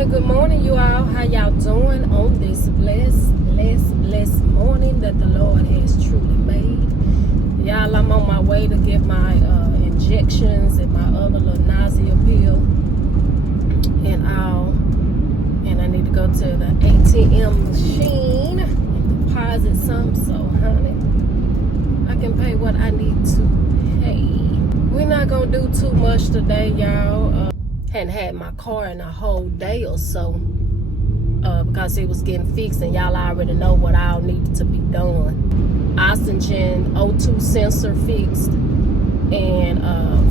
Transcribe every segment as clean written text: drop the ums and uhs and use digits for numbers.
Good morning, you all. How y'all doing on this blessed morning that the Lord has truly made? Y'all, I'm on my way to get my injections and my other little nausea pill and all. And I need to go to the ATM machine and deposit some. So, honey, I can pay what I need to pay. We're not going to do too much today, y'all. Hadn't had my car in a whole day or so because it was getting fixed, and y'all already know what all needed to be done. Oxygen O2 sensor fixed, and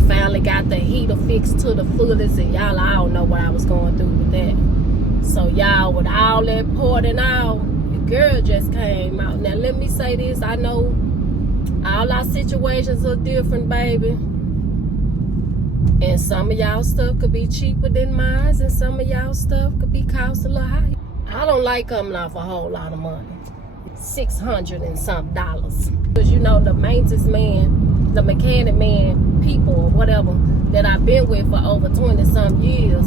finally got the heater fixed to the fullest, and y'all all know what I was going through with that. So y'all, with all that poured and all, your girl just came out. Now let me say this, I know all our situations are different, baby. And some of y'all stuff could be cheaper than mine, and some of y'all stuff could be cost a little higher. I don't like coming off a whole lot of money. $600 and some. Because you know, the maintenance man, the mechanic man, people or whatever that I've been with for over 20 some years,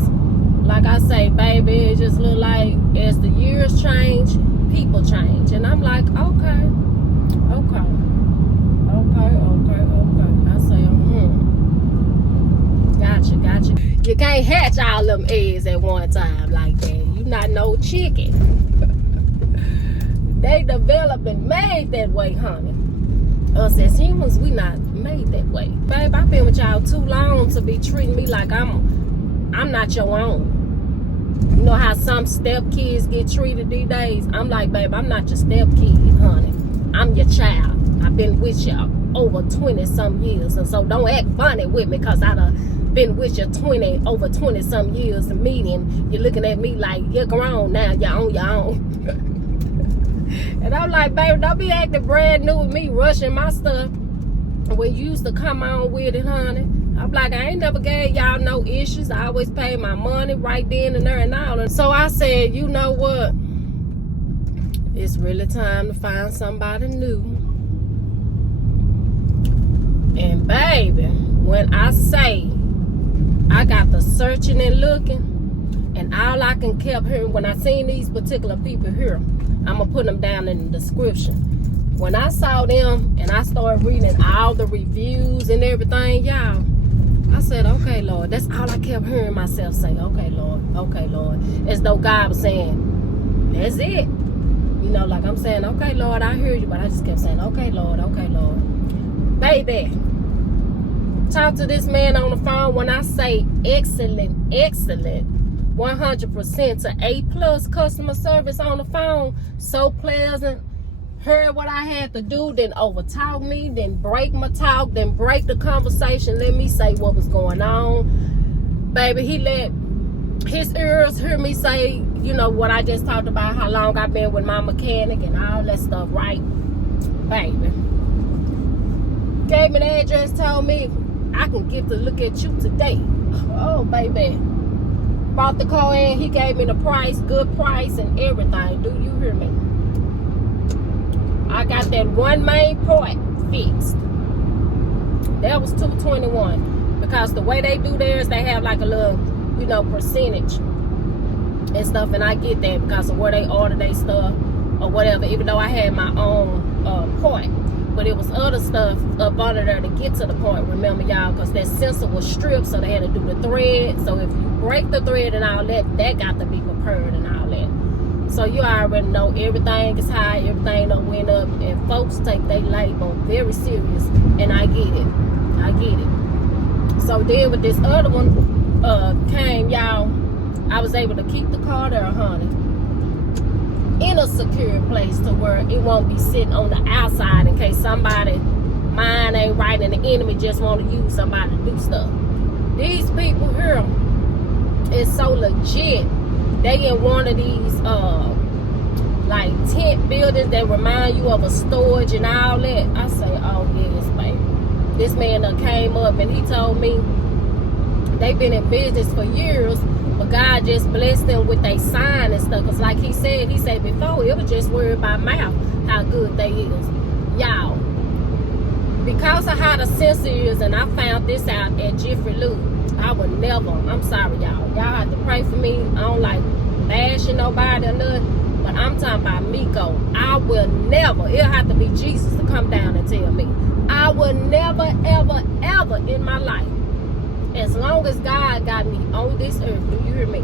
like I say, baby, it just look like as the years change, people change. And I'm like, okay. I say, Gotcha. You can't hatch all them eggs at one time like that. You not no chicken. They developed and made that way, honey. Us as humans, we not made that way. Babe, I've been with y'all too long to be treating me like I'm not your own. You know how some step kids get treated these days? I'm like, babe, I'm not your step kid, honey. I'm your child. I've been with y'all over 20 some years, and so don't act funny with me, because I done been with you over 20 some years, and you're looking at me like you're grown now, you're on your own. And I'm like, baby, don't be acting brand new with me, rushing my stuff when you used to come on with it, honey. I'm like, I ain't never gave y'all no issues. I always paid my money right then and there and all. And so I said, you know what, it's really time to find somebody new. And baby, when I say I got the searching and looking, and all I can kept hearing when I seen these particular people here, I'm gonna put them down in the description. When I saw them and I started reading all the reviews and everything, y'all, I said, okay, Lord. That's all I kept hearing myself say, okay, Lord. As though God was saying, that's it. You know, like I'm saying, okay, Lord, I hear you, but I just kept saying, okay, Lord. Baby, talk to this man on the phone. When I say excellent, 100% to A+ customer service on the phone, so pleasant. Heard what I had to do, then overtalk me, then break my talk, then break the conversation. Let me say what was going on. Baby, he let his ears hear me say, you know, what I just talked about, how long I've been with my mechanic and all that stuff, right? Baby. Gave me the address, told me I can get to look at you today. Oh, baby. Bought the car in, he gave me the price, good price and everything. Do you hear me? I got that one main part fixed. That was $221. Because the way they do theirs, they have like a little, you know, percentage and stuff. And I get that because of where they order their stuff or whatever, even though I had my own point. But it was other stuff up under there to get to the point, remember, y'all, because that sensor was stripped, so they had to do the thread. So if you break the thread and all that, that got to be prepared and all that. So you already know everything is high, everything done went up, and folks take their label very serious, and I get it. So then with this other one came, y'all, I was able to keep the car there, honey, in a secure place to where it won't be sitting on the outside in case somebody mind ain't right and the enemy just want to use somebody to do stuff. These people here is so legit. They in one of these like tent buildings that remind you of a storage and all that. I say, oh yes, baby. This man came up and he told me they've been in business for years, but God just blessed them with a sign and stuff. Because like he said before, it was just word by mouth how good they is. Y'all, because of how the sensor is, and I found this out at Jiffy Lube, I would never, I'm sorry y'all have to pray for me. I don't like bashing nobody or nothing, but I'm talking about Miko. I will never, it'll have to be Jesus to come down and tell me, I will never ever ever in my life, as long as God got me on this earth, do you hear me,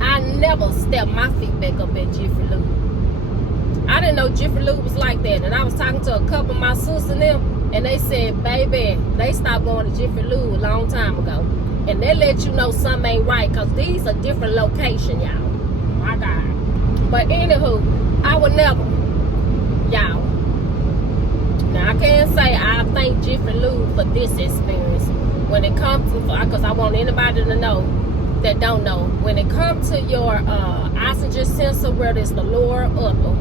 I never step my feet back up at Jiffy Lube. I didn't know Jiffy Lube was like that. And I was talking to a couple of my sisters and them, and they said, baby, they stopped going to Jiffy Lube a long time ago. And they let you know something ain't right, because these are different locations, y'all. My God. But anywho, I would never, y'all. Now, I can't say I thank Jiffy Lube for this experience. When it comes to, because I want anybody to know that don't know, when it comes to your oxygen sensor, whether it's the lower or upper,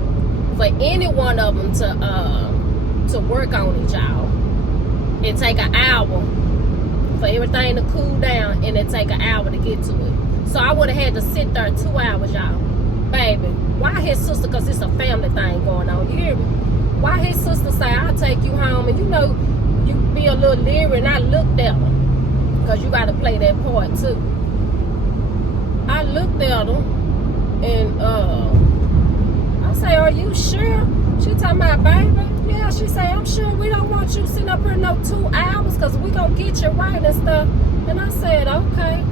for any one of them to work on it, y'all, it take an hour for everything to cool down, and it take an hour to get to it. So I would have had to sit there 2 hours, y'all. Baby, why his sister, because it's a family thing going on, you hear me? Why his sister say, I'll take you home, and you know, you be a little leery, and I looked at her, because you got to play that part too. I looked at her, and I say, are you sure? She talking about, baby, yeah, she say, I'm sure we don't want you sitting up here no 2 hours, because we gonna get you right and stuff. And I said, okay.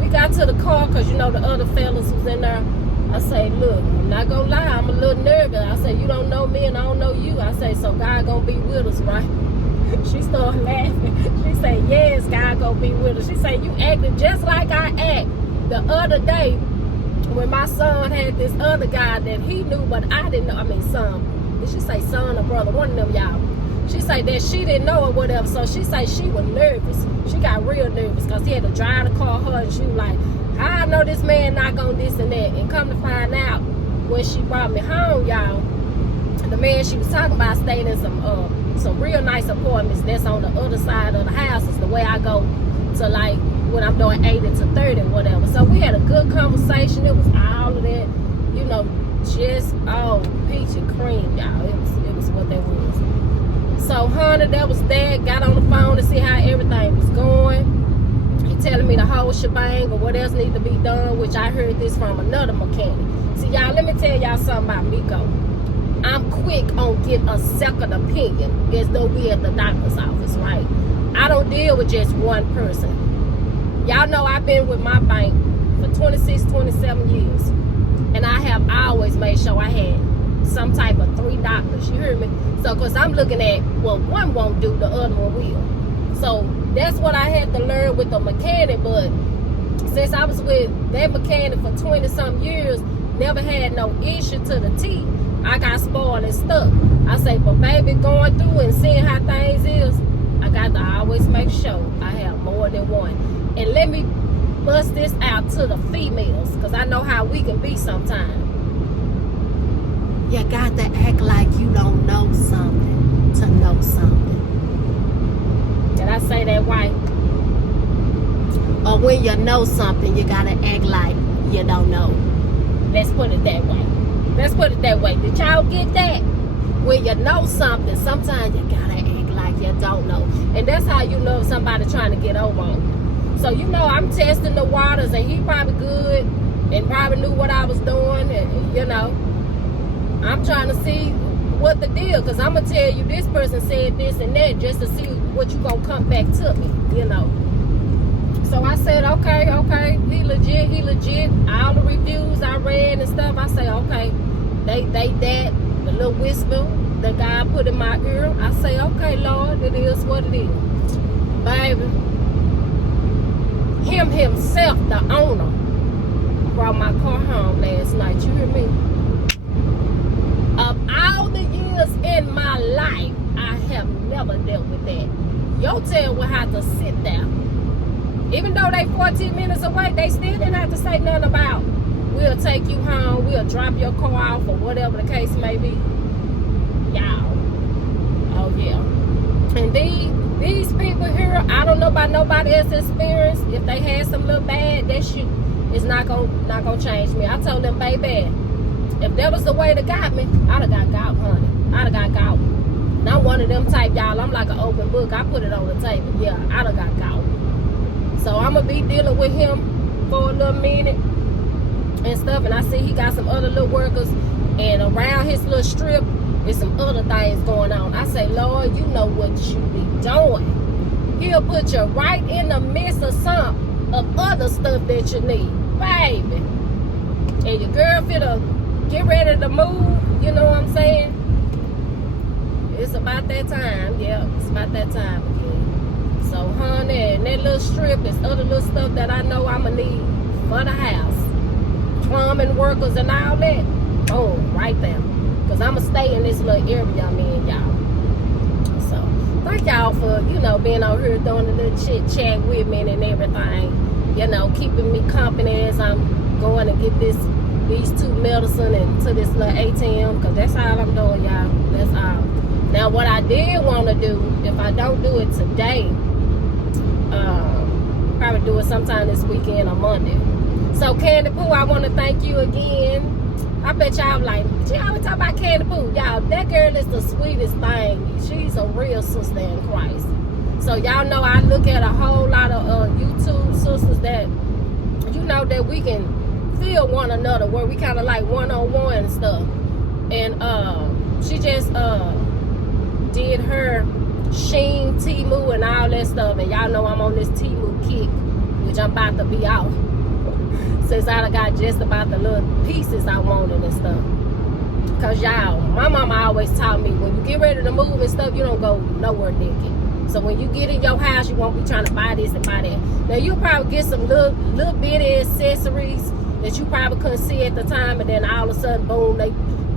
We got to the car, because you know the other fellas was in there. I say, look, I'm not gonna lie, I'm a little nervous. I say, you don't know me and I don't know you. I say, so God gonna be with us, right? She started laughing. She said, yes, God gonna be with us. She said, you acted just like I act the other day when my son had this other guy that he knew, but I didn't know. I mean, son. Did she say son or brother? One of them, y'all. She said that she didn't know or whatever. So she said she was nervous. She got real nervous because he had to drive the car her, and she was like, I know this man not gonna this and that. And come to find out, when she brought me home, y'all, the man she was talking about stayed in some real nice apartments that's on the other side of the house. It's the way I go to, like, when I'm doing 80 to 30 or whatever. So we had a good conversation. It was all of that, you know, just all peach and cream, y'all. It was what that was. So honey, that was that. Got on the phone to see how everything was going. He telling me the whole shebang or what else need to be done, which I heard this from another mechanic. See, y'all, let me tell y'all something about Miko. I'm quick on getting a second opinion, as though we at the doctor's office, right? I don't deal with just one person. Y'all know I've been with my bank for 26, 27 years. And I have always made sure I had some type of 3 doctors, you hear me? So, because I'm looking at, well, one won't do, the other one will. So, that's what I had to learn with the mechanic. But since I was with that mechanic for 20-something years, never had no issue to the T, I got spoiled and stuck. I say, but baby, going through and seeing how things is, I got to always make sure I have more than one. And let me bust this out to the females, because I know how we can be sometimes. You got to act like you don't know something to know something. Did I say that right? Or when you know something, you got to act like you don't know. Let's put it that way. Let's put it that way. Did y'all get that? When you know something, sometimes you got to act like you don't know. And that's how you know if somebody trying to get over on you. So, you know, I'm testing the waters, and he probably good and probably knew what I was doing, and, you know, I'm trying to see what the deal, because I'm going to tell you this person said this and that just to see what you going to come back to me, you know. So I said, okay, he legit. All the reviews I read and stuff, I say, okay, they that, the little whisper that God put in my ear, I say, okay, Lord, it is what it is. Baby. Him himself, the owner, brought my car home last night. You hear me? Of all the years in my life, I have never dealt with that. Your tail will have to sit there. Even though they 14 minutes away, they still didn't have to say nothing about, we'll take you home, we'll drop your car off, or whatever the case may be. Y'all. Oh, yeah. And these people here, I don't know about nobody else's experience. If they had some little bad, that shit is not gonna change me. I told them, baby, if that was the way that got me, I'd have got honey. I'd have got. And I'm one of them type, y'all. I'm like an open book. I put it on the table. Yeah, I done got caught. So I'm going to be dealing with him for a little minute and stuff. And I see he got some other little workers. And around his little strip, there's some other things going on. I say, Lord, you know what you be doing. He'll put you right in the midst of some of other stuff that you need. Baby. And your girl finna get ready to move. You know what I'm saying? It's about that time. Yeah, it's about that time again. So, honey, and that little strip, there's other little stuff that I know I'ma need for the house. Plumbing workers and all that. Boom, right there. Because I'ma stay in this little area I'm in, y'all. So, thank y'all for, you know, being out here doing a little chit-chat with me and everything. You know, keeping me company as I'm going to get these two medicine and to this little ATM. Because that's all I'm doing, y'all. That's all. Now, what I did want to do, if I don't do it today, probably do it sometime this weekend or Monday. So, Candy Pooh, I want to thank you again. I bet y'all like, she always talk about Candy Pooh. Y'all, that girl is the sweetest thing. She's a real sister in Christ. So, y'all know I look at a whole lot of YouTube sisters that, you know, that we can feel one another, where we kind of like one-on-one and stuff. And she just did her Sheen, Temu, and all that stuff. And y'all know I'm on this Temu kick, which I'm about to be out. Since I got just about the little pieces I wanted and stuff. Because y'all, my mama always taught me, when you get ready to move and stuff, you don't go nowhere naked. So when you get in your house, you won't be trying to buy this and buy that. Now you'll probably get some little bitty accessories that you probably couldn't see at the time, and then all of a sudden, boom, they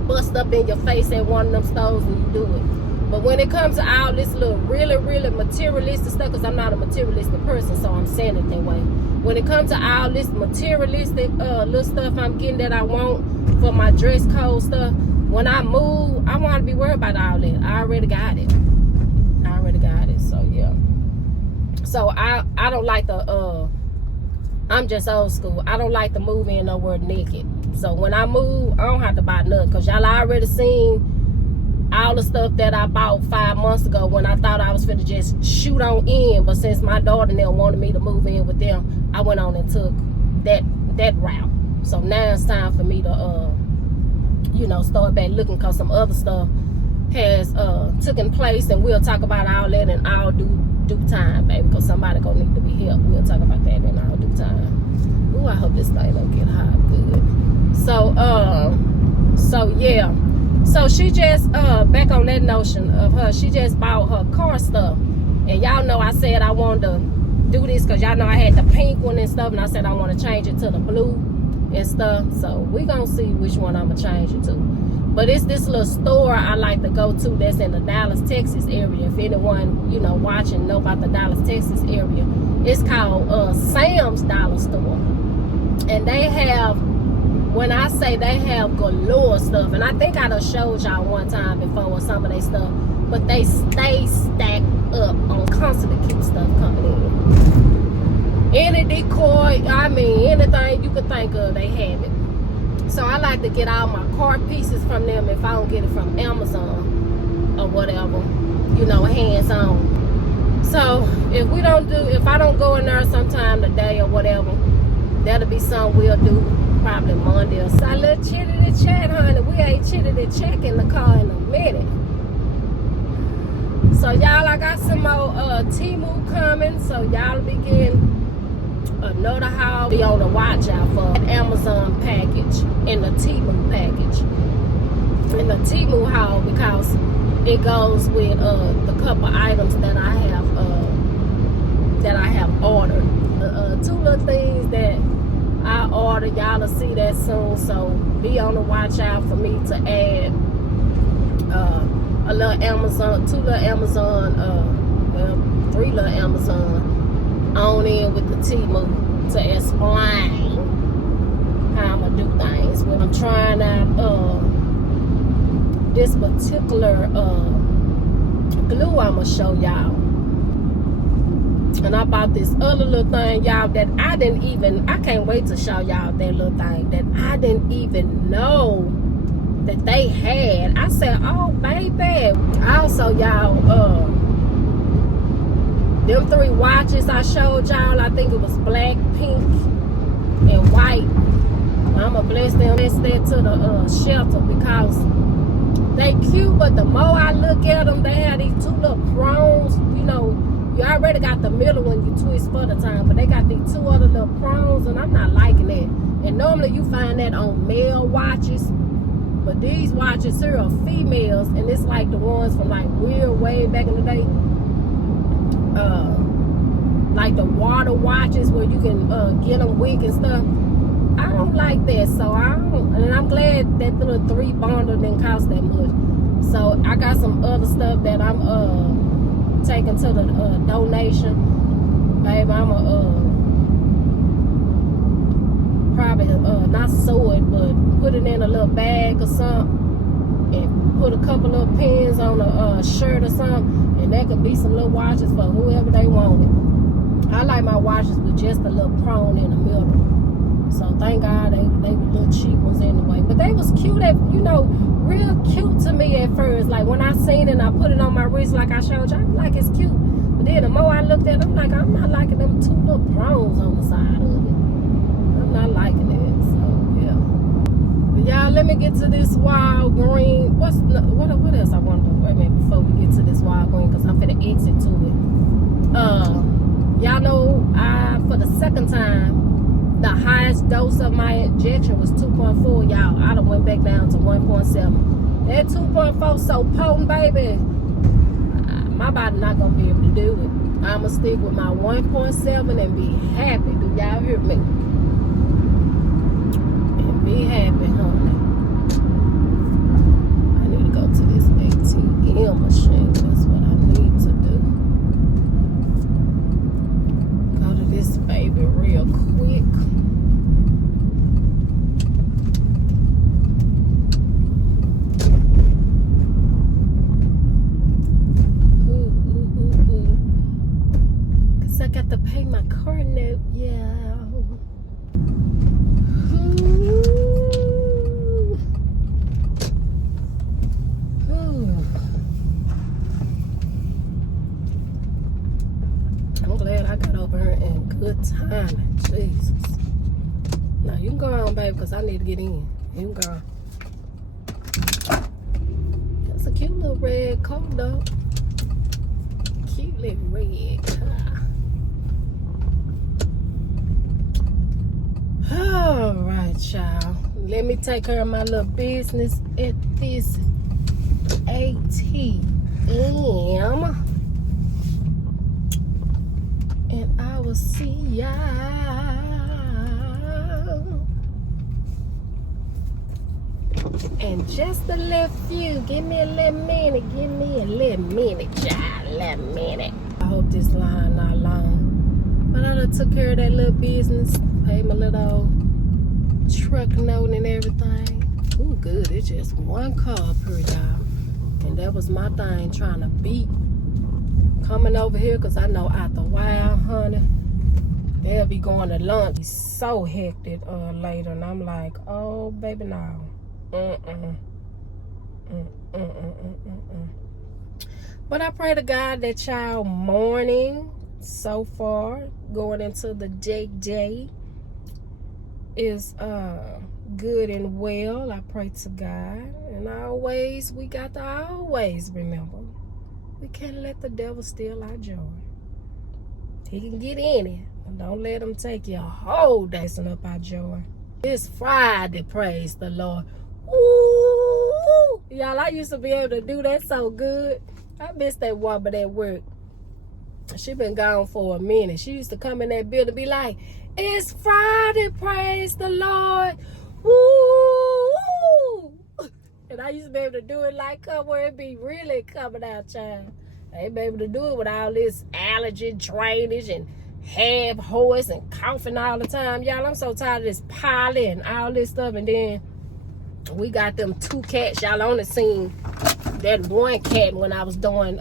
bust up in your face at one of them stores and you do it. But when it comes to all this little really, really materialistic stuff, because I'm not a materialistic person, so I'm saying it that way. When it comes to all this materialistic little stuff I'm getting that I want for my dress code stuff, when I move, I want to be worried about all that. I already got it. So, yeah. So, I don't like the, I'm just old school. I don't like to move in nowhere naked. So, when I move, I don't have to buy nothing. Because y'all already seen all the stuff that I bought 5 months ago when I thought I was finna just shoot on in. But since my daughter now wanted me to move in with them, I went on and took that route. So now it's time for me to, you know, start back looking, because some other stuff has taken place, and we'll talk about all that in all due time, baby, because somebody gonna need to be helped. We'll talk about that in all due time. Ooh, I hope this thing don't get hot good. So yeah. So she just, back on that notion of her, she just bought her car stuff. And y'all know I said I wanted to do this because y'all know I had the pink one and stuff. And I said I want to change it to the blue and stuff. So we going to see which one I'm going to change it to. But it's this little store I like to go to that's in the Dallas, Texas area. If anyone, you know, watching know about the Dallas, Texas area. It's called Sam's Dollar Store. And they have... When I say they have galore stuff, and I think I done showed y'all one time before with some of their stuff, but they stay stacked up on constantly keep stuff coming in. Any decor, I mean, anything you could think of, they have it. So I like to get all my car pieces from them if I don't get it from Amazon or whatever, you know, hands on. So if I don't go in there sometime today or whatever, that'll be something we'll do. Probably Monday or so. A little chitty-chat, honey. We ain't chitty-chat in the car in a minute. So, y'all, I got some more Temu coming. So, y'all be getting another haul. Be on the watch out for an Amazon package and a Temu package. And the Temu haul, because it goes with the couple items that I have ordered. Two little things that I order, y'all will see that soon. So be on the watch out for me to add a little Amazon, 2 little Amazon, well, 3 little Amazon on in with the Temu to explain how I'm gonna do things. When I'm trying out this particular glue, I'm gonna show y'all. And I bought this other little thing, y'all, that I can't wait to show y'all that little thing that I didn't even know that they had. I said, oh baby. Also, y'all, them 3 watches I showed y'all, I think it was black, pink, and white. I'ma bless them, bless that to the shelter, because they cute, but the more I look at them, they have these 2 little prongs. You know, you already got the middle one you twist for the time, but they got these 2 other little prongs, and I'm not liking that. And normally you find that on male watches, but these watches here are females, and it's like the ones from like real way back in the day. Like the water watches where you can get them weak and stuff. I don't like that, so I don't, and I'm glad that little 3 bundle didn't cost that much. So I got some other stuff that I'm taking to the donation. Babe, I'ma probably not sew it, but put it in a little bag or something, and put a couple of pins on a shirt or something, and that could be some little watches for whoever they want it. I like my watches with just a little prong in the middle. So thank God they were little cheap ones anyway. But they was cute, you know, real cute to me at first. Like when I seen it and I put it on my wrist like I showed you, I was like, it's cute. But then the more I looked at it, I'm like, I'm not liking them 2 little prongs on the side of it. I'm not liking it. So yeah. But y'all, let me get to this wild green. What else I want to do? Wait a minute before we get to this wild green, because I'm finna exit to it. Y'all know for the second time, the highest dose of my injection was 2.4, y'all. I done went back down to 1.7. That 2.4 so potent, baby. My body not gonna be able to do it. I'ma stick with my 1.7 and be happy. Do y'all hear me? And be happy, honey. I need to go to this ATM machine. That's what I need to do. Go to this baby real quick. Cause I got to pay my car note, yeah. I'm glad I got over here in good timing. Jesus. Now you can go on, baby, because I need to get in. You can go. That's a cute little red coat, though. Cute little red car. All right, y'all. Let me take care of my little business at this ATM. And I will see y'all in just a little few. Give me a little minute. Give me a little minute, child. A little minute. I hope this line not long. But I done took care of that little business. Paid my little truck note and everything. Ooh, good. It's just 1 car per y'all. And that was my thing, trying to beat coming over here, because I know out the while, honey, they'll be going to lunch. It's so hectic later, and I'm like, oh, baby, no. But I pray to God that y'all morning so far, going into the day is good and well. I pray to God. And always, we got to always remember, we can't let the devil steal our joy. He can get in it, but don't let him take your whole day messing up our joy. It's Friday, praise the Lord. Ooh, y'all, I used to be able to do that so good. I miss that woman at work. She been gone for a minute. She used to come in that building and be like, it's Friday, praise the Lord. Woo! And I used to be able to do it like her, where it be really coming out, child. I ain't be able to do it with all this allergy, drainage, and half hoarse and coughing all the time. Y'all, I'm so tired of this pollen and all this stuff. And then we got them 2 cats. Y'all only seen that 1 cat when I was doing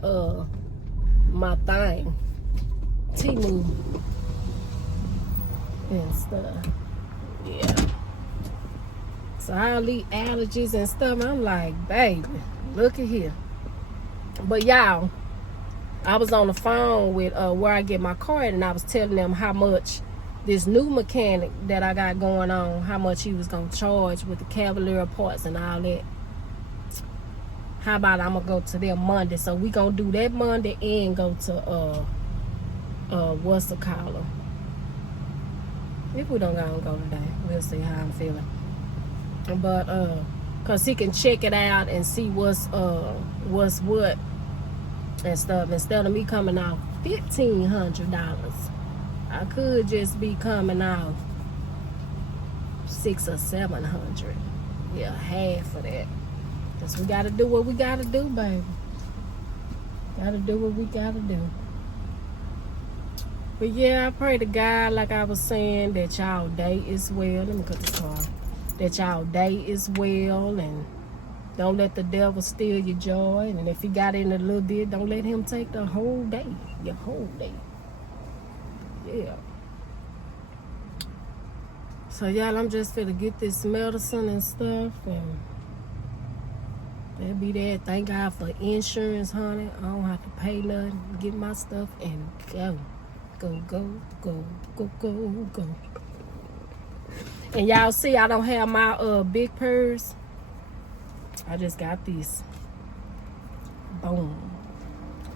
my thing. Timu and stuff. Yeah. So all these allergies and stuff, I'm like, baby, look at here. But y'all, I was on the phone with where I get my car at, and I was telling them how much this new mechanic that I got going on, how much he was gonna charge with the Cavalier parts and all that. How about I'm gonna go to them Monday? So we gonna do that Monday and go to what's the collar? If we don't go today, we'll see how I'm feeling. But cause he can check it out and see what's what and stuff. Instead of me coming out $1,500, I could just be coming out $600 or $700. Yeah, half of that. Cause we gotta do what we gotta do, baby. Gotta do what we gotta do. But yeah, I pray to God, like I was saying, that y'all day is well. Let me cut this car. That y'all day is well, and don't let the devil steal your joy. And if he got in a little bit, don't let him take the whole day. Your whole day. Yeah. So y'all, I'm just finna get this medicine and stuff, and that'll be that. Thank God for insurance, honey. I don't have to pay nothing. Get my stuff and go. Go, go, go, go, go, go. And y'all see, I don't have my big purse. I just got this. Boom.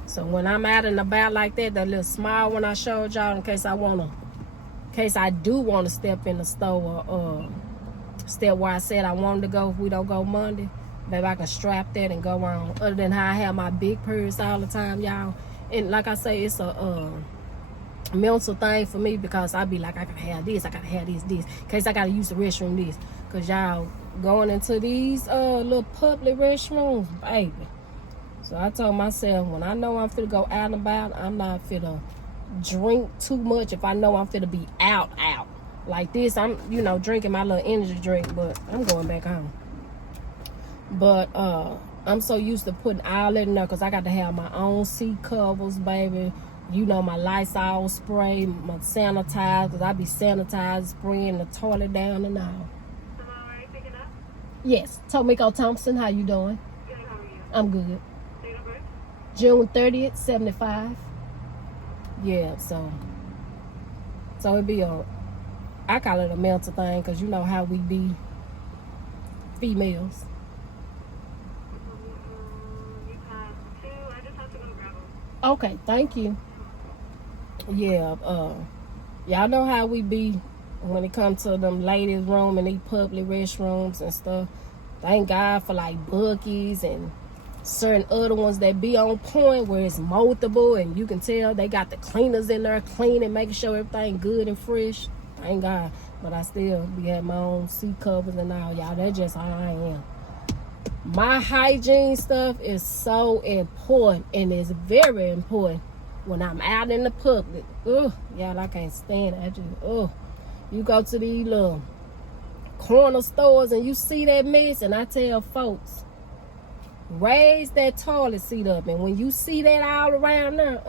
So when I'm out and about like that, that little small one I showed y'all, in case I do want to step in the store or step where I said I wanted to go if we don't go Monday, maybe I can strap that and go on. Other than how I have my big purse all the time, y'all. And like I say, it's a mental thing for me, because I be like, I gotta have this, in case I gotta use the restroom this. Cause y'all going into these little public restrooms, baby. So I told myself, when I know I'm finna go out and about, I'm not finna drink too much. If I know I'm finna be out like this, I'm drinking my little energy drink, but I'm going back home. But I'm so used to putting all that in there, because I got to have my own seat covers, baby. My Lysol spray, my sanitizer, because I be sanitized, spraying the toilet down and all. Am I already picking up? Yes. Tomiko Thompson, how you doing? Good, how are you? I'm good. Date of birth? June 30th, 75. Yeah, so it be I call it a mental thing, because you know how we be females. You have 2. I just have to go grab them. Okay, thank you. Yeah, y'all know how we be when it comes to them ladies' room and these public restrooms and stuff. Thank God for like Buc-ee's and certain other ones that be on point, where it's multiple and you can tell they got the cleaners in there cleaning, making sure everything good and fresh. Thank God. But I still be having my own seat covers and all, y'all. That's just how I am. My hygiene stuff is so important, and it's very important when I'm out in the public. Ugh, y'all, I can't stand it. You go to these little corner stores and you see that mess, and I tell folks, raise that toilet seat up. And when you see that all around there,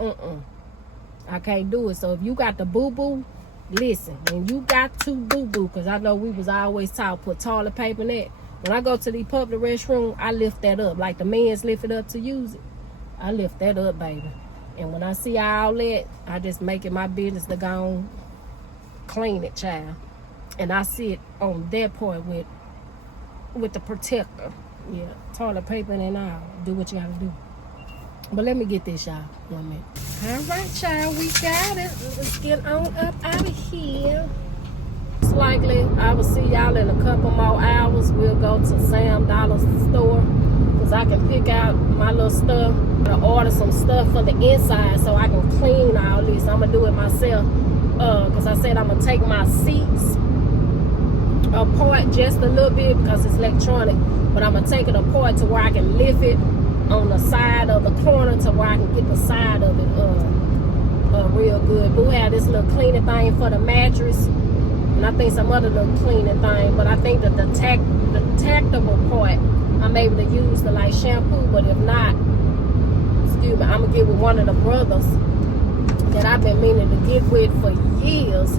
I can't do it. So if you got the boo-boo, listen, when you got to boo-boo, because I know we was always taught put toilet paper in that. When I go to the public restroom, I lift that up. Like the men's lift it up to use it. I lift that up, baby. And when I see all that, I just make it my business to go on, clean it, child. And I sit on that part with the protector. Yeah, toilet paper and all. Do what you gotta do. But let me get this, y'all. 1 minute. All right, y'all, we got it. Let's get on up out of here. It's likely I will see y'all in a couple more hours. We'll go to Sam Dollar's store, because I can pick out my little stuff. To order some stuff for the inside so I can clean all this. I'm gonna do it myself, because I said I'm gonna take my seats apart just a little bit, because it's electronic, but I'm gonna take it apart to where I can lift it on the side of the corner to where I can get the side of it real good. Boo had this little cleaning thing for the mattress, and I think some other little cleaning thing, but I think that the tactable part I'm able to use to like shampoo. But if not, excuse me, I'm gonna get with one of the brothers that I've been meaning to get with for years,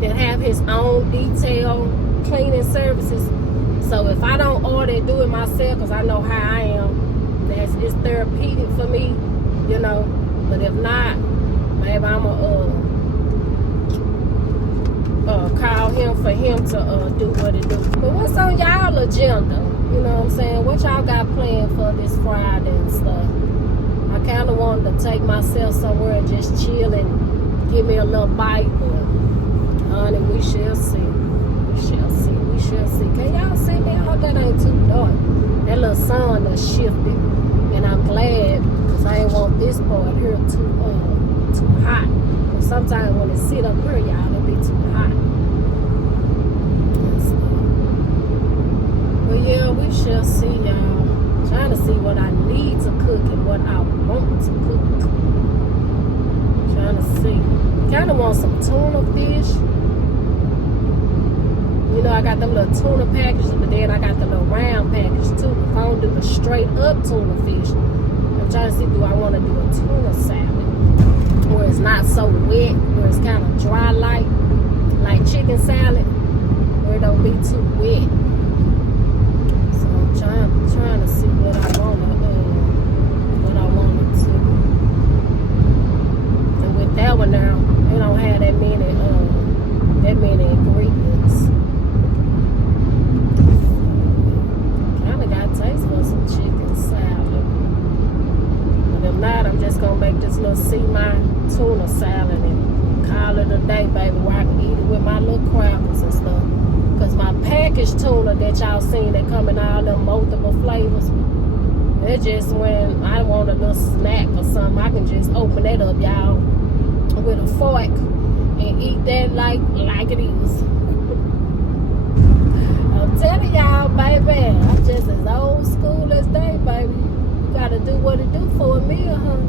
that have his own detailed cleaning services. So if I don't order it, do it myself, because I know how I am, it's therapeutic for me, you know. But if not, maybe I'm call him for him to do what it do. But what's on y'all agenda? You know what I'm saying? What y'all got planned for this Friday and stuff? I kind of wanted to take myself somewhere and just chill and give me a little bite. But honey, we shall see. We shall see. We shall see. Can y'all see me? Oh, that ain't too dark. That little sun done shifted, and I'm glad, because I ain't want this part here too hot. Because sometimes when it sit up here, y'all, it be too hot. But yeah, we shall see, y'all. Trying to see what I need to cook and what I want to cook. Trying to see. Kind of want some tuna fish. You know, I got them little tuna packages, but then I got the little round package too. If I don't do the straight up tuna fish, I'm trying to see, do I want to do a tuna salad where it's not so wet, where it's kind of dry like chicken salad, where it don't be too wet. So I'm trying to see what I want to. And with that one now, they don't have that many ingredients. Kinda got a taste for some chicken salad. But if not, I'm just gonna make this little my tuna salad and call it a day, baby, where I can eat it with my little crackers and stuff. Cause my packaged tuna that y'all seen that come in all them multiple flavors, it just when I want a little snack or something, I can just open that up, y'all, with a fork and eat that like it is. I'm telling y'all, baby, I'm just as old school as they, baby. You gotta do what it do for a meal, honey.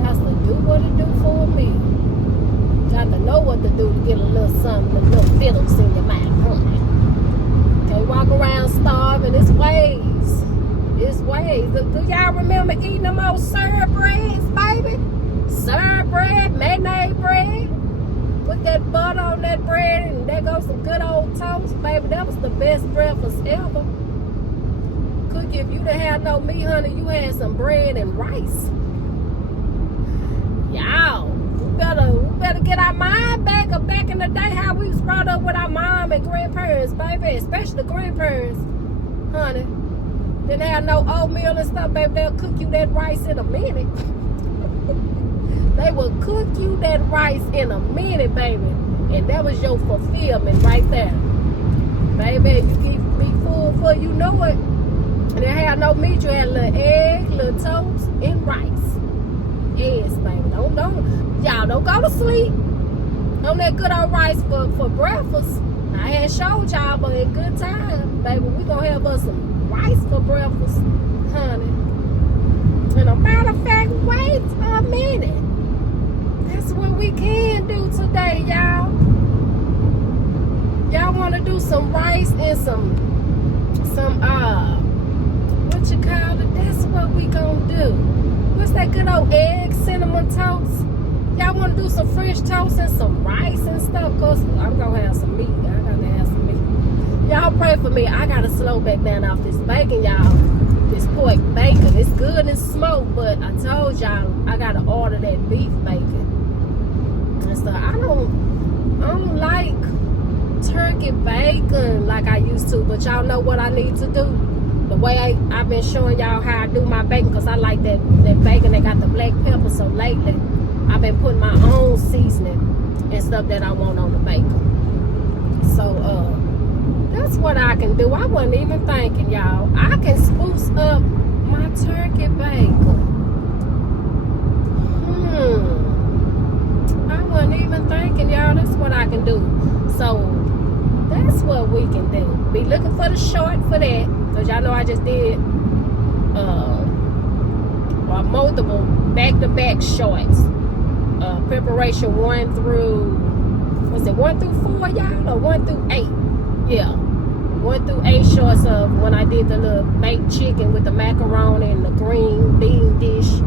Got to do what it do for a meal. Got to know what to do to get a little something, a little Phillips in your mouth, honey. Can't walk around starving. It's ways. It's ways. Do y'all remember eating them old syrup breads, baby? Syrup bread, mayonnaise bread. Put that butter on that bread and there goes some good old toast, baby. That was the best breakfast ever. Cook, if you didn't have no meat, honey, you had some bread and rice. Y'all, we better get our mind back of back in the day, how we was brought up with our mom and grandparents, baby, especially grandparents, honey. Didn't have no oatmeal and stuff, baby. They'll cook you that rice in a minute. They will cook you that rice in a minute, baby. And that was your fulfillment right there. Baby, you keep me full for you know it. And they had no meat, you had a little egg, little toast, and rice. Yes, baby. Y'all don't go to sleep on that good old rice for breakfast. I had showed y'all, but a good time, baby. We gonna have us some rice for breakfast, honey. And a matter of fact, wait a minute. That's what we can do today, y'all. Y'all want to do some rice and some what you call it? That's what we gonna do. What's that good old egg cinnamon toast? Y'all want to do some French toast and some rice and stuff? Cause I'm gonna have some meat. I gotta have some meat. Y'all pray for me. I gotta slow back down off this bacon, y'all. This pork bacon. It's good and smoked, but I told y'all I gotta order that beef bacon. And so I don't like turkey bacon like I used to, but y'all know what I need to do. The way I've been showing y'all how I do my bacon, because I like that bacon that got the black pepper. So lately I've been putting my own seasoning and stuff that I want on the bacon. So that's what I can do. I wasn't even thinking, y'all, I can spruce up my turkey bacon. I wasn't even thinking, y'all, that's what I can do. So that's what we can do. Be looking for the short for that, because y'all know I just did multiple back-to-back shorts. Preparation 1 through 4, y'all, or 1 through 8? Yeah, 1 through 8 shorts of when I did the little baked chicken with the macaroni and the green bean dish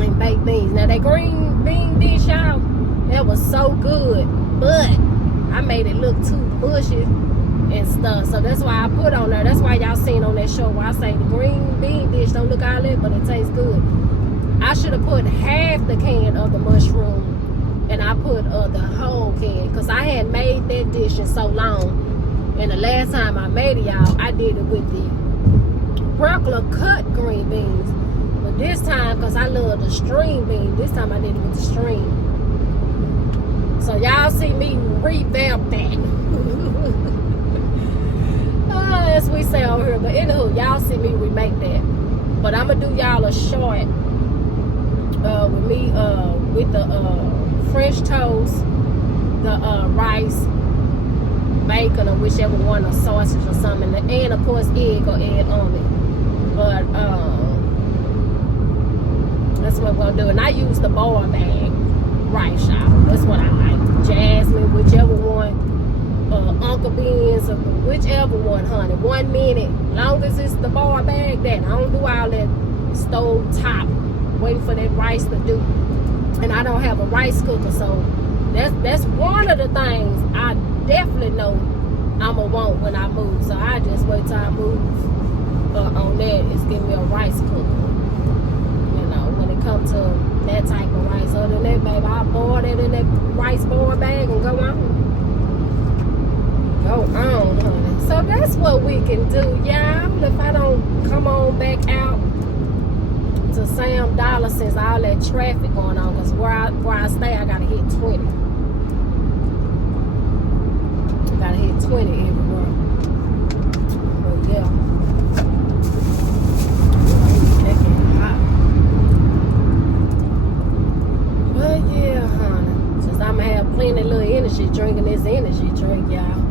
and baked beans. Now that green bean dish, y'all, that was so good, but I made it look too mushy and stuff. So that's why I put on there. That's why y'all seen on that show where I say the green bean dish don't look all that, but it tastes good. I should have put half the can of the mushroom, and I put the whole can, because I hadn't made that dish in so long. And the last time I made it, y'all, I did it with the regular cut green beans. But this time, because I love the string bean, this time I did it with the string. So y'all see me revamp that. As we say over here. But anywho, y'all see me remake that. But I'm going to do y'all a short with me with the French toast, the rice, bacon, or whichever one, or sausage or something, and of course egg or egg on it. But that's what I'm gonna do. And I use the bar bag rice, y'all. That's what I like. Jasmine, whichever one, Uncle Ben's, or whichever one, honey. 1 minute, long as it's the bar bag. That I don't do all that stove top waiting for that rice to do. And I don't have a rice cooker, so that's one of the things I definitely know I'ma want when I move. So I just wait till I move on that. It's give me a rice cooker. You know, when it comes to that type of rice. Other than that, baby, I boil that in that rice boil bag and go on. Go on, honey. So that's what we can do, y'all. If I don't come on back out to Sam Dollar since all that traffic going on, because where I stay, I gotta hit 20. I gotta hit 20 everywhere. But yeah, that getting hot. But yeah, honey, since I'ma have plenty little energy drinking this energy drink, y'all.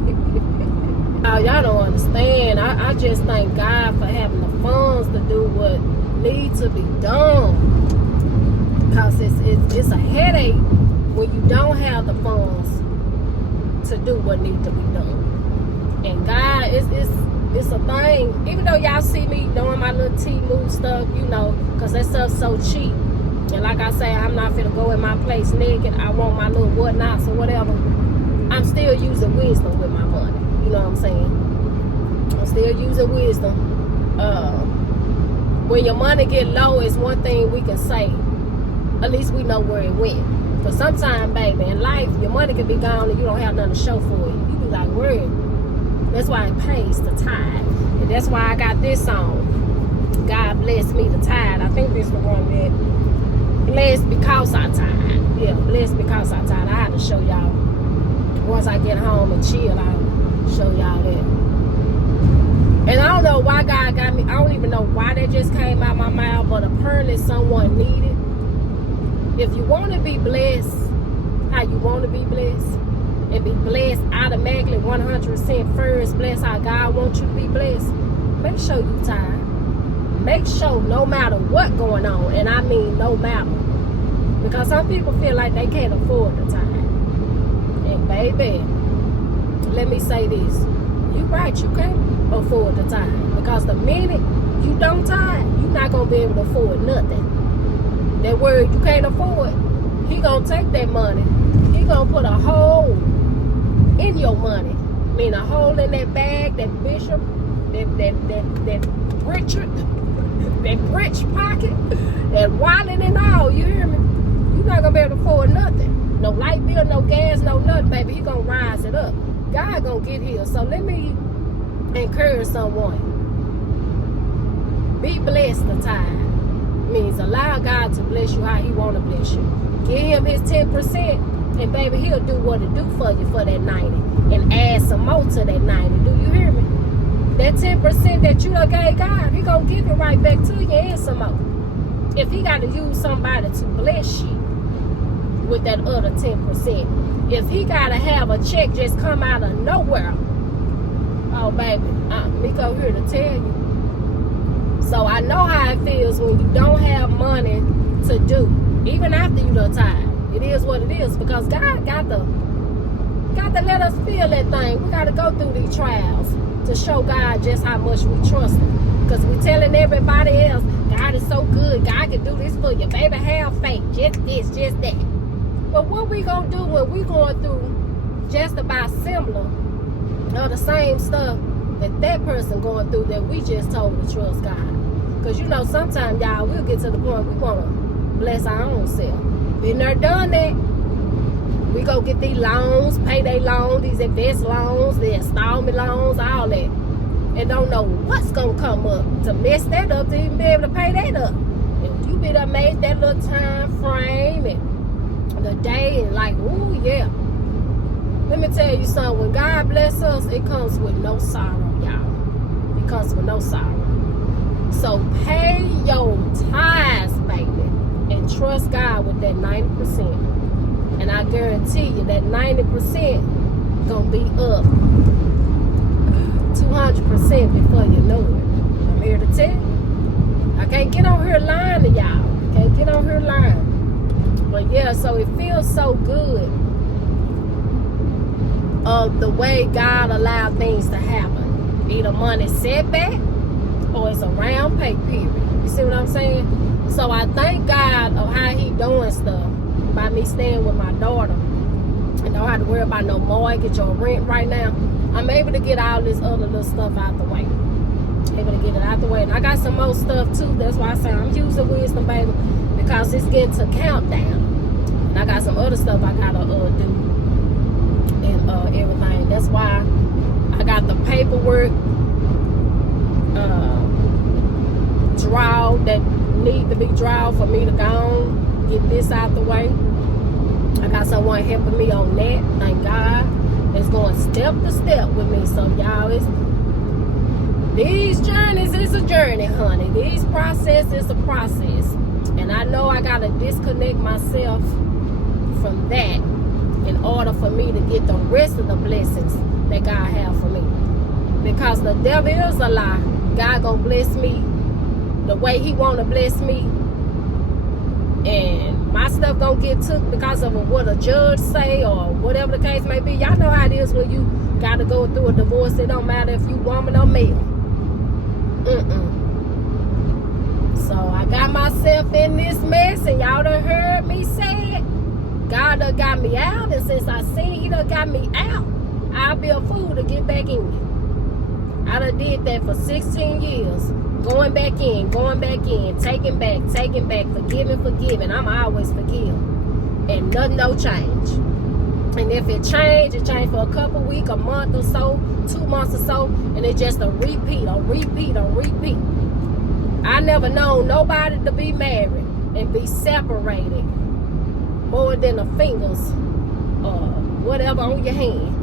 Y'all don't understand. I just thank God for having the funds to do what need to be done, because it's a headache when you don't have the funds to do what needs to be done. And God, it's a thing. Even though y'all see me doing my little T-move stuff, you know, because that stuff's so cheap. And like I say, I'm not finna go in my place naked. I want my little whatnots or whatever. I'm still using wisdom with my money. You know what I'm saying? I'm still using wisdom. When your money get low, is one thing we can say. At least we know where it went. Because sometimes, baby, in life, your money can be gone and you don't have nothing to show for it. You be like, where? That's why it pays to tithe. And that's why I got this song. God bless me to tithe. I think this is the one that blessed because I tithe. Yeah, blessed because I tithe. I have to show y'all. Once I get home and chill, I'll show y'all that. And I don't know why God got me. I don't even know why that just came out my mouth, but apparently someone needed. If you want to be blessed, how you want to be blessed, and be blessed automatically 100% first, blessed how God wants you to be blessed, make sure you tithe. Make sure no matter what going on, and I mean no matter. Because some people feel like they can't afford to tithe. And baby, let me say this. You're right, you can't afford to tithe. Because the minute you don't tithe, you're not going to be able to afford nothing. That word you can't afford, he going to take that money. He going to put a hole in your money. I mean, a hole in that bag, that bishop, that Richard, that rich pocket, that wallet and all, you hear me? You're not going to be able to afford nothing. No light bill, no gas, no nothing, baby. He going to rise it up. God going to get here. So let me encourage someone. Be blessed to tithe. Means allow God to bless you how he want to bless you. Give him his 10%, and baby, he'll do what it do for you for that 90, and add some more to that 90. Do you hear me? That 10% that you done gave God, he gonna give it right back to you and some more. If he got to use somebody to bless you with that other 10%, if he got to have a check just come out of nowhere, oh baby, Miko here to tell you. So I know how it feels when you don't have money to do, even after you done tithe. It is what it is, because God got to let us feel that thing. We got to go through these trials to show God just how much we trust him. Because we're telling everybody else, God is so good, God can do this for you. Baby, have faith, just this, just that. But what we gonna do when we going through just about similar Or the same stuff that person going through that we just told to trust God. Because you know, sometimes y'all, we'll get to the point we want to bless our own self. Been there, done that. We go get these loans, payday loans, these invest loans, the installment loans, all that. And don't know what's going to come up to mess that up, to even be able to pay that up. And you be done made that little time frame and the day and like, ooh, yeah. Let me tell you something. When God bless us, it comes with no sorrow, y'all. It comes with no sorrow. So pay your tithes, baby, and trust God with that 90%. And I guarantee you that 90% gonna be up 200% before you know it. I'm here to tell you. I can't get on here lying to y'all. Can't get on here lying. But yeah, so it feels so good of the way God allowed things to happen. Either money setback or it's a round pay period. You see what I'm saying? So I thank God of how he doing stuff by me staying with my daughter. And don't have to worry about no mortgage or rent right now. I'm able to get all this other little stuff out the way. Able to get it out the way. And I got some more stuff too. That's why I say I'm using wisdom, baby, because it's getting to countdown. And I got some other stuff I gotta do and everything. That's why I got the paperwork draw that need to be drawn for me to go on, get this out the way. I got someone helping me on that. Thank God. It's going step to step with me. So y'all, these journeys is a journey, honey. These process is a process. And I know I gotta disconnect myself from that in order for me to get the rest of the blessings that God have for me. Because the devil is a lie. God gonna bless me the way he wanna bless me. And my stuff gonna get took because of what a judge say or whatever the case may be. Y'all know how it is when you gotta go through a divorce. It don't matter if you woman or male. So I got myself in this mess, and y'all done heard me say it. God done got me out, and since I seen he done got me out, I'll be a fool to get back in it. I done did that for 16 years. Going back in, taking back, forgiving. I'm always forgive. And nothing, no change. And if it changed, it changed for a couple weeks, a month or so, 2 months or so, and it's just a repeat. I never known nobody to be married and be separated more than the fingers or whatever on your hand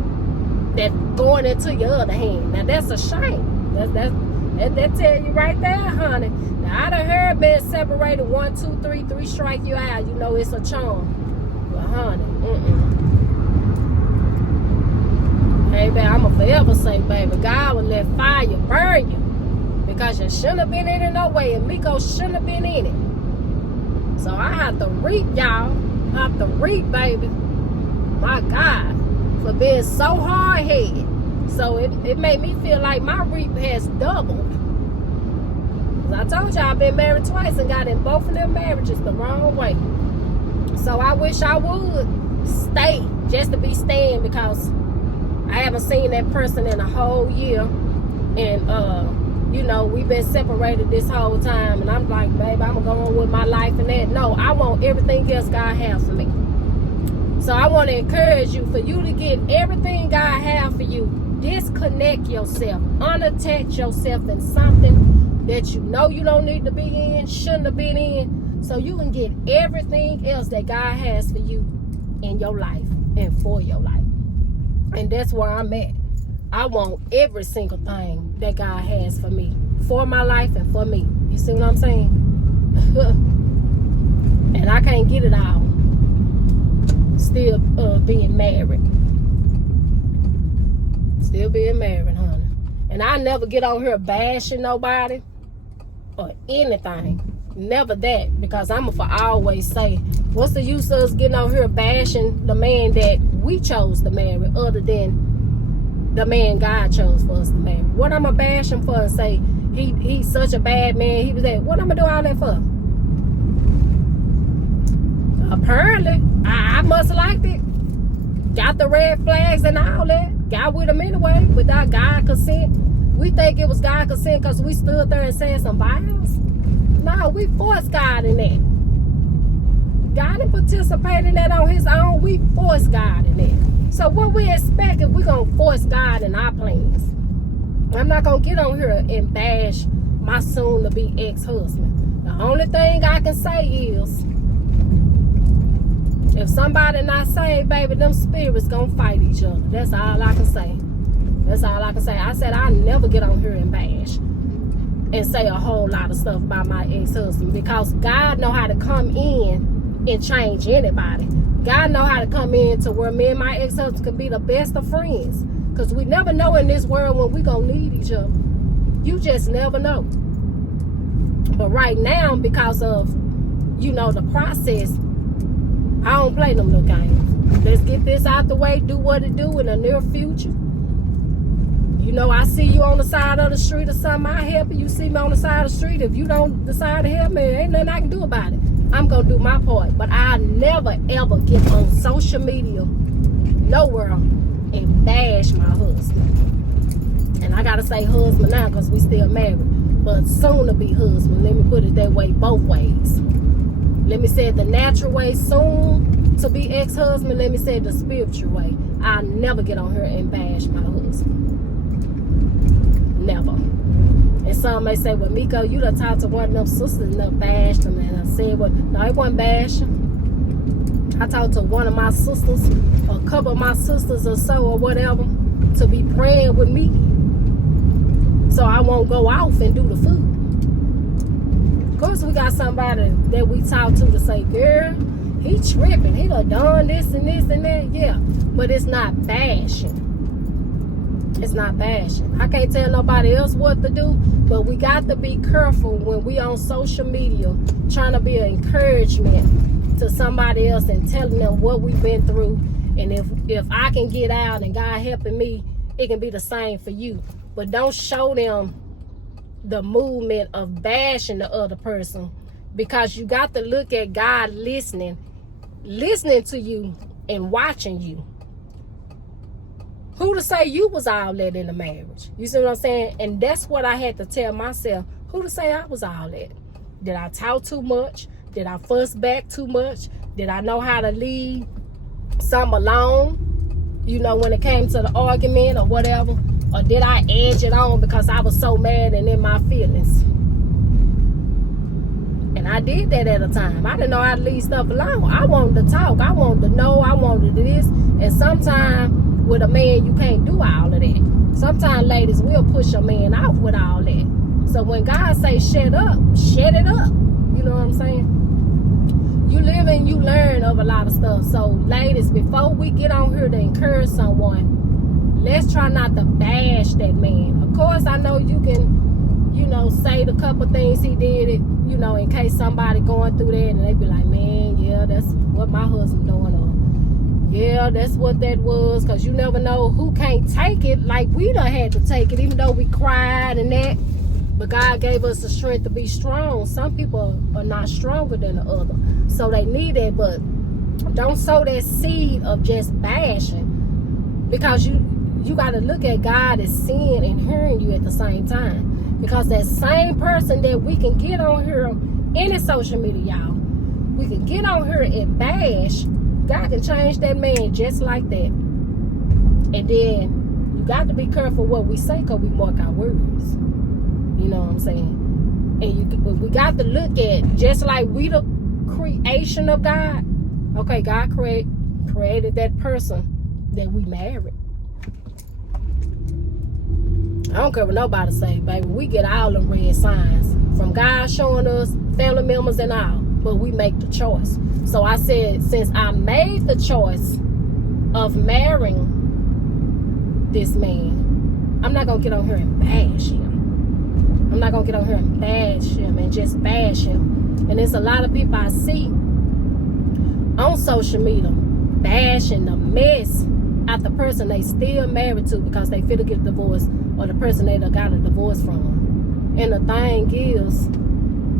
that going into your other hand. Now that's a shame. That tell you right there, honey. Now I done heard being separated 1, 2, 3, 3 strike you out. You know it's a charm. But honey, Hey, baby, I'ma forever say, baby, God will let fire burn you. Because you shouldn't have been in it no way. And Miko shouldn't have been in it. So I have to reap, y'all. I have to reap, baby. My God. For being so hard-headed. So it made me feel like my reap has doubled. I told y'all I've been married twice and got in both of them marriages the wrong way. So I wish I would stay just to be staying, because I haven't seen that person in a whole year. And, you know, we've been separated this whole time. And I'm like, babe, I'm going to go on with my life and that. No, I want everything else God has for me. So I want to encourage you, for you to get everything God has for you, disconnect yourself, unattach yourself in something that you know you don't need to be in, shouldn't have been in, so you can get everything else that God has for you in your life and for your life. And that's where I'm at. I want every single thing that God has for me, for my life and for me. You see what I'm saying? And I can't get it all still being married. Still being married, honey. And I never get on here bashing nobody or anything. Never that. Because I'm for always say, what's the use of us getting on here bashing the man that we chose to marry, other than the man God chose for us to marry? What I'm going to bash him for and say, he's such a bad man, he was that. What I'm going to do all that for? Apparently, I must have liked it. Got the red flags and all that. got with him anyway without God consent. We think it was God consent because we stood there and said some vows. No, we forced God in that. God didn't participate in that on his own. We forced God in that. So what we expect if we're going to force God in our plans? I'm not going to get on here and bash my soon-to-be ex-husband. The only thing I can say is, if somebody not saved, baby, them spirits gonna fight each other. That's all I can say. That's all I can say. I said I never get on here and bash and say a whole lot of stuff about my ex-husband, because God know how to come in and change anybody. God know how to come in to where me and my ex-husband could be the best of friends, because we never know in this world when we gonna need each other. You just never know. But right now, because of, you know, the process, I don't play them little games. Let's get this out the way, do what it do in the near future. You know, I see you on the side of the street or something, I help you. You see me on the side of the street. If you don't decide to help me, ain't nothing I can do about it. I'm going to do my part. But I never, ever get on social media, nowhere, and bash my husband. And I got to say husband now because we still married. But soon to be husband. Let me put it that way, both ways. Let me say it the natural way, soon to be ex-husband. Let me say it the spiritual way. I never get on here and bash my husband. Never. And some may say, well, Miko, you done talked to one of them sisters and done bashed them. And I said, well, no, it wasn't bashing. I talked to one of my sisters, a couple of my sisters or so or whatever, to be praying with me, so I won't go off and do the food. Of course, we got somebody that we talk to say, girl, he tripping. He done this and this and that. Yeah, but it's not bashing. It's not bashing. I can't tell nobody else what to do, but we got to be careful when we on social media trying to be an encouragement to somebody else and telling them what we've been through. And if I can get out and God helping me, it can be the same for you. But don't show them the movement of bashing the other person, because you got to look at God listening to you and watching you. Who to say you was all that in the marriage? You see what I'm saying? And that's what I had to tell myself. Who to say I was all that? Did I talk too much? Did I fuss back too much? Did I know how to leave something alone? You know, when it came to the argument or whatever. Or did I edge it on because I was so mad and in my feelings? And I did that at a time. I didn't know how to leave stuff alone. I wanted to talk. I wanted to know. I wanted this. And sometimes with a man, you can't do all of that. Sometimes ladies will push a man off with all that. So when God say shut up, shut it up. You know what I'm saying? You live and you learn of a lot of stuff. So ladies, before we get on here to encourage someone, let's try not to bash that man. Of course, I know you can, you know, say the couple things he did, you know, in case somebody going through that and they be like, man, yeah, that's what my husband doing. Or, yeah, that's what that was. Because you never know who can't take it like we done had to take it, even though we cried and that. But God gave us the strength to be strong. Some people are not stronger than the other. So they need it. But don't sow that seed of just bashing. Because you got to look at God as seeing and hearing you at the same time. Because that same person that we can get on here, any social media, y'all, we can get on here and bash, God can change that man just like that. And then you got to be careful what we say, because we mark our words. You know what I'm saying? And we got to look at, just like we the creation of God. Okay, God created that person that we married. I don't care what nobody say, baby. We get all the red signs from God showing us, family members and all. But we make the choice. So I said, since I made the choice of marrying this man, I'm not going to get on here and bash him. I'm not going to get on here and bash him and just bash him. And there's a lot of people I see on social media bashing the mess out the person they still married to because they feel to get a divorce, or the person they done got a divorce from. And the thing is,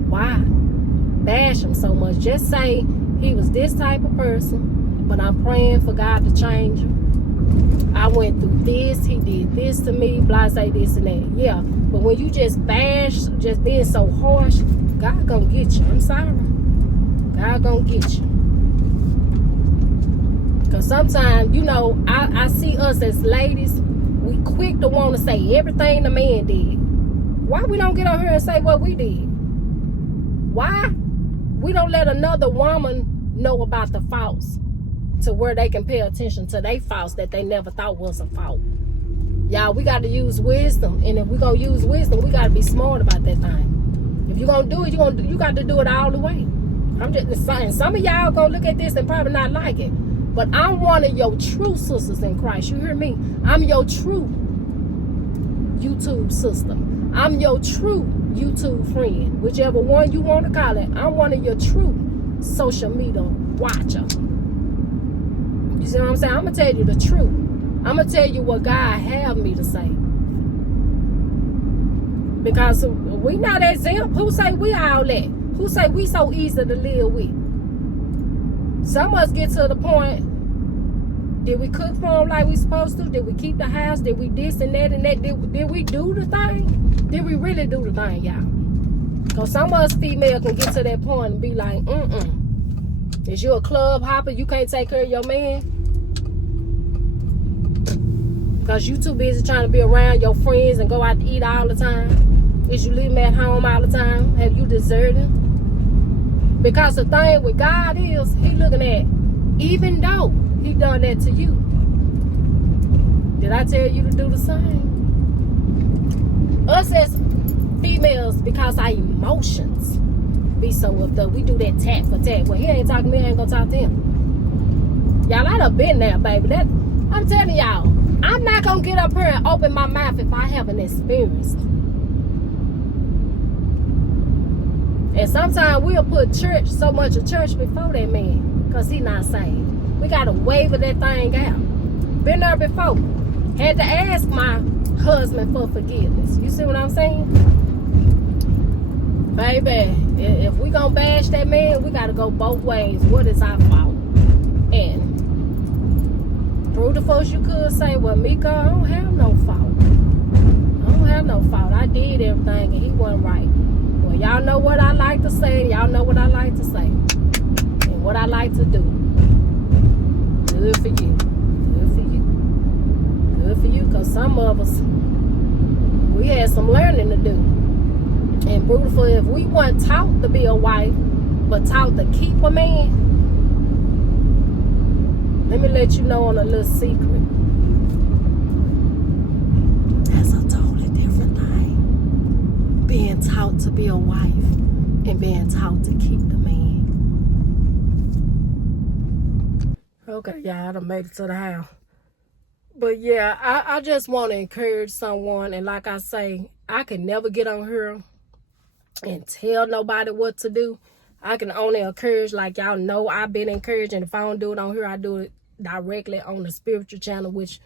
why bash him so much? Just say he was this type of person, but I'm praying for God to change him. I went through this, he did this to me, blase this and that. Yeah, but when you just bash, just being so harsh, God gonna get you. I'm sorry. God gonna get you. Because sometimes, you know, I see us as ladies, we quick to want to say everything the man did. Why we don't get on here and say what we did? Why we don't let another woman know about the faults to where they can pay attention to their faults that they never thought was a fault? Y'all, we got to use wisdom. And if we're going to use wisdom, we got to be smart about that thing. If you're going to do it, you got to do it all the way. I'm just saying, some of y'all going to look at this and probably not like it. But I'm one of your true sisters in Christ. You hear me? I'm your true YouTube sister. I'm your true YouTube friend. Whichever one you want to call it. I'm one of your true social media watcher. You see what I'm saying? I'm going to tell you the truth. I'm going to tell you what God have me to say. Because we not exempt. Who say we all that? Who say we so easy to live with? Some of us get to the point, did we cook for them like we supposed to? Did we keep the house? Did we this and that and that? Did we do the thing? Did we really do the thing, y'all? Because some of us female can get to that point and be like, is you a club hopper? You can't take care of your man? Because you too busy trying to be around your friends and go out to eat all the time? Is you living at home all the time? Have you deserted? Because the thing with God is, he looking at, even though he done that to you, did I tell you to do the same? Us as females, because our emotions be so up there, we do that tat for tat. Well, he ain't talking to me, I ain't gonna talk to him. Y'all, I done been there, baby. I'm telling y'all, I'm not gonna get up here and open my mouth if I haven't experienced. And sometimes we'll put so much of church before that man, because he not saved. We got to waver that thing out. Been there before. Had to ask my husband for forgiveness. You see what I'm saying? Baby, if we gonna bash that man, we got to go both ways. What is our fault? And through the folks you could say, well, Miko, I don't have no fault. I don't have no fault. I did everything and he wasn't right. Well, y'all know what I like to say. Y'all know what I like to say. And what I like to do. Good for you. Good for you. Good for you, because some of us, we had some learning to do. And beautiful, if we weren't taught to be a wife, but taught to keep a man, let me let you know on a little secret. That's a totally different thing. Being taught to be a wife and being taught to keep the man. Okay, y'all, I done made it to the house. But yeah, I just want to encourage someone. And like I say, I can never get on here and tell nobody what to do. I can only encourage, like y'all know I've been encouraged. And if I don't do it on here, I do it directly on the spiritual channel, which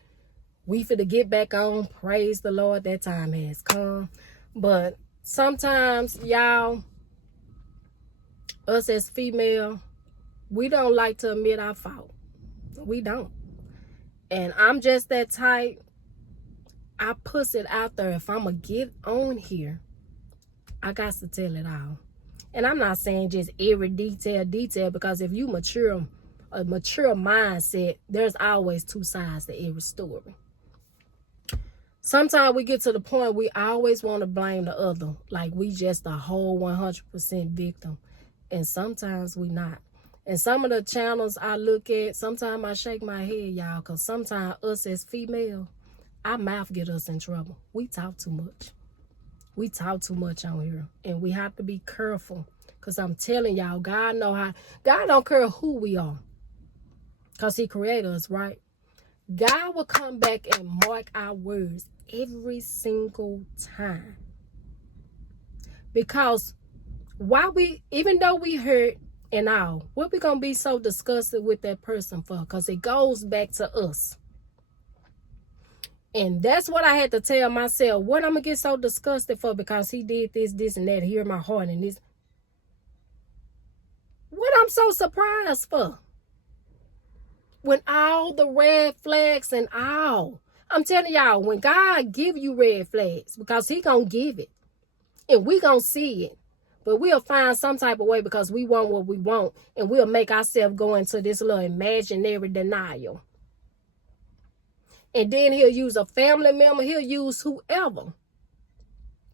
we finna get back on. Praise the Lord, that time has come. But sometimes, y'all, us as female, we don't like to admit our fault. We don't. And I'm just that type. I push it out there. If I'm going to get on here, I got to tell it all. And I'm not saying just every detail, because if you a mature mindset, there's always two sides to every story. Sometimes we get to the point we always want to blame the other, like we just a whole 100% victim. And sometimes we not. And some of the channels I look at, sometimes I shake my head, y'all, because sometimes us as female, our mouth get us in trouble. We talk too much. We talk too much on here. And we have to be careful, because I'm telling y'all, God don't care who we are, because he created us, right? God will come back and mark our words every single time. Because even though we hurt and all, what we gonna be so disgusted with that person for? Because it goes back to us. And that's what I had to tell myself. What I'm gonna get so disgusted for? Because he did this and that. Hear my heart and this. What I'm so surprised for? When all the red flags and all. I'm telling y'all, when God give you red flags, because he gonna give it. And we gonna see it. But we'll find some type of way because we want what we want. And we'll make ourselves go into this little imaginary denial. And then he'll use a family member. He'll use whoever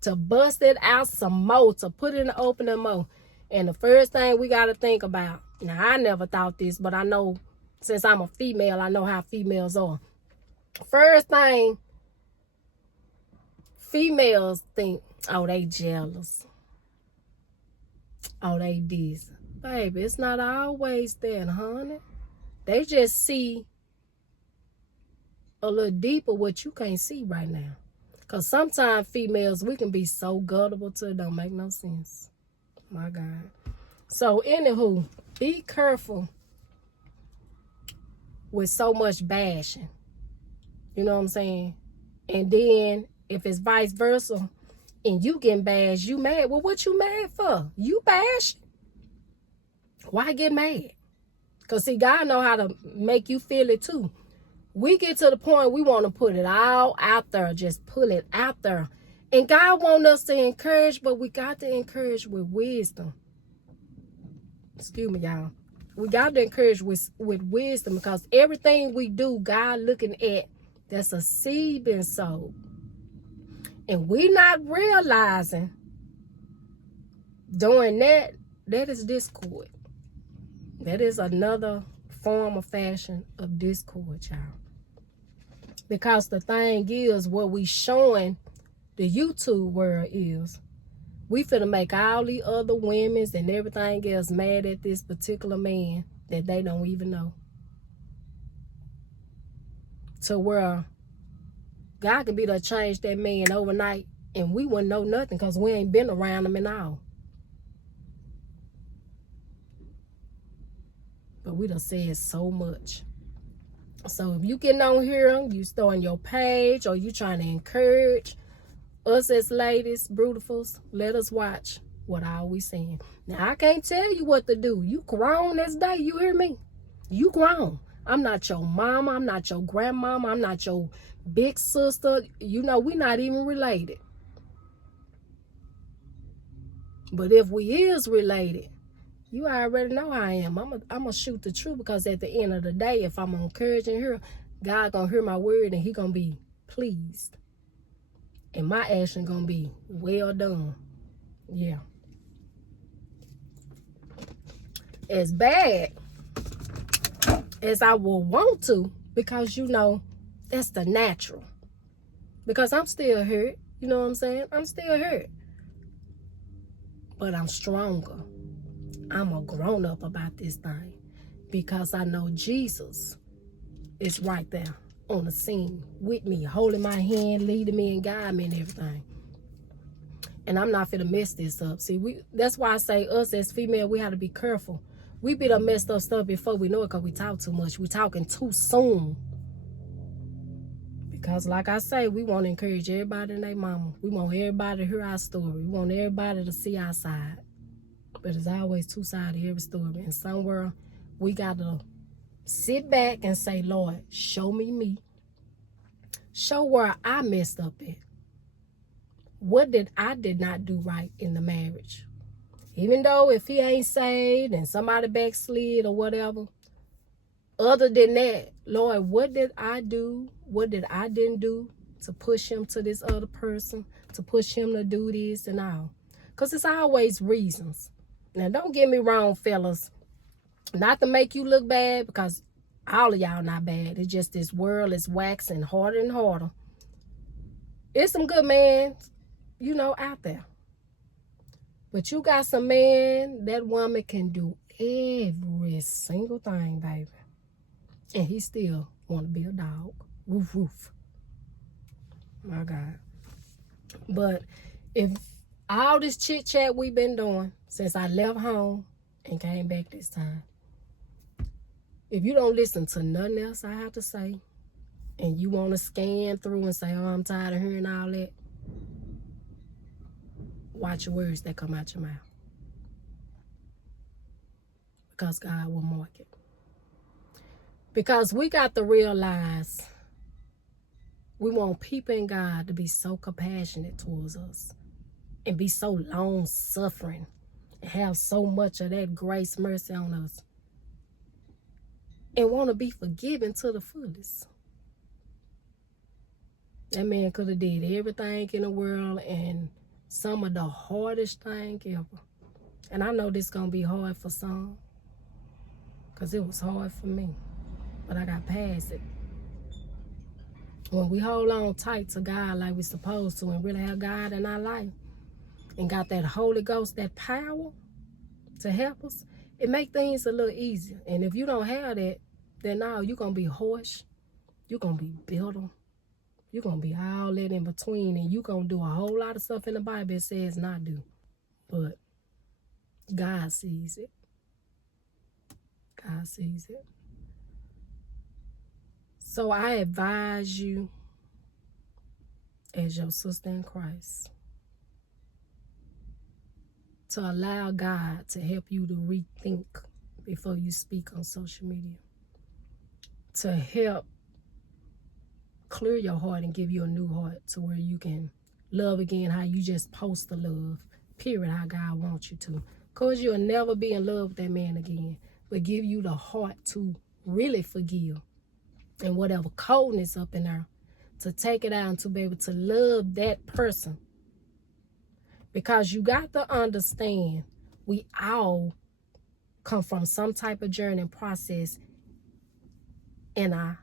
to bust it out some more, to put it in the opening more. And the first thing we got to think about, now I never thought this, but I know since I'm a female, I know how females are. First thing, females think, oh, they jealous. Oh, they this. Baby, it's not always that, honey. They just see a little deeper what you can't see right now. Because sometimes females, we can be so gullible to it don't make no sense. My God. So, anywho, be careful with so much bashing. You know what I'm saying? And then, if it's vice versa, and you getting bashed, you mad. Well, what you mad for? You bashed. Why get mad? Because, see, God know how to make you feel it, too. We get to the point we want to put it all out there. Just pull it out there. And God wants us to encourage, but we got to encourage with wisdom. Excuse me, y'all. We got to encourage with wisdom, because everything we do, God looking at, that's a seed being sowed. And we not realizing doing that is discord. That is another form of fashion of discord, y'all. Because the thing is, what we showing the YouTube world is, we finna make all the other women's and everything else mad at this particular man that they don't even know. To where God could be to change that man overnight and we wouldn't know nothing because we ain't been around him and all. But we done said so much. So if you getting on here, you starting your page, or you trying to encourage us as ladies, beautifuls, let us watch what all we saying. Now, I can't tell you what to do. You grown this day, you hear me? You grown. I'm not your mama. I'm not your grandmama. I'm not your big sister. You know, we not even related. But if we is related, you already know how I am. I'm gonna shoot the truth, because at the end of the day, if I'm encouraging her, God gonna hear my word and he gonna be pleased. And my action gonna be well done. Yeah. As bad as I will want to, because you know, that's the natural. Because I'm still hurt. You know what I'm saying? I'm still hurt. But I'm stronger. I'm a grown up about this thing, because I know Jesus is right there on the scene with me, holding my hand, leading me and guiding me and everything. And I'm not finna mess this up. See, that's why I say us as female, we have to be careful. We be done messed up stuff before we know it, because we talk too much. We talking too soon. Because like I say, we want to encourage everybody and their mama. We want everybody to hear our story. We want everybody to see our side. But there's always two sides to every story. And somewhere we got to sit back and say, Lord, show me. Show where I messed up at. What did I not do right in the marriage? Even though if he ain't saved and somebody backslid or whatever, other than that, Lord, what did I do? What did I didn't do to push him to this other person, to push him to do this and all? Because it's always reasons. Now, don't get me wrong, fellas. Not to make you look bad, because all of y'all not bad. It's just this world is waxing harder and harder. It's some good men, you know, out there. But you got some man, that woman can do every single thing, baby. And he still want to be a dog. Woof, woof. My God. But if all this chit-chat we've been doing since I left home and came back this time, if you don't listen to nothing else I have to say, and you want to scan through and say, oh, I'm tired of hearing all that, watch your words that come out your mouth. Because God will mark it. Because we got to realize we want people in God to be so compassionate towards us and be so long-suffering and have so much of that grace, mercy on us and want to be forgiven to the fullest. That man could have did everything in the world and some of the hardest thing ever. And I know this going to be hard for some because it was hard for me. But I got past it. When we hold on tight to God like we're supposed to and really have God in our life and got that Holy Ghost, that power to help us, it make things a little easier. And if you don't have that, then now you're going to be harsh. You're going to be bitter. You're going to be all that in between. And you're going to do a whole lot of stuff in the Bible it says not do. But God sees it. God sees it. So I advise you, as your sister in Christ, to allow God to help you to rethink before you speak on social media. To help clear your heart and give you a new heart to where you can love again how you just post the love, period, how God wants you to. Because you'll never be in love with that man again, but give you the heart to really forgive. And whatever coldness up in there, to take it out and to be able to love that person. Because you got to understand, we all come from some type of journey and process in our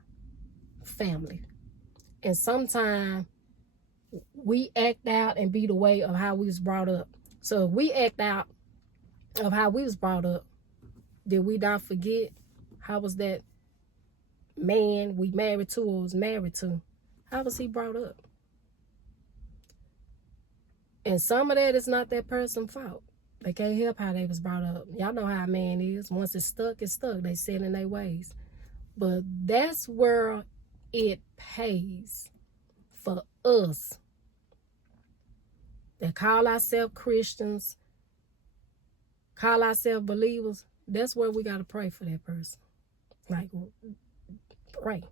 family. And sometimes we act out and be the way of how we was brought up. So if we act out of how we was brought up, did we not forget how was that man we married to or was married to, how was he brought up? And some of that is not that person's fault. They can't help how they was brought up. Y'all know how a man is. Once it's stuck, it's stuck. They set in their ways. But that's where it pays for us that call ourselves Christians, call ourselves believers. That's where we got to pray for that person. Like, pray.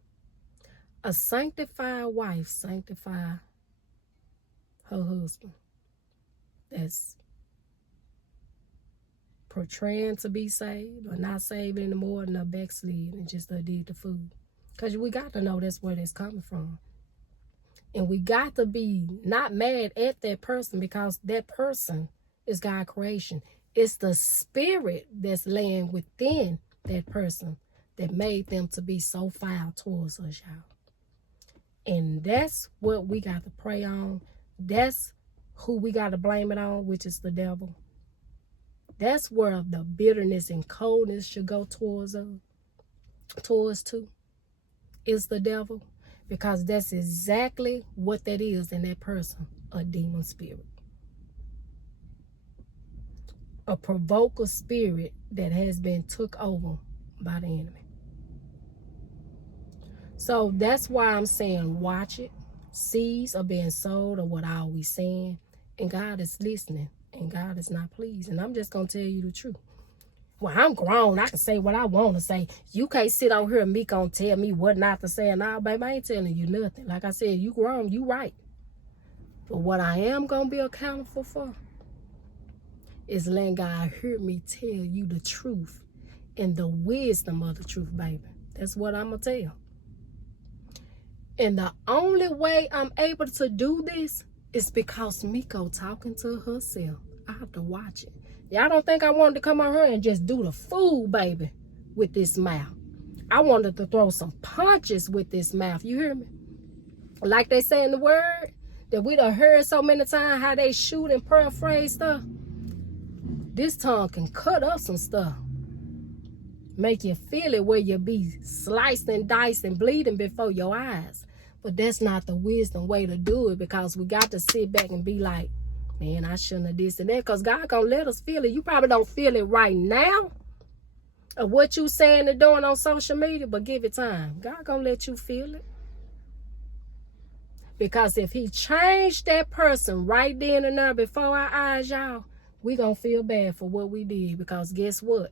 A sanctified wife sanctify her husband. That's portraying to be saved or not saved anymore and a backslid and just did the food. Because we got to know that's where that's coming from. And we got to be not mad at that person because that person is God's creation. It's the spirit that's laying within that person that made them to be so foul towards us, y'all. And that's what we got to pray on. That's who we got to blame it on, which is the devil. That's where the bitterness and coldness should go towards to, is the devil. Because that's exactly what that is in that person, a demon spirit. A provoker spirit that has been took over by the enemy. So that's why I'm saying watch it. Seeds are being sowed or what I always saying. And God is listening. And God is not pleased. And I'm just going to tell you the truth. Well, I'm grown. I can say what I want to say. You can't sit on here and me gonna tell me what not to say. And now, baby, I ain't telling you nothing. Like I said, you grown. You right. But what I am going to be accountable for is letting God hear me tell you the truth and the wisdom of the truth, baby. That's what I'm going to tell. And the only way I'm able to do this is because Miko talking to herself. I have to watch it. Y'all don't think I wanted to come on here and just do the fool, baby, with this mouth. I wanted to throw some punches with this mouth. You hear me? Like they say in the word that we done heard so many times how they shoot and paraphrase stuff. This tongue can cut up some stuff. Make you feel it where you be sliced and diced and bleeding before your eyes. But that's not the wisdom way to do it, because we got to sit back and be like, man, I shouldn't have this and that, because God gonna let us feel it. You probably don't feel it right now of what you saying and doing on social media, but give it time. God gonna let you feel it. Because if he changed that person right then and there before our eyes, y'all, we gonna feel bad for what we did. Because guess what?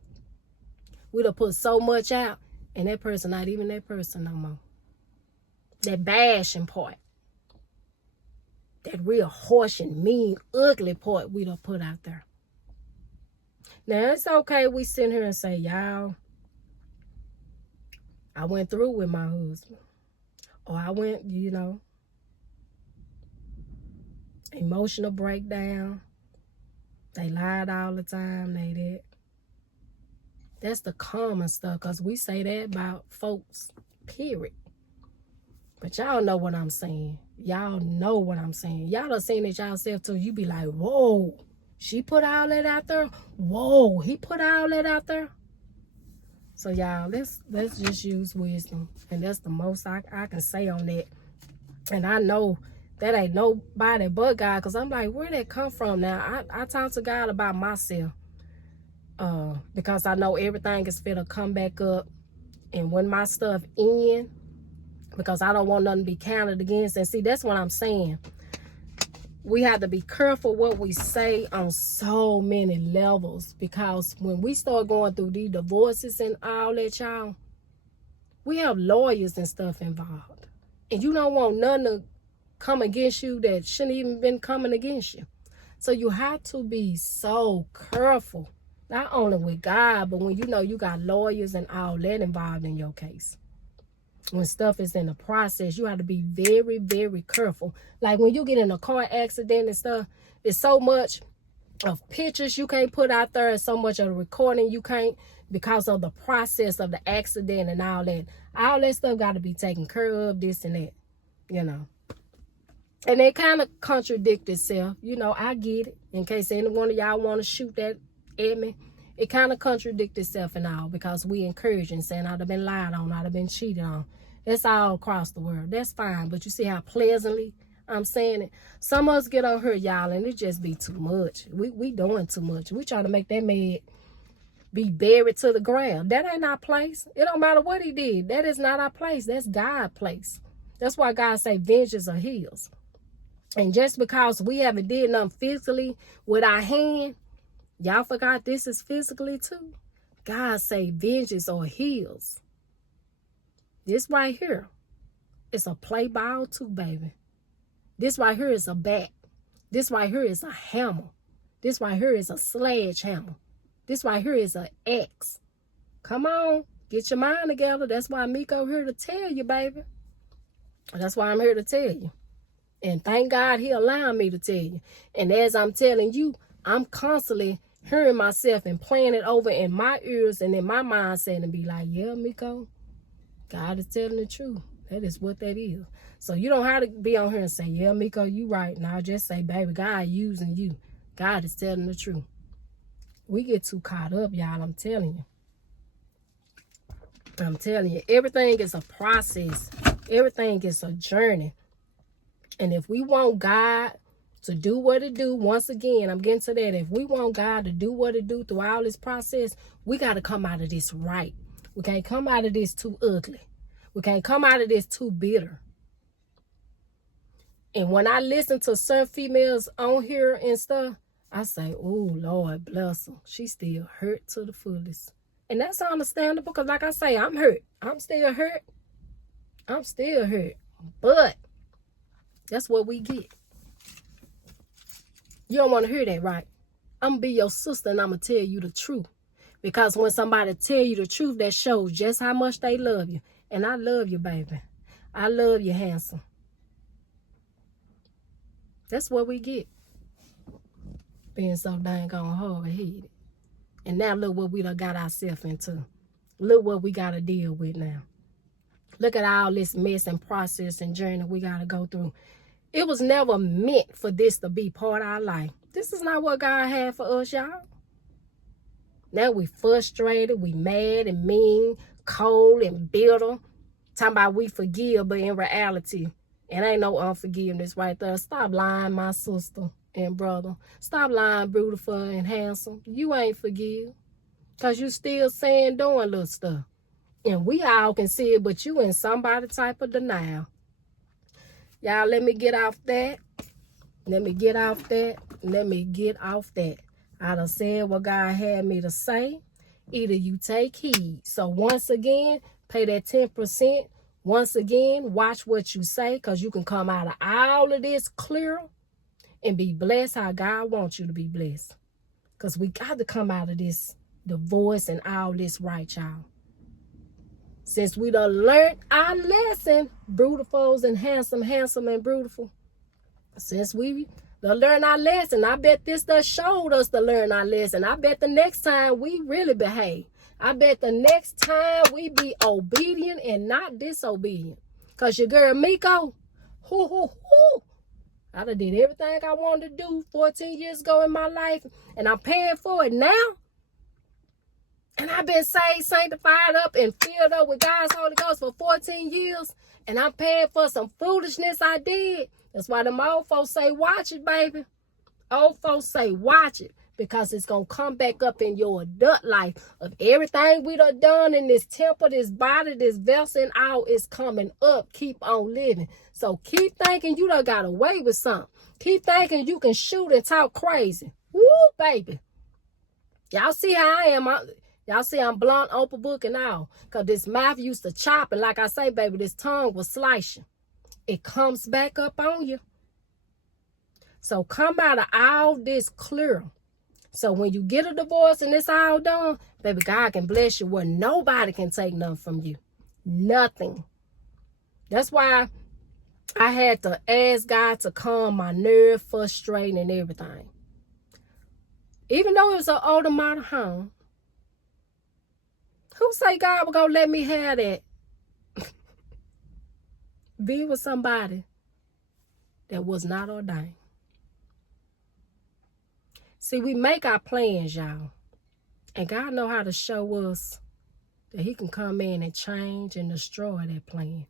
We done put so much out And that person not even that person no more. That bashing part. That real harsh and mean, ugly part we done put out there. Now, it's okay we sit here and say, y'all, I went through with my husband. Or I went, emotional breakdown. They lied all the time. They did. That's the common stuff, because we say that about folks, period. But y'all know what I'm saying. Y'all know what I'm saying. Y'all done seen it yourself too. You be like, whoa, she put all that out there? Whoa, he put all that out there? So y'all, let's just use wisdom. And that's the most I can say on that. And I know that ain't nobody but God, because I'm like, where'd that come from now? I talk to God about myself. Because I know everything is fit to come back up. And when my stuff in, because I don't want nothing to be counted against. And see, that's what I'm saying. We have to be careful what we say on so many levels, because when we start going through these divorces and all that, y'all, we have lawyers and stuff involved. And you don't want none to come against you that shouldn't even been coming against you. So you have to be so careful, not only with God, but when you got lawyers and all that involved in your case. When stuff is in the process, you have to be very, very careful. Like when you get in a car accident and stuff, there's so much of pictures you can't put out there and so much of the recording you can't, because of the process of the accident and all that. All that stuff got to be taken care of, this and that, And it kind of contradict itself. I get it. In case any one of y'all want to shoot that at me. It kind of contradicts itself and all, because we encourage and saying I'd have been lied on, I'd have been cheated on. That's all across the world. That's fine. But you see how pleasantly I'm saying it? Some of us get on here, y'all, and it just be too much. We doing too much. We trying to make that man be buried to the ground. That ain't our place. It don't matter what he did. That is not our place. That's God's place. That's why God say vengeance are his. And just because we haven't did nothing physically with our hand, y'all forgot this is physically too. God say vengeance or heals. This right here is a play ball too, baby. This right here is a bat. This right here is a hammer. This right here is a sledgehammer. This right here is an axe. Come on, get your mind together. That's why Miko here to tell you, baby. That's why I'm here to tell you. And thank God he allowed me to tell you. And as I'm telling you, I'm constantly hearing myself and playing it over in my ears and in my mindset and be like, yeah, Miko, God is telling the truth. That is what that is. So you don't have to be on here and say, yeah, Miko, you right. Now just say, baby, God using you. God is telling the truth. We get too caught up, y'all. I'm telling you. I'm telling you. Everything is a process. Everything is a journey. And if we want God to do what it do, once again, I'm getting to that. If we want God to do what it do through all this process, we got to come out of this right. We can't come out of this too ugly. We can't come out of this too bitter. And when I listen to certain females on here and stuff, I say, oh, Lord, bless her. She still hurt to the fullest. And that's understandable, because like I say, I'm hurt. I'm still hurt. I'm still hurt. But that's what we get. You don't want to hear that, right? I'm going to be your sister and I'm going to tell you the truth. Because when somebody tell you the truth, that shows just how much they love you. And I love you, baby. I love you, handsome. That's what we get. Being so dang on hard-headed. And now look what we done got ourselves into. Look what we got to deal with now. Look at all this mess and process and journey we got to go through. It was never meant for this to be part of our life. This is not what God had for us, y'all. Now we frustrated, we mad and mean, cold and bitter. Talking about we forgive, but in reality, it ain't no unforgiveness right there. Stop lying, my sister and brother. Stop lying, beautiful and handsome. You ain't forgive. Because you still saying, doing little stuff. And we all can see it, but you in somebody type of denial. Y'all, let me get off that. Let me get off that. Let me get off that. I done said what God had me to say. Either you take heed. So once again, Pay that 10%. Once again, watch what you say, because you can come out of all of this clear and be blessed how God wants you to be blessed. Because we got to come out of this divorce and all this right, y'all. Since we done learned our lesson, beautifuls and handsome and beautiful. Since we done learned our lesson, I bet this done showed us to learn our lesson. I bet the next time we really behave. I bet the next time we be obedient and not disobedient. Because your girl Miko, I done did everything I wanted to do 14 years ago in my life, and I'm paying for it now. And I've been saved, sanctified up, and filled up with God's Holy Ghost for 14 years. And I'm paying for some foolishness I did. That's why them old folks say, watch it, baby. Old folks say, watch it. Because it's going to come back up in your adult life of everything we done in this temple, this body, this vessel, and all is coming up. Keep on living. So keep thinking you done got away with something. Keep thinking you can shoot and talk crazy. Woo, baby. Y'all see how I am. Y'all see I'm blunt, open book and all. Because this mouth used to chop. And like I say, baby, this tongue was slicing. It comes back up on you. So come out of all this clear. So when you get a divorce and it's all done, baby, God can bless you where nobody can take nothing from you. Nothing. That's why I had to ask God to calm my nerve, frustrating, and everything. Even though it was an older model home, who say God was going to let me have that? Be with somebody that was not ordained. See, we make our plans, y'all. And God know how to show us that he can come in and change and destroy that plan.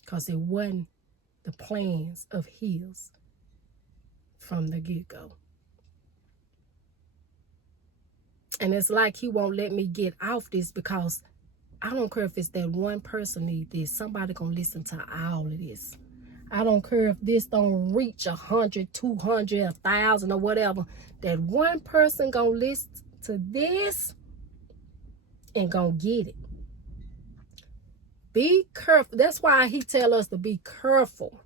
Because it wasn't the plans of his from the get-go. And it's like he won't let me get off this because I don't care if it's that one person need this. Somebody gonna listen to all of this. I don't care if this don't reach 100, 200, 1,000 or whatever. That one person gonna listen to this and gonna get it. Be careful. That's why he tell us to be careful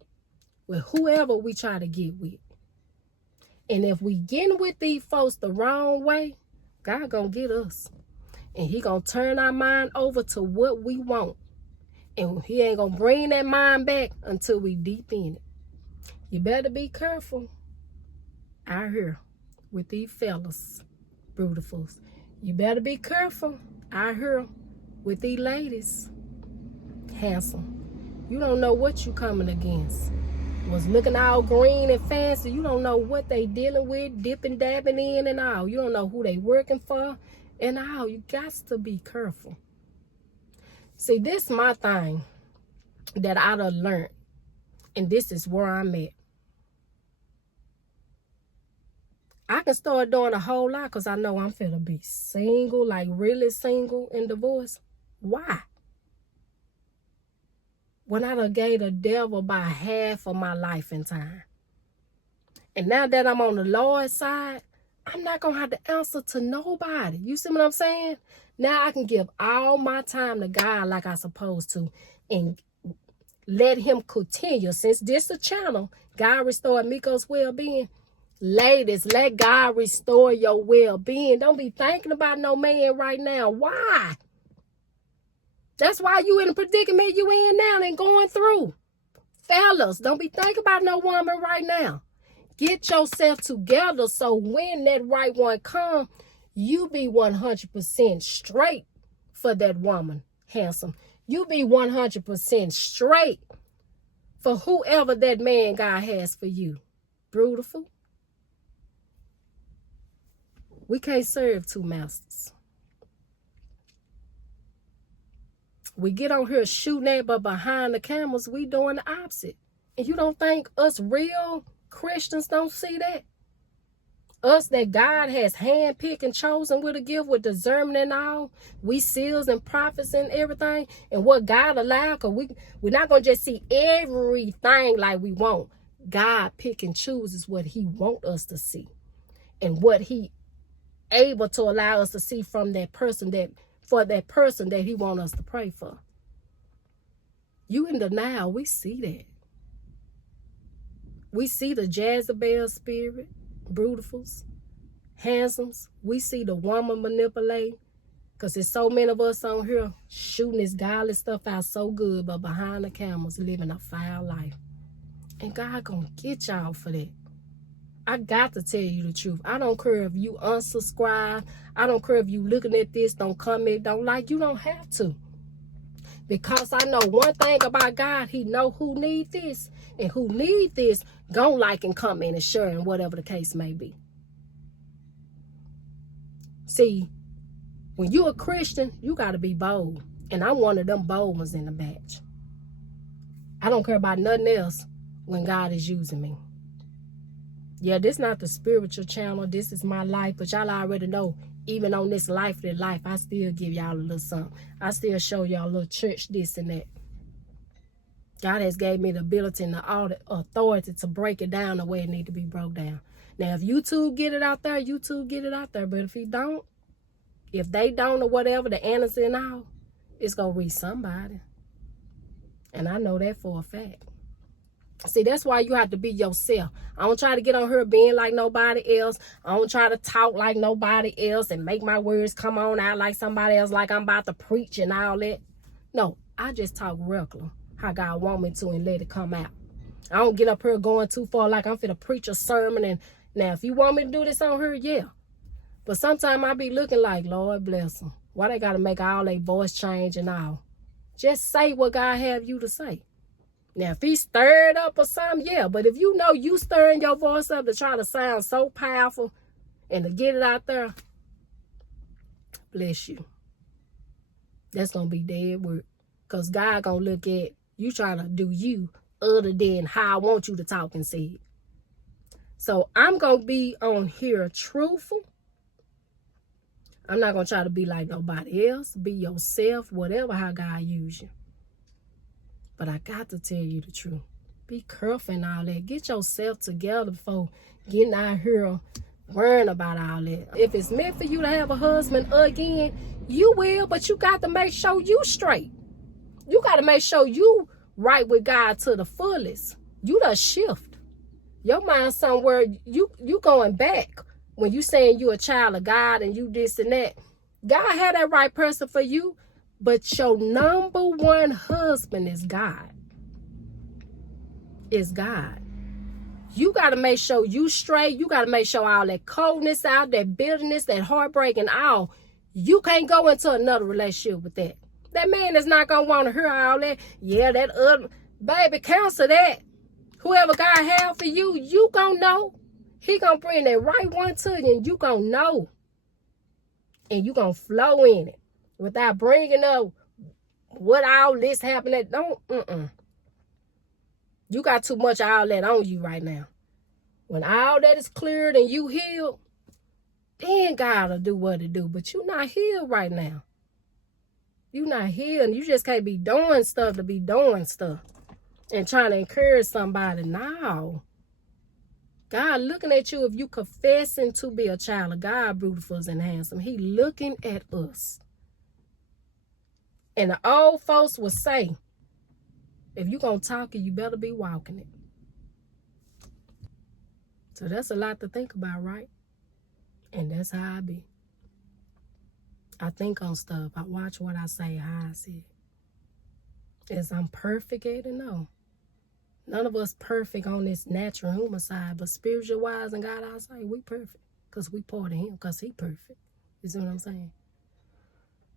with whoever we try to get with. And if we get with these folks the wrong way, God gonna get us. And he gonna turn our mind over to what we want. And he ain't gonna bring that mind back until we deep in it. You better be careful out here with these fellas, beautifuls. You better be careful out here with these ladies, handsome. You don't know what you coming against. Was looking all green and fancy. You don't know what they dealing with, dipping, dabbing in and all. You don't know who they working for and all. You got to be careful. See, this is my thing that I done learned. And this is where I'm at. I can start doing a whole lot because I know I'm finna be single, like really single and divorced. Why? When I done gave the devil about half of my life and time. And now that I'm on the Lord's side, I'm not going to have to answer to nobody. You see what I'm saying? Now I can give all my time to God like I'm supposed to and let him continue. Since this the channel, God restored Miko's well-being. Ladies, let God restore your well-being. Don't be thinking about no man right now. Why? That's why you in the predicament you in now and going through. Fellas, don't be thinking about no woman right now. Get yourself together so when that right one come, you be 100% straight for that woman, handsome. You be 100% straight for whoever that man God has for you. Beautiful. We can't serve two masters. We get on here shooting at, but behind the cameras, we doing the opposite. And you don't think us real Christians don't see that? Us that God has handpicked and chosen with a gift, with discernment and all. We seals and prophets and everything. And what God allowed, because we're not going to just see everything like we want. God pick and chooses what he want us to see. And what he able to allow us to see from that person, that for that person that he want us to pray for. You in denial. We see that. We see the Jezebel spirit, brutifuls, handsomes. We see the woman manipulate. Because there's so many of us on here shooting this godly stuff out so good, but behind the cameras living a foul life. And God gonna get y'all for that. I got to tell you the truth. I don't care if you unsubscribe. I don't care if you looking at this, don't comment, don't like. You don't have to. Because I know one thing about God. He know who need this. And who need this, gon' like and comment and share and whatever the case may be. See, when you a Christian, you got to be bold. And I'm one of them bold ones in the batch. I don't care about nothing else when God is using me. Yeah, this not the spiritual channel. This is my life. But y'all already know, even on this lively life, I still give y'all a little something. I still show y'all a little church this and that. God has gave me the ability and the authority to break it down the way it need to be broke down. Now, if YouTube get it out there, YouTube get it out there. But if he don't, if they don't or whatever, the answer and all, it's going to reach somebody. And I know that for a fact. See, that's why you have to be yourself. I don't try to get on here being like nobody else. I don't try to talk like nobody else and make my words come on out like somebody else, like I'm about to preach and all that. No, I just talk regular, how God want me to, and let it come out. I don't get up here going too far like I'm finna preach a sermon. And now, if you want me to do this on here, yeah. But sometimes I be looking like, Lord bless them. Why they got to make all their voice change and all? Just say what God have you to say. Now, if he stirred up or something, yeah. But if you know you stirring your voice up to try to sound so powerful and to get it out there, bless you. That's going to be dead work. Because God going to look at you trying to do you other than how I want you to talk and say it. So I'm going to be on here truthful. I'm not going to try to be like nobody else. Be yourself, whatever, how God use you. But I got to tell you the truth. Be careful and all that. Get yourself together before getting out here worrying about all that. If it's meant for you to have a husband again, you will, but you got to make sure you straight. You got to make sure you right with God to the fullest. You done shift. Your mind somewhere, you going back. When you saying you a child of God and you this and that, God had that right person for you, but your number one husband is God. Is God. You got to make sure you straight. You got to make sure all that coldness out, that bitterness, that heartbreak and all. You can't go into another relationship with that. That man is not going to want to hear all that. Yeah, that other. Baby, cancel that. Whoever God have for you, you going to know. He going to bring that right one to you and you going to know. And you going to flow in it. Without bringing up what all this happened. Don't. You got too much of all that on you right now. When all that is cleared and you healed, then God will do what it do. But you not healed right now. You not healed. You just can't be doing stuff to be doing stuff. And trying to encourage somebody. No. God looking at you if you confessing to be a child of God, beautiful and handsome. He looking at us. And the old folks will say, if you going to talk it, you better be walking it. So that's a lot to think about, right? And that's how I be. I think on stuff. I watch what I say, how I see it. Is I'm perfect at it? No. None of us perfect on this natural human side, but spiritual wise and God, I say we perfect. Because we part of him, because he perfect. You see what I'm saying?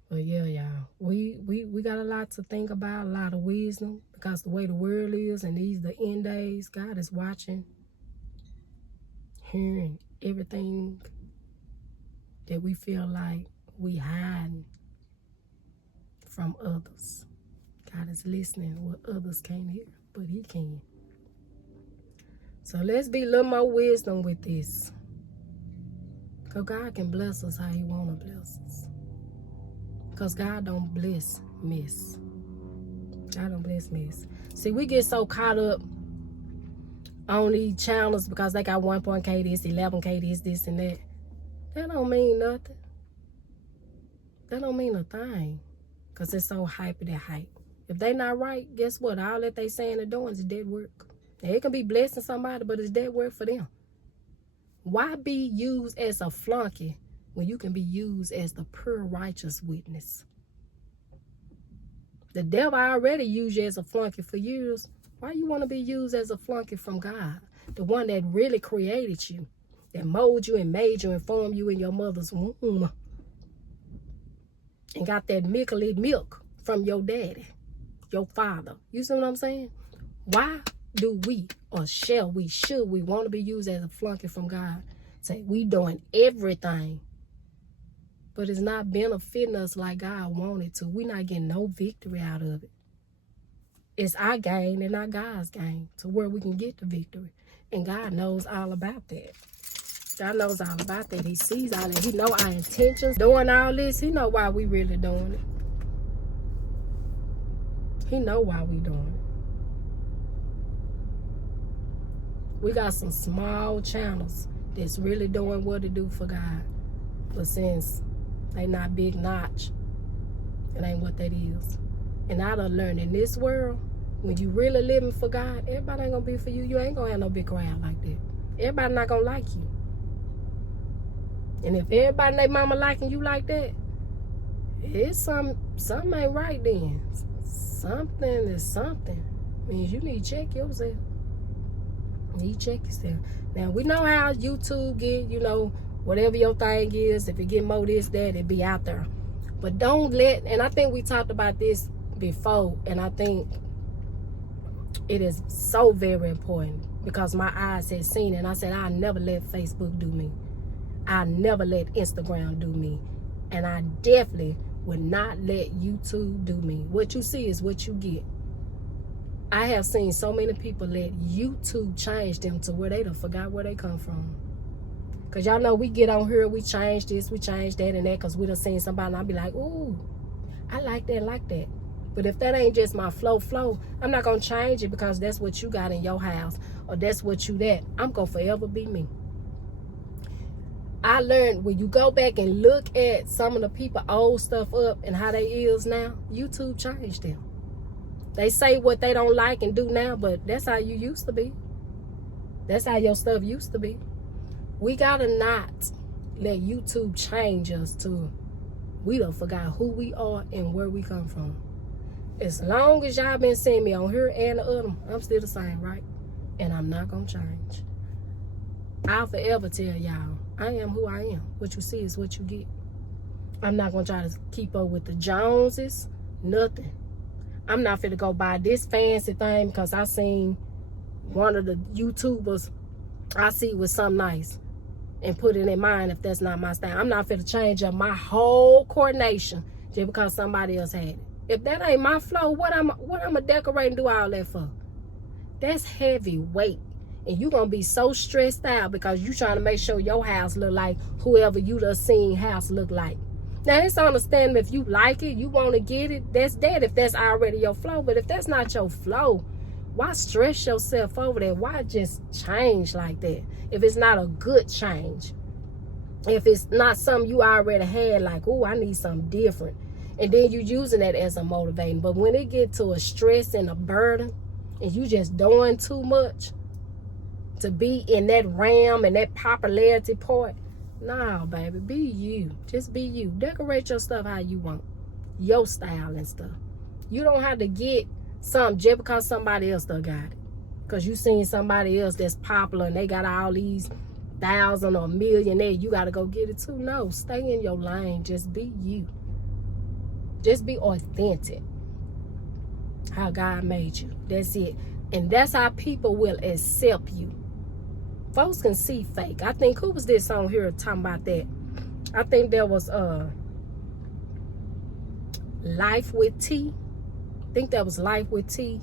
But yeah, y'all, we got a lot to think about, a lot of wisdom, because the way the world is and these the end days, God is watching, hearing everything that we feel like we hiding from others. God is listening what others can't hear, but he can. So let's be a little more wisdom with this. Because God can bless us how he want to bless us. Because God don't bless miss. God don't bless miss. See, we get so caught up on these channels because they got 1.K this, 11K this and that. That don't mean nothing. That don't mean a thing. Because it's so hype. If they not right, guess what? All that they saying and doing is dead work. And it can be blessing somebody, but it's dead work for them. Why be used as a flunky when you can be used as the pure righteous witness? The devil already used you as a flunky for years. Why you want to be used as a flunky from God? The one that really created you, that molded you and made you and formed you in your mother's womb. And got that milky milk from your daddy, your father. You see what I'm saying? Why do we, or should we want to be used as a flunky from God? Say we doing everything, but it's not benefiting us like God wanted to. We're not getting no victory out of it. It's our gain and not God's gain to where we can get the victory. And God knows all about that. God knows all about that. He sees all that. He know our intentions. Doing all this, he know why we really doing it. He know why we doing it. We got some small channels that's really doing what it do for God. But since they not big notch, it ain't what that is. And I done learned in this world, when you really living for God, everybody ain't gonna be for you. You ain't gonna have no big crowd like that. Everybody not gonna like you. And if everybody and their mama liking you like that, it's something ain't right then. Something is something. Means you need to check yourself. You need to check yourself. Now, we know how YouTube get, whatever your thing is, if it get more this, that, it be out there. But don't let, and I think we talked about this before, and I think it is so very important because my eyes had seen it, and I said, I'll never let Facebook do me. I never let Instagram do me. And I definitely would not let YouTube do me. What you see is what you get. I have seen so many people let YouTube change them to where they done forgot where they come from. Because y'all know we get on here, we change this, we change that and that because we done seen somebody and I'll be like, ooh, I like that. But if that ain't just my flow, I'm not going to change it because that's what you got in your house or that's what you that. I'm going to forever be me. I learned when you go back and look at some of the people old stuff up and how they is now, YouTube changed them. They say what they don't like and do now, but that's how you used to be. That's how your stuff used to be. We gotta not let YouTube change us to we done forgot who we are and where we come from. As long as y'all been seeing me on here and the other, I'm still the same, right? And I'm not gonna change. I'll forever tell y'all, I am who I am. What you see is what you get. I'm not going to try to keep up with the Joneses. Nothing. I'm not finna go buy this fancy thing because I seen one of the YouTubers I see with something nice and put it in mind if that's not my style. I'm not finna change up my whole coordination just because somebody else had it. If that ain't my flow, what I'm gonna decorate and do all that for? That's heavy weight. And you're going to be so stressed out because you trying to make sure your house look like whoever you done seen house look like. Now, it's understandable if you like it, you want to get it, that's that if that's already your flow. But if that's not your flow, why stress yourself over that? Why just change like that? If it's not a good change. If it's not something you already had, like, oh, I need something different. And then you using that as a motivating. But when it get to a stress and a burden and you just doing too much, to be in that realm and that popularity part, nah, baby, be you. Just be you. Decorate your stuff how you want. Your style and stuff. You don't have to get something just because somebody else done got it. Because you seen somebody else that's popular and they got all these 1,000 or 1,000,000 there. You got to go get it too. No, stay in your lane. Just be you. Just be authentic. How God made you. That's it. And that's how people will accept you. Folks can see fake. I think, who was this on here talking about that? I think there was Life with T. I think that was Life with T.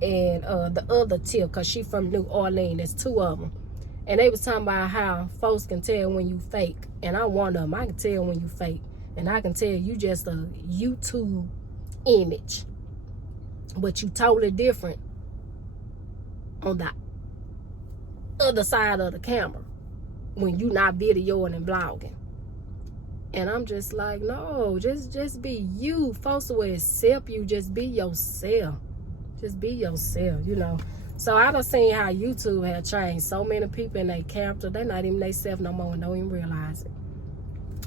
And the other T, because she from New Orleans. There's two of them. And they was talking about how folks can tell when you fake. And I'm one of them. I can tell when you fake. And I can tell you just a YouTube image. But you totally different on the other side of the camera when you not videoing and vlogging. And I'm just like, no, just be you. Folks will accept you. Just be yourself. Just be yourself, you know. So I done seen how YouTube had changed so many people in their character. They're not even themselves no more and don't even realize it.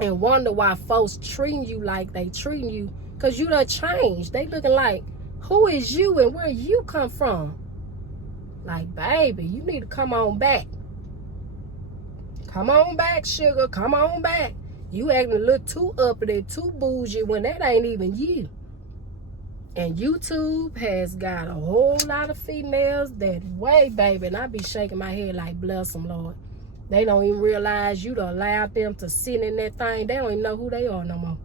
And wonder why folks treating you like they treating you, because you done changed. They looking like, who is you and where you come from? Like, baby, you need to come on back. Come on back, sugar. Come on back. You acting a little too uppity, too bougie when that ain't even you. And YouTube has got a whole lot of females that way, baby. And I be shaking my head like, bless them, Lord. They don't even realize you done allowed them to sit in that thing. They don't even know who they are no more.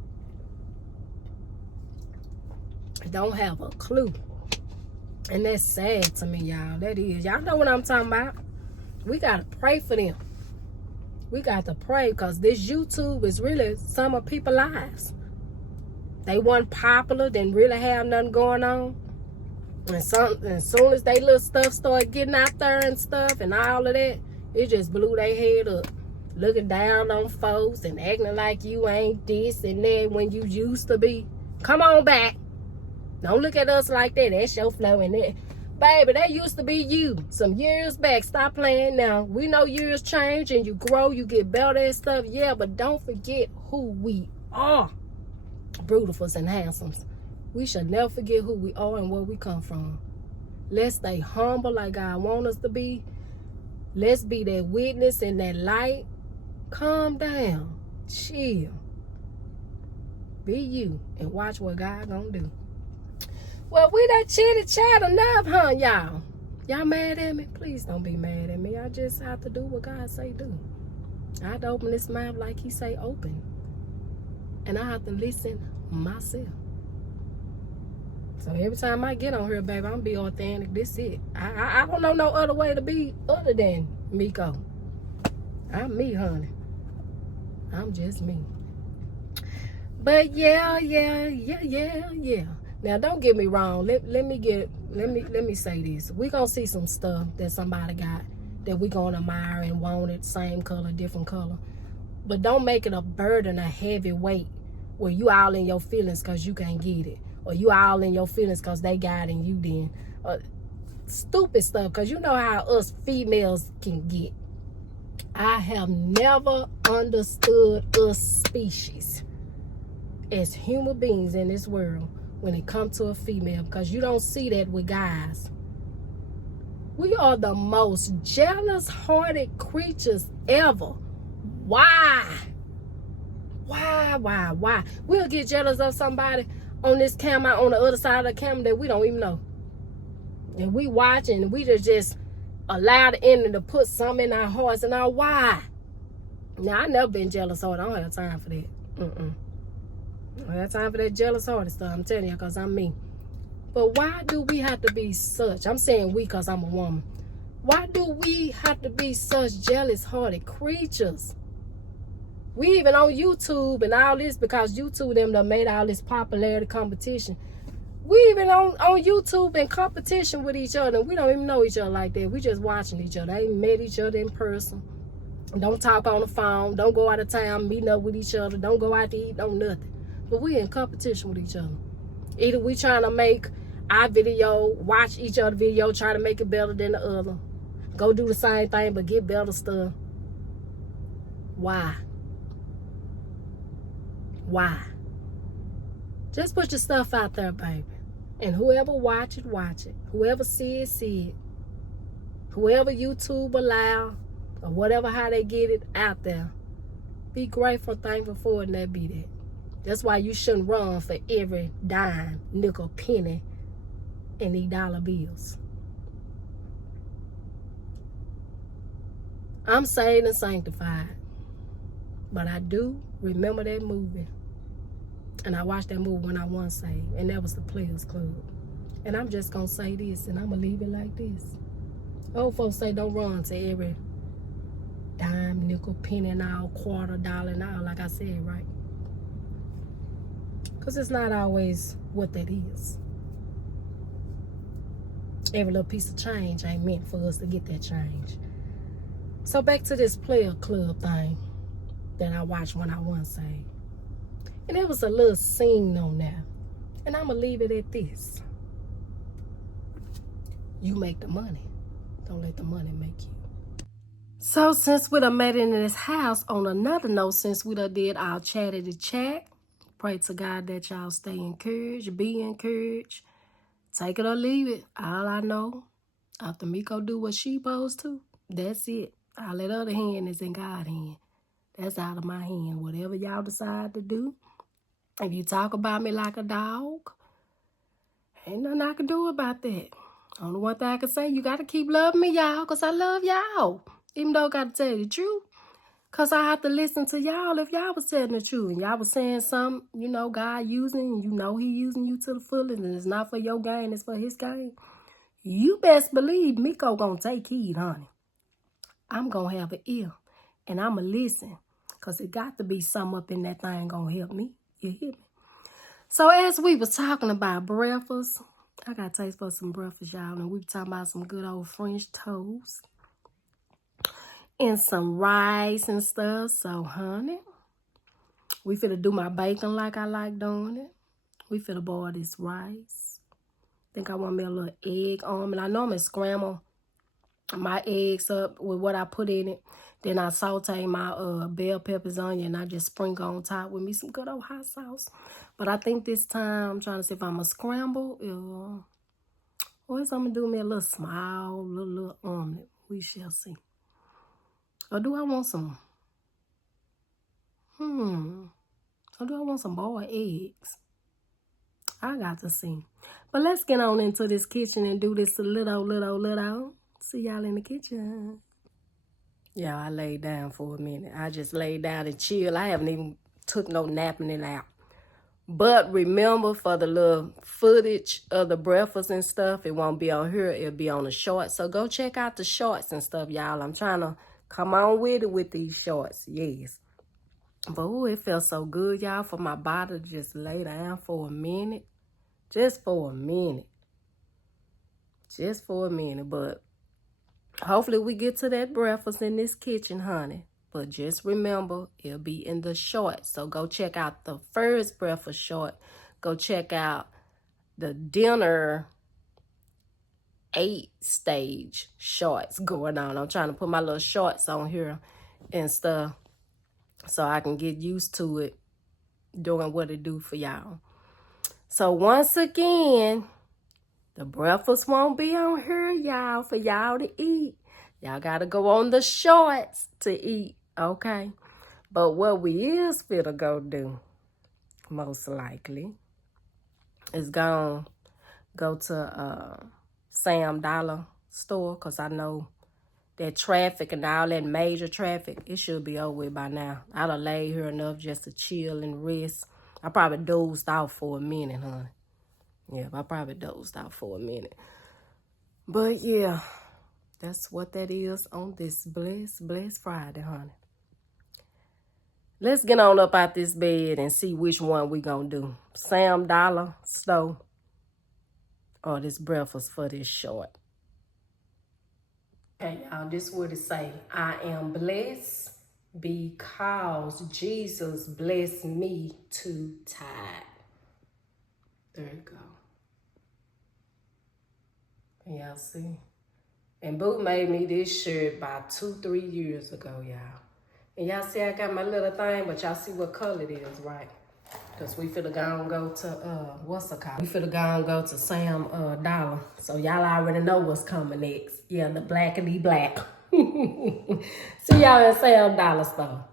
Don't have a clue. And that's sad to me, y'all. That is. Y'all know what I'm talking about. We got to pray for them. We got to pray because this YouTube is really some of people's lives. They wasn't popular, didn't really have nothing going on. And as soon as they little stuff started getting out there and stuff and all of that, it just blew their head up. Looking down on folks and acting like you ain't this and that when you used to be. Come on back. Don't look at us like that. That's your flow in there. Baby, that used to be you some years back. Stop playing now. We know years change and you grow, you get better and stuff. Yeah, but don't forget who we are. Beautifuls and handsomes. We should never forget who we are and where we come from. Let's stay humble like God wants us to be. Let's be that witness and that light. Calm down. Chill. Be you and watch what God gonna do. Well, we done chitty-chat enough, huh, y'all? Y'all mad at me? Please don't be mad at me. I just have to do what God say do. I have to open this mouth like he say open. And I have to listen myself. So every time I get on here, baby, I'm be authentic. This it. I don't know no other way to be other than Miko. I'm me, honey. I'm just me. But yeah. Now don't get me wrong. Let me say this. We gonna see some stuff that somebody got that we gonna admire and want it, same color, different color. But don't make it a burden, a heavy weight where you all in your feelings because you can't get it. Or you all in your feelings because they got it and you didn't. Stupid stuff, because you know how us females can get. I have never understood us species as human beings in this world when it comes to a female, because you don't see that with guys. We are the most jealous-hearted creatures ever. Why? We'll get jealous of somebody on this camera, on the other side of the camera that we don't even know. And we watch and we just allow the enemy to put something in our hearts and our why. Now, I never been jealous hearted. I don't have time for that. I don't have time for that jealous hearted stuff. I'm telling you, because I'm me. But why do we have to be such? I'm saying we because I'm a woman. Why do we have to be such jealous-hearted creatures? We even on YouTube and all this because YouTube them done made all this popularity competition. We even on YouTube in competition with each other. And we don't even know each other like that. We just watching each other. Ain't met each other in person. Don't talk on the phone. Don't go out of town meeting up with each other. Don't go out to eat, no nothing. But we in competition with each other. Either we trying to make our video, watch each other video, try to make it better than the other. Go do the same thing but get better stuff. Why? Just put your stuff out there, baby. And whoever watch it, watch it. Whoever see it, see it. Whoever YouTube allow, or whatever how they get it out there, be grateful, thankful for it, and that be that. That's why you shouldn't run for every dime, nickel, penny, and these dollar bills. I'm saved and sanctified. But I do remember that movie. And I watched that movie when I was saved. And that was the Players Club. And I'm just going to say this, and I'm going to leave it like this. Old folks say don't run to every dime, nickel, penny, and all, quarter, dollar, and all, like I said, right? Because it's not always what that is. Every little piece of change ain't meant for us to get that change. So back to this Player Club thing that I watched when I was saved. And there was a little scene on there. And I'm going to leave it at this. You make the money. Don't let the money make you. So since we done made it in this house, on another note, since we done did our chat, pray to God that y'all stay encouraged, be encouraged. Take it or leave it. All I know, after Miko do what she supposed to, that's it. All that other hand is in God's hand. That's out of my hand. Whatever y'all decide to do. If you talk about me like a dog, ain't nothing I can do about that. Only one thing I can say, you got to keep loving me, y'all, because I love y'all. Even though I got to tell you the truth. Because I have to listen to y'all if y'all was telling the truth. And y'all was saying something, you know, God using, you know he using you to the fullest. And it's not for your gain, it's for his gain. You best believe Miko going to take heed, honey. I'm going to have an ear. And I'm going to listen. Because it got to be something up in that thing going to help me. You hear me? So as we was talking about breakfast, I got taste for some breakfast, y'all. And we were talking about some good old French toast. And some rice and stuff. So, honey, we finna do my bacon like I like doing it. We finna boil this rice. Think I want me a little egg on. And I know I'm gonna scramble my eggs up with what I put in it. Then I saute my bell peppers, onion, and I just sprinkle on top with me some good old hot sauce. But I think this time, I'm trying to see if I'm gonna scramble. Or if I'm gonna do me a little small, little omelet. We shall see. Or do I want some? Or do I want some boiled eggs? I got to see. But let's get on into this kitchen and do this a little. See y'all in the kitchen. Yeah, I laid down for a minute. I just laid down and chill. I haven't even took no napping it out. But remember, for the little footage of the breakfast and stuff, it won't be on here. It'll be on the shorts. So go check out the shorts and stuff, y'all. I'm trying to come on with it with these shorts, yes. But ooh, it felt so good, y'all, for my body to just lay down for a minute. Just for a minute. But hopefully we get to that breakfast in this kitchen, honey. But just remember, it'll be in the shorts. So go check out the first breakfast short. Go check out the dinner 8-stage shorts going on. I'm trying to put my little shorts on here and stuff so I can get used to it doing what it do for y'all. So once again, the breakfast won't be on here, y'all, for y'all to eat. Y'all got to go on the shorts to eat, okay? But what we is finna go do, most likely, is go to Sam Dollar store, because I know that traffic and all that major traffic, it should be over with by now. I done laid here enough just to chill and rest. I probably dozed off for a minute, honey. Yeah, I probably dozed off for a minute. But yeah, that's what that is on this blessed Friday, honey. Let's get on up out this bed and see which one we gonna do. Sam Dollar store or this breakfast for this short. Okay, y'all, this is what it say. I am blessed because Jesus blessed me to tithe. There you go. Can y'all see? And Boo made me this shirt about 2-3 years ago, y'all. And y'all see I got my little thing, but y'all see what color it is, right? Because we finna go to, what's it called? We finna go to Sam Dollar. So y'all already know what's coming next. Yeah, the blackity black. See y'all at Sam Dollar store.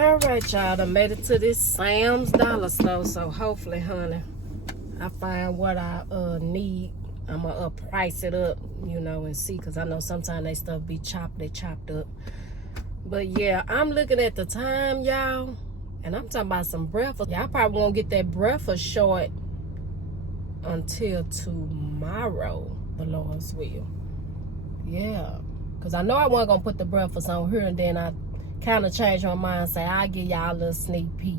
All right, y'all. I made it to this Sam's Dollar Store. So hopefully, honey, I find what I need. I'm gonna price it up, you know, and see, because I know sometimes they stuff be chopped up. But yeah, I'm looking at the time, y'all, and I'm talking about some breakfast. Y'all probably won't get that breakfast short until tomorrow, the Lord's will. Yeah, because I know I wasn't gonna put the breakfast on here, and then I kind of changed my mind and say I'll give y'all a little sneak peek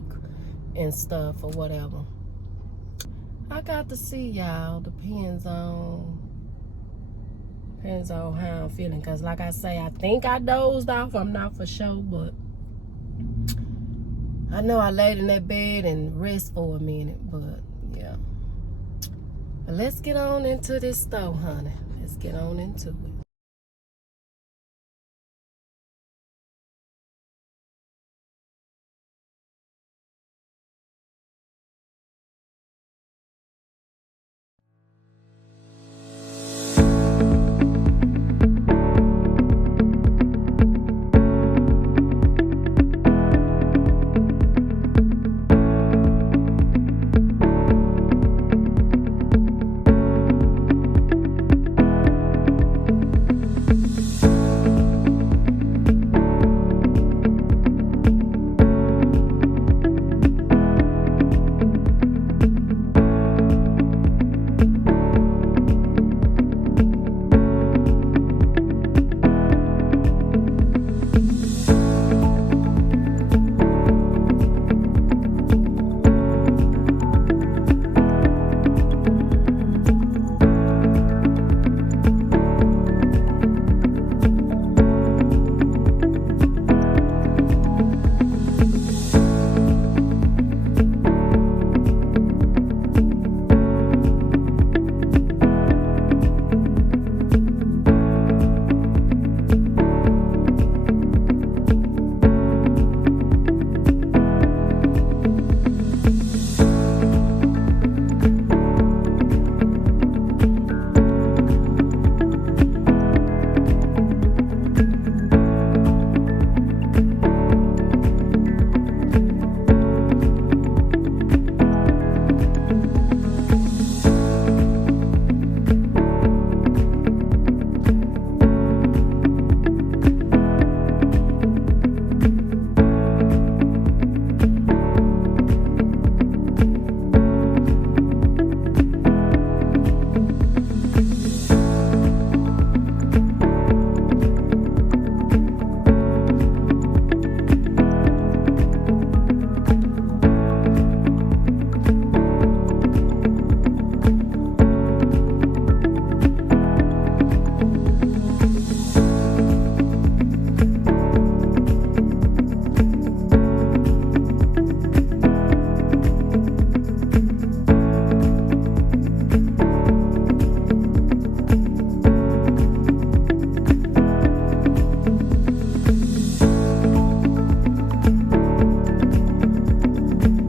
and stuff or whatever. I got to see y'all. Depends on how I'm feeling. Because like I say, I think I dozed off. I'm not for sure, but I know I laid in that bed and rest for a minute. But yeah. But let's get on into this store, honey. Let's get on into it.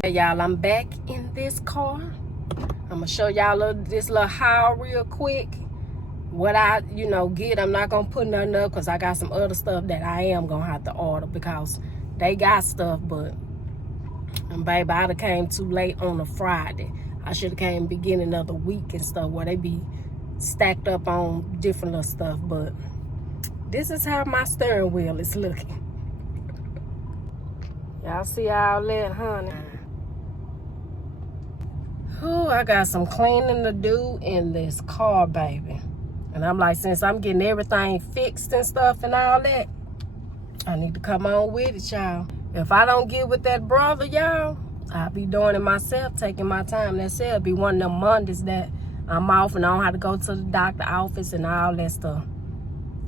Y'all, I'm back in this car. I'm gonna show y'all this little haul real quick. What I, get. I'm not gonna put nothing up because I got some other stuff that I am gonna have to order because they got stuff, but baby, I done came too late on a Friday. I should have came beginning of the week and stuff where they be stacked up on different little stuff, but this is how my steering wheel is looking. Y'all see all that, honey? Ooh, I got some cleaning to do in this car, baby. And I'm like, since I'm getting everything fixed and stuff and all that, I need to come on with it, y'all. If I don't get with that brother, y'all, I'll be doing it myself, taking my time. That'll be one of them Mondays that I'm off and I don't have to go to the doctor office and all that stuff.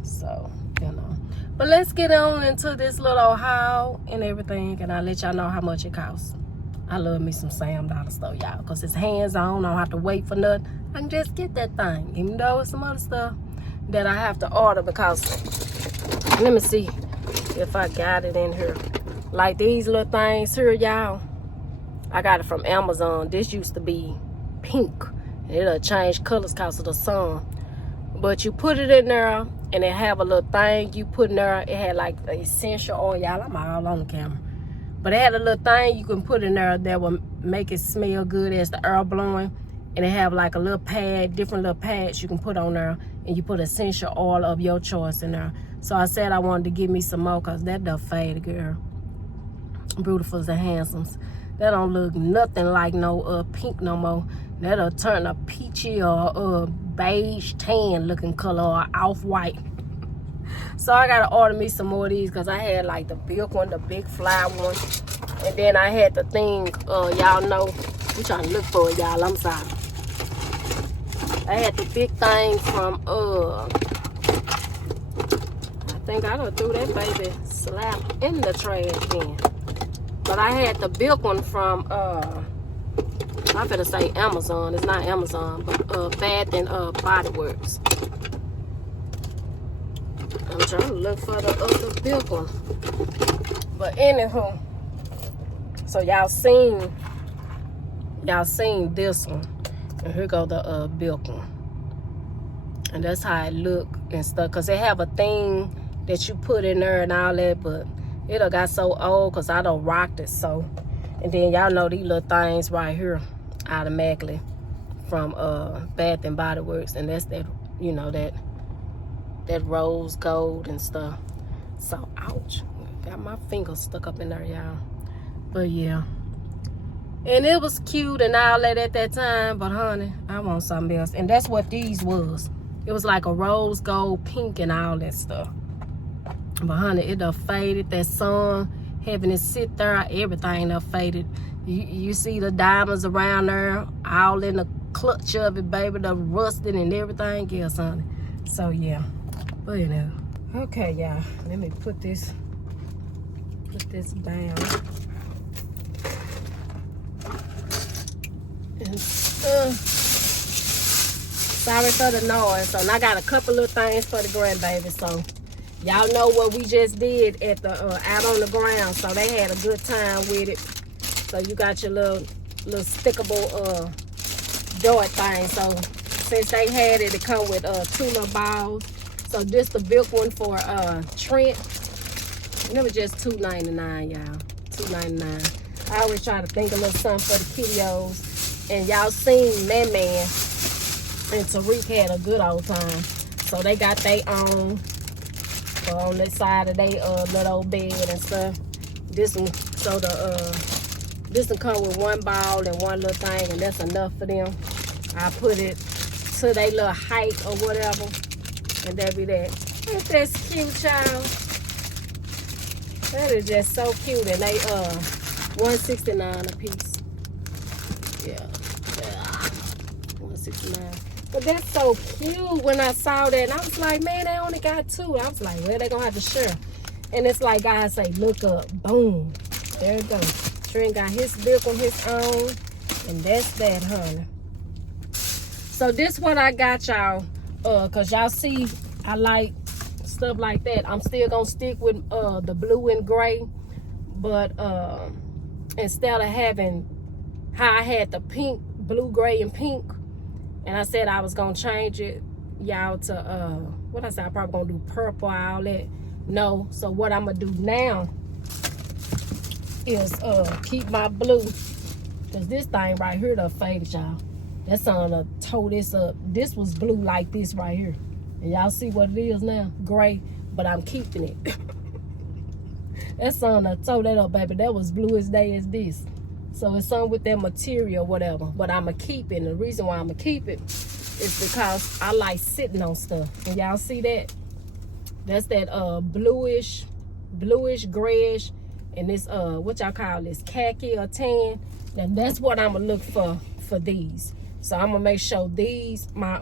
So, But let's get on into this little haul and everything, and I'll let y'all know how much it costs. I love me some Sam's Dollar Store, y'all, because it's hands-on. I don't have to wait for nothing. I can just get that thing, even though it's some other stuff that I have to order because, let me see if I got it in here. Like these little things here, y'all, I got it from Amazon. This used to be pink. It'll change colors because of the sun. But you put it in there, and it have a little thing you put in there. It had like the essential oil, y'all. I'm all on the camera. But it had a little thing you can put in there that will make it smell good as the air blowing. And it have like a little pad, different little pads you can put on there. And you put essential oil of your choice in there. So I said I wanted to give me some more because that done faded, girl. Beautifuls and handsomes. That don't look nothing like no pink no more. That'll turn a peachy or beige tan looking color or off-white. So I gotta order me some more of these because I had like the big one, the big fly one. And then I had the thing, y'all know, I'm trying to look for it, y'all, I'm sorry. I had the big thing from, I think I done threw that baby slap in the trash bin. But I had the big one from, I'm gonna say Amazon. It's not Amazon, but Bath and Body Works. I'm trying to look for the other big one. But anywho, so y'all seen this one. And here go the big one. And that's how it look and stuff. Cause they have a thing that you put in there and all that, but it done got so old because I done rocked it so. And then y'all know these little things right here automatically from Bath and Body Works. And that's that, you know, that rose gold and stuff. So ouch. Got my fingers stuck up in there, y'all. But yeah. And it was cute and all that at that time. But honey, I want something else. And that's what these was. It was like a rose gold pink and all that stuff. But honey, it done faded. That sun, having it sit there, everything done faded. You see the diamonds around there, all in the clutch of it, baby. The rusted and everything else, honey. So yeah. But you know. Okay, y'all. Let me put this down. And sorry for the noise. So I got a couple of things for the grandbaby. So y'all know what we just did at the out on the ground. So they had a good time with it. So you got your little stickable dart thing. So since they had it, it come with 2 little balls. So this the big one for Trent. And it was just $2.99, y'all. $2.99. I always try to think a little something for the kiddos. And y'all seen Man and Tariq had a good old time. So they got their own on the side of their little old bed and stuff. This one, so this one come with 1 ball and 1 little thing, and that's enough for them. I put it to their little height or whatever, and that be that. Ain't that cute, child? That is just so cute, and they $1.69 a piece. Yeah, $1.69. But that's so cute when I saw that. And I was like, man, they only got 2. I was like, well, they're going to have to share. And it's like God say, look up. Boom. There it goes. Trent got his bill on his own. And that's that, honey. So this what I got, y'all. Because y'all see, I like stuff like that. I'm still going to stick with the blue and gray. But instead of having how I had the pink, blue, gray, and pink, and I said I was gonna change it, y'all, to what I said, I probably gonna do purple, all that. No, so what I'm gonna do now is keep my blue, because this thing right here done faded, y'all. That son done tore this up. This was blue like this right here. And y'all see what it is now? Gray, but I'm keeping it. That son done tore that up, baby. That was blue as day as this. So it's something with that material, whatever. But I'm going to keep it. And the reason why I'm going to keep it is because I like sitting on stuff. And y'all see that? That's that bluish, grayish. And this, what y'all call this, khaki or tan. And that's what I'm going to look for these. So I'm going to make sure these, my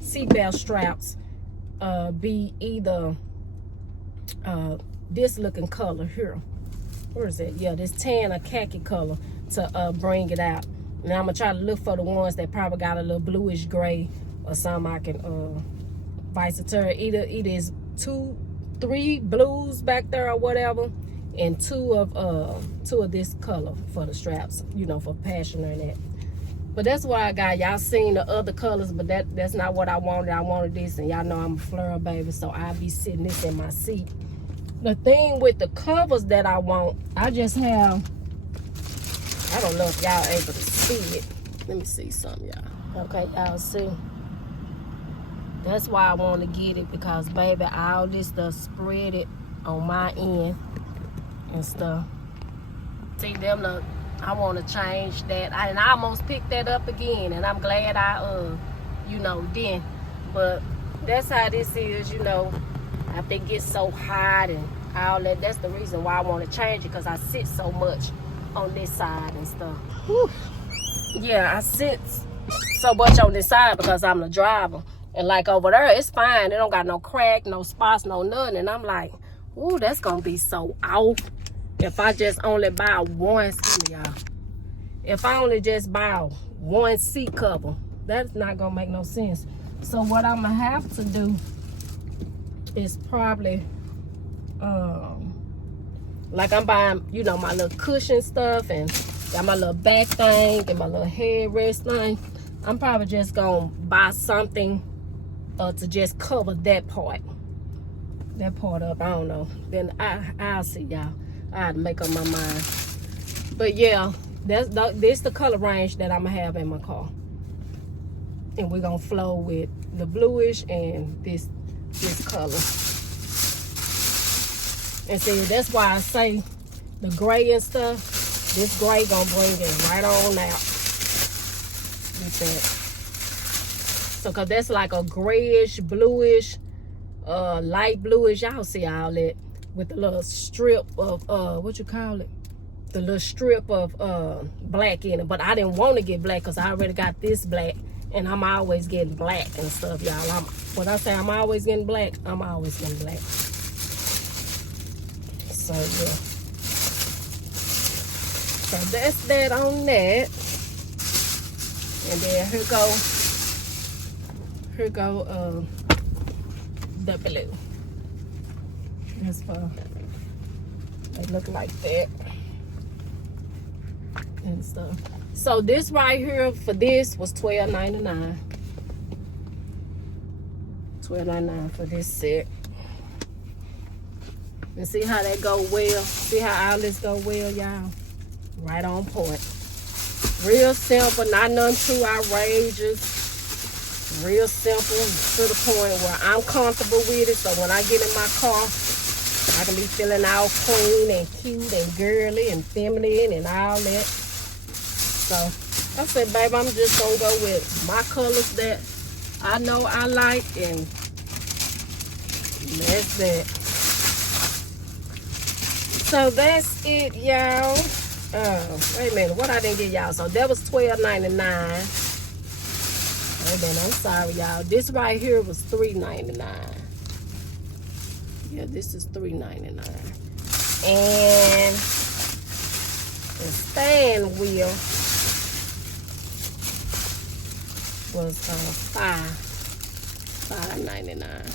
seatbelt straps, be either this looking color here. Where is it? Yeah, this tan or khaki color to bring it out. And I'm gonna try to look for the ones that probably got a little bluish gray or something I can vice versa. Either is 2, 3 blues back there or whatever, and 2 of this color for the straps, you know, for passion and that. But that's what I got. Y'all seen the other colors, but that's not what I wanted. I wanted this, and y'all know I'm a fleur baby, so I'll be sitting this in my seat. The thing with the covers that I want, I just have, I don't know if y'all able to see it. Let me see something, y'all. Okay, y'all see. That's why I want to get it, because baby, all this stuff spread it on my end and stuff. See them, I want to change that. And I almost picked that up again, and I'm glad I, didn't. But that's how this is, I think it gets so hot and all that. That's the reason why I want to change it, because I sit so much on this side and stuff. Whew. Yeah, I sit so much on this side because I'm the driver. And like over there, it's fine. It don't got no crack, no spots, no nothing. And I'm like, ooh, that's going to be so off if I just only buy one, excuse me, y'all. If I only just buy one seat cover, that's not going to make no sense. So what I'm going to have to do is probably, like I'm buying, my little cushion stuff and got my little back thing and my little headrest thing. I'm probably just going to buy something to just cover that part up. I don't know. Then I'll see y'all. I have to make up my mind. But yeah, this the color range that I'm gonna have in my car, and we're gonna flow with the bluish and this color. And see, that's why I say the gray and stuff. This gray gonna bring it right on out with that. So, cause that's like a grayish, bluish, light bluish. Y'all see all that with the little strip of what you call it? The little strip of black in it. But I didn't want to get black because I already got this black, and I'm always getting black and stuff, y'all. When I say I'm always getting black, I'm always getting black. So yeah. So that's that on that. And then here go the blue. That's for, they look like that and stuff. So this right here for this was $12.99. $12.99 for this set. And see how that go well? See how all this go well, y'all? Right on point. Real simple, not nothing too outrageous. Real simple to the point where I'm comfortable with it. So when I get in my car, I can be feeling all clean and cute and girly and feminine and all that. So I said, babe, I'm just gonna go with my colors that I know I like, and that's that. So that's it, y'all. Wait a minute, what I didn't get y'all? So that was $12.99. Wait a minute, I'm sorry, y'all. This right here was $3.99. Yeah, this is $3.99. And the stand wheel was $5.99.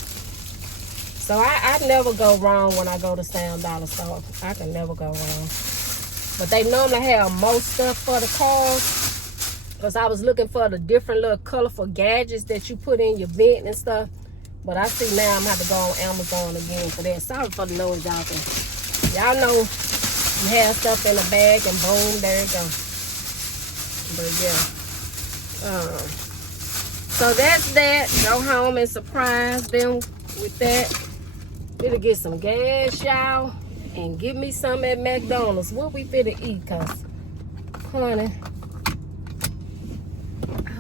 So I never go wrong when I go to Sound Dollar Store. I can never go wrong. But they normally have most stuff for the cars. Because I was looking for the different little colorful gadgets that you put in your vent and stuff. But I see now I'm going to have to go on Amazon again for that. Sorry for the noise, y'all. Y'all know you have stuff in a bag and boom, there it goes. But yeah. So that's that. Go home and surprise them with that. Finna get some gas, y'all. And get me some at McDonald's. What we finna eat? Cause, honey.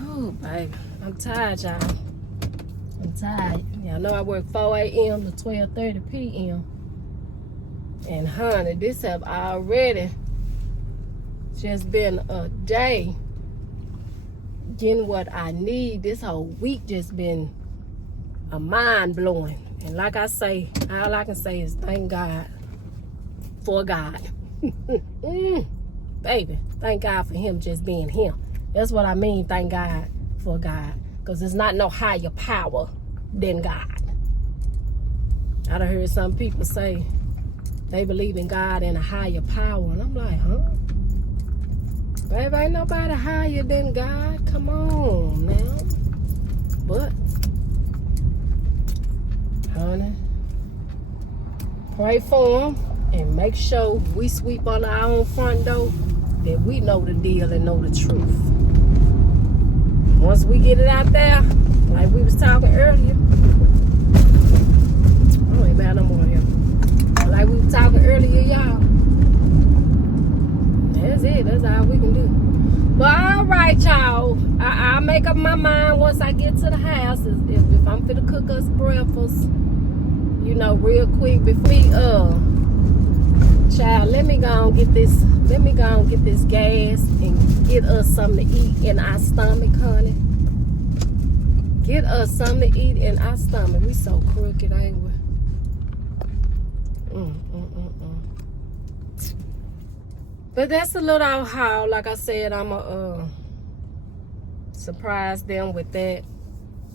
Oh, baby. I'm tired, y'all. I'm tired. Y'all know I work 4 a.m. to 12:30 p.m. And honey, this have already just been a day getting what I need. This whole week just been a mind-blowing. And like I say, all I can say is thank God for God. Baby, thank God for him just being him. That's what I mean, thank God for God. Because there's not no higher power than God. I done heard some people say they believe in God and a higher power. And I'm like, huh? Baby, ain't nobody higher than God. Come on, man. But, honey, Pray for them and make sure we sweep on our own front door that we know the deal and know the truth. Once we get it out there, like we was talking earlier, I don't even have no more here. Like we were talking earlier, y'all. That's it. That's all we can do. But all right, y'all. I'll make up my mind once I get to the house. If I'm finna cook us breakfast, you know, real quick before we child, let me go and get this. Let me go and get this gas and get us something to eat in our stomach, honey. Get us something to eat in our stomach. We so crooked, ain't we? But that's a little haul. Like I said, I'm a surprise them with that.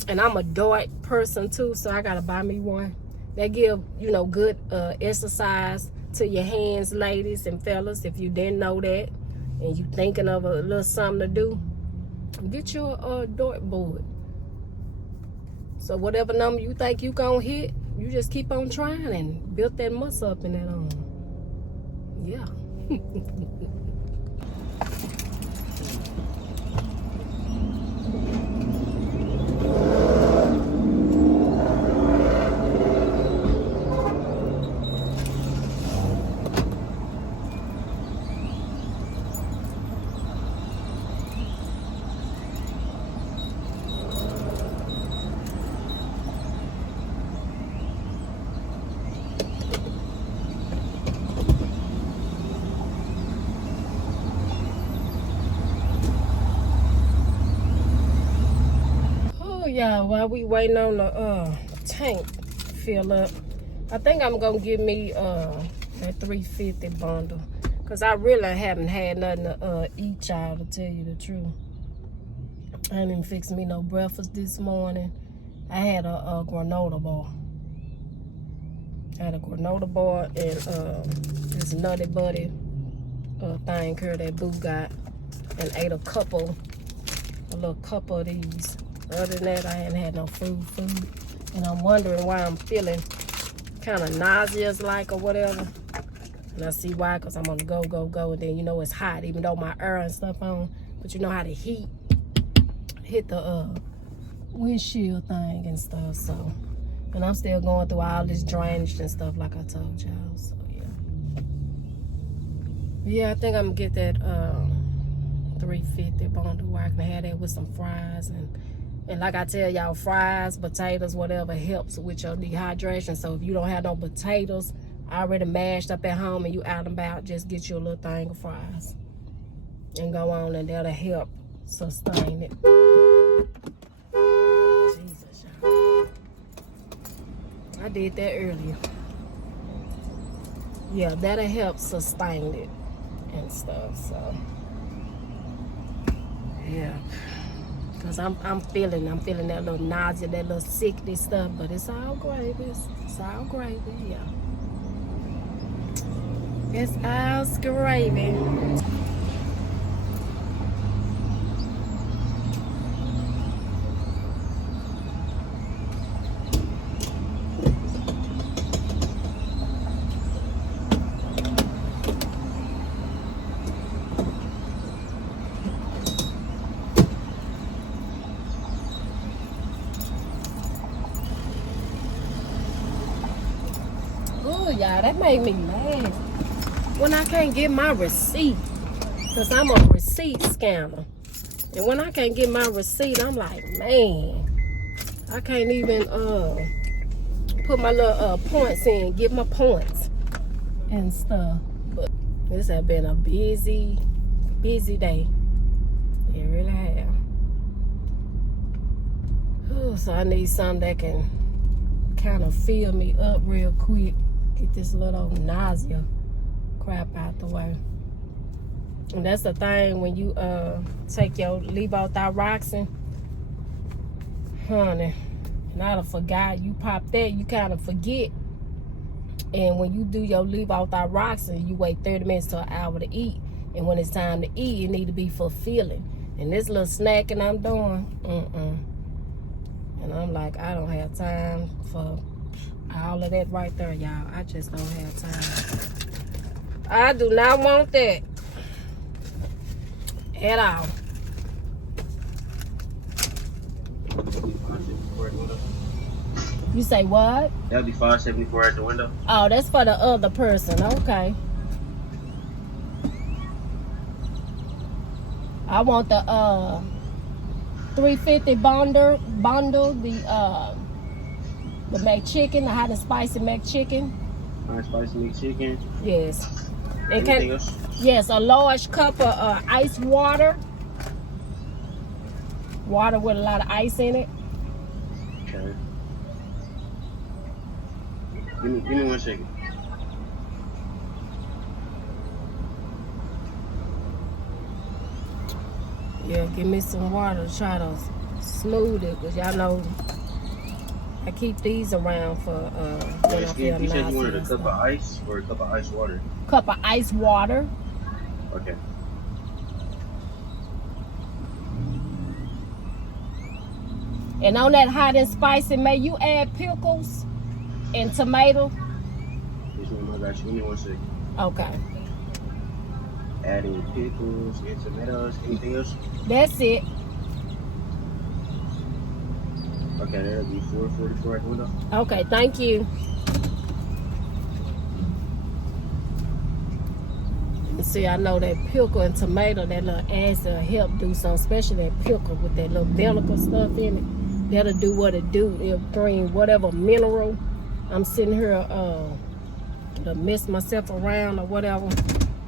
And I'm a dart person too, so I gotta buy me one. They give, you know, good exercise to your hands, ladies and fellas. If you didn't know that and you thinking of a little something to do, get your dart board. So whatever number you think you gonna hit, you just keep on trying and build that muscle up in that arm. Yeah. Yeah, while we waiting on the tank fill up, I think I'm gonna give me that 350 bundle, cause I really haven't had nothing to eat, y'all, to tell you the truth. I didn't even fix me no breakfast this morning. I had a granola bar. I had a granola bar and this Nutty Buddy thing here that Boo got, and ate a little couple of these. Other than that, I hadn't had no food. And I'm wondering why I'm feeling kind of nauseous like or whatever. And I see why, because I'm on the go. And then, you know, it's hot, even though my air and stuff on. But you know how the heat hit the windshield thing and stuff. So, and I'm still going through all this drainage and stuff like I told y'all. So, yeah. Yeah, I think I'm going to get that 350 bundle where I can have that with some fries. And like I tell y'all, fries, potatoes, whatever helps with your dehydration. So if you don't have no potatoes already mashed up at home and you out and about, just get you a little thing of fries and go on, and that'll help sustain it. Jesus, y'all. I did that earlier. Yeah, that'll help sustain it and stuff. So yeah. Cause I'm feeling that little nausea, that little sickness stuff, but it's all gravy. It's all gravy, yeah. It's all gravy. Y'all, that made me mad when I can't get my receipt, because I'm a receipt scammer. And when I can't get my receipt, I'm like, man, I can't even put my little points in, get my points and stuff. But this has been a busy day. It really has. Ooh, so I need something that can kind of fill me up real quick. Get this little nausea crap out the way. And that's the thing when you take your levothyroxine, honey. And I done forgot, you pop that, you kind of forget. And when you do your levothyroxine, you wait 30 minutes to an hour to eat. And when it's time to eat, it need to be fulfilling. And this little snacking I'm doing, And I'm like, I don't have time for All of that right there, y'all. I just don't have time. I do not want that at all. You say what? That'll be $5.74 at the window. Oh, that's for the other person. Okay. I want the $3.50 bundle, the McChicken, the hot and spicy McChicken. Hot and spicy McChicken. Yes. Anything else? Yes, a large cup of ice water. Water with a lot of ice in it. Okay. Give me 1 second. Yeah, give me some water to try to smooth it, because y'all know I keep these around for when I feel You said nauseous you wanted a and cup of stuff. ice or a cup of ice water? Cup of ice water. Okay. And on that hot and spicy, may you add pickles and tomato? This one, I got you. Give me 1 second. Okay. Adding pickles and tomatoes. Anything else? That's it. Okay, that'll be $4.44 at the window. Okay, thank you. You see, I know that pickle and tomato, that little acid will help do something, especially that pickle with that little vinegar stuff in it. That'll do what it do. It'll bring whatever mineral I'm sitting here to mess myself around or whatever